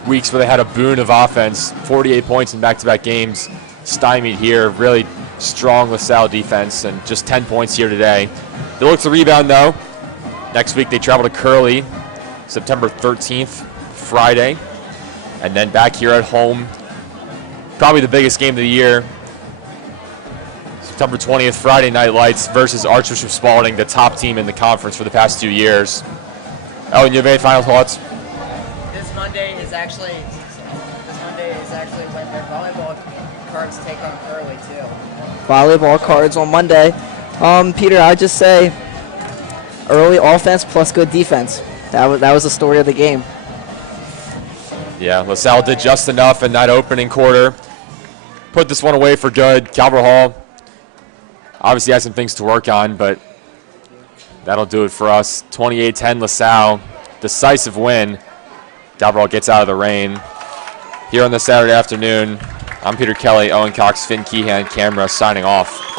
weeks where they had a boon of offense, 48 points in back-to-back games, stymied here. Really strong LaSalle defense, and just 10 points here today. They look to rebound though. Next week they travel to Curly, September 13th, Friday, and then back here at home. Probably the biggest game of the year. September 20th, Friday Night Lights versus Archbishop Spalding, the top team in the conference for the past 2 years. Ellen, you have any final thoughts? This Monday is actually when their volleyball cards take on Curly too. Volleyball cards on Monday. Peter, I'd just say early offense plus good defense. That was the story of the game. Yeah, LaSalle did just enough in that opening quarter. Put this one away for good. Calvert Hall obviously has some things to work on, but That'll do it for us. 28-10 LaSalle. Decisive win. Dalrymple gets out of the rain. Here on this Saturday afternoon, I'm Peter Kelly, Owen Cox, Finn Keehan, camera signing off.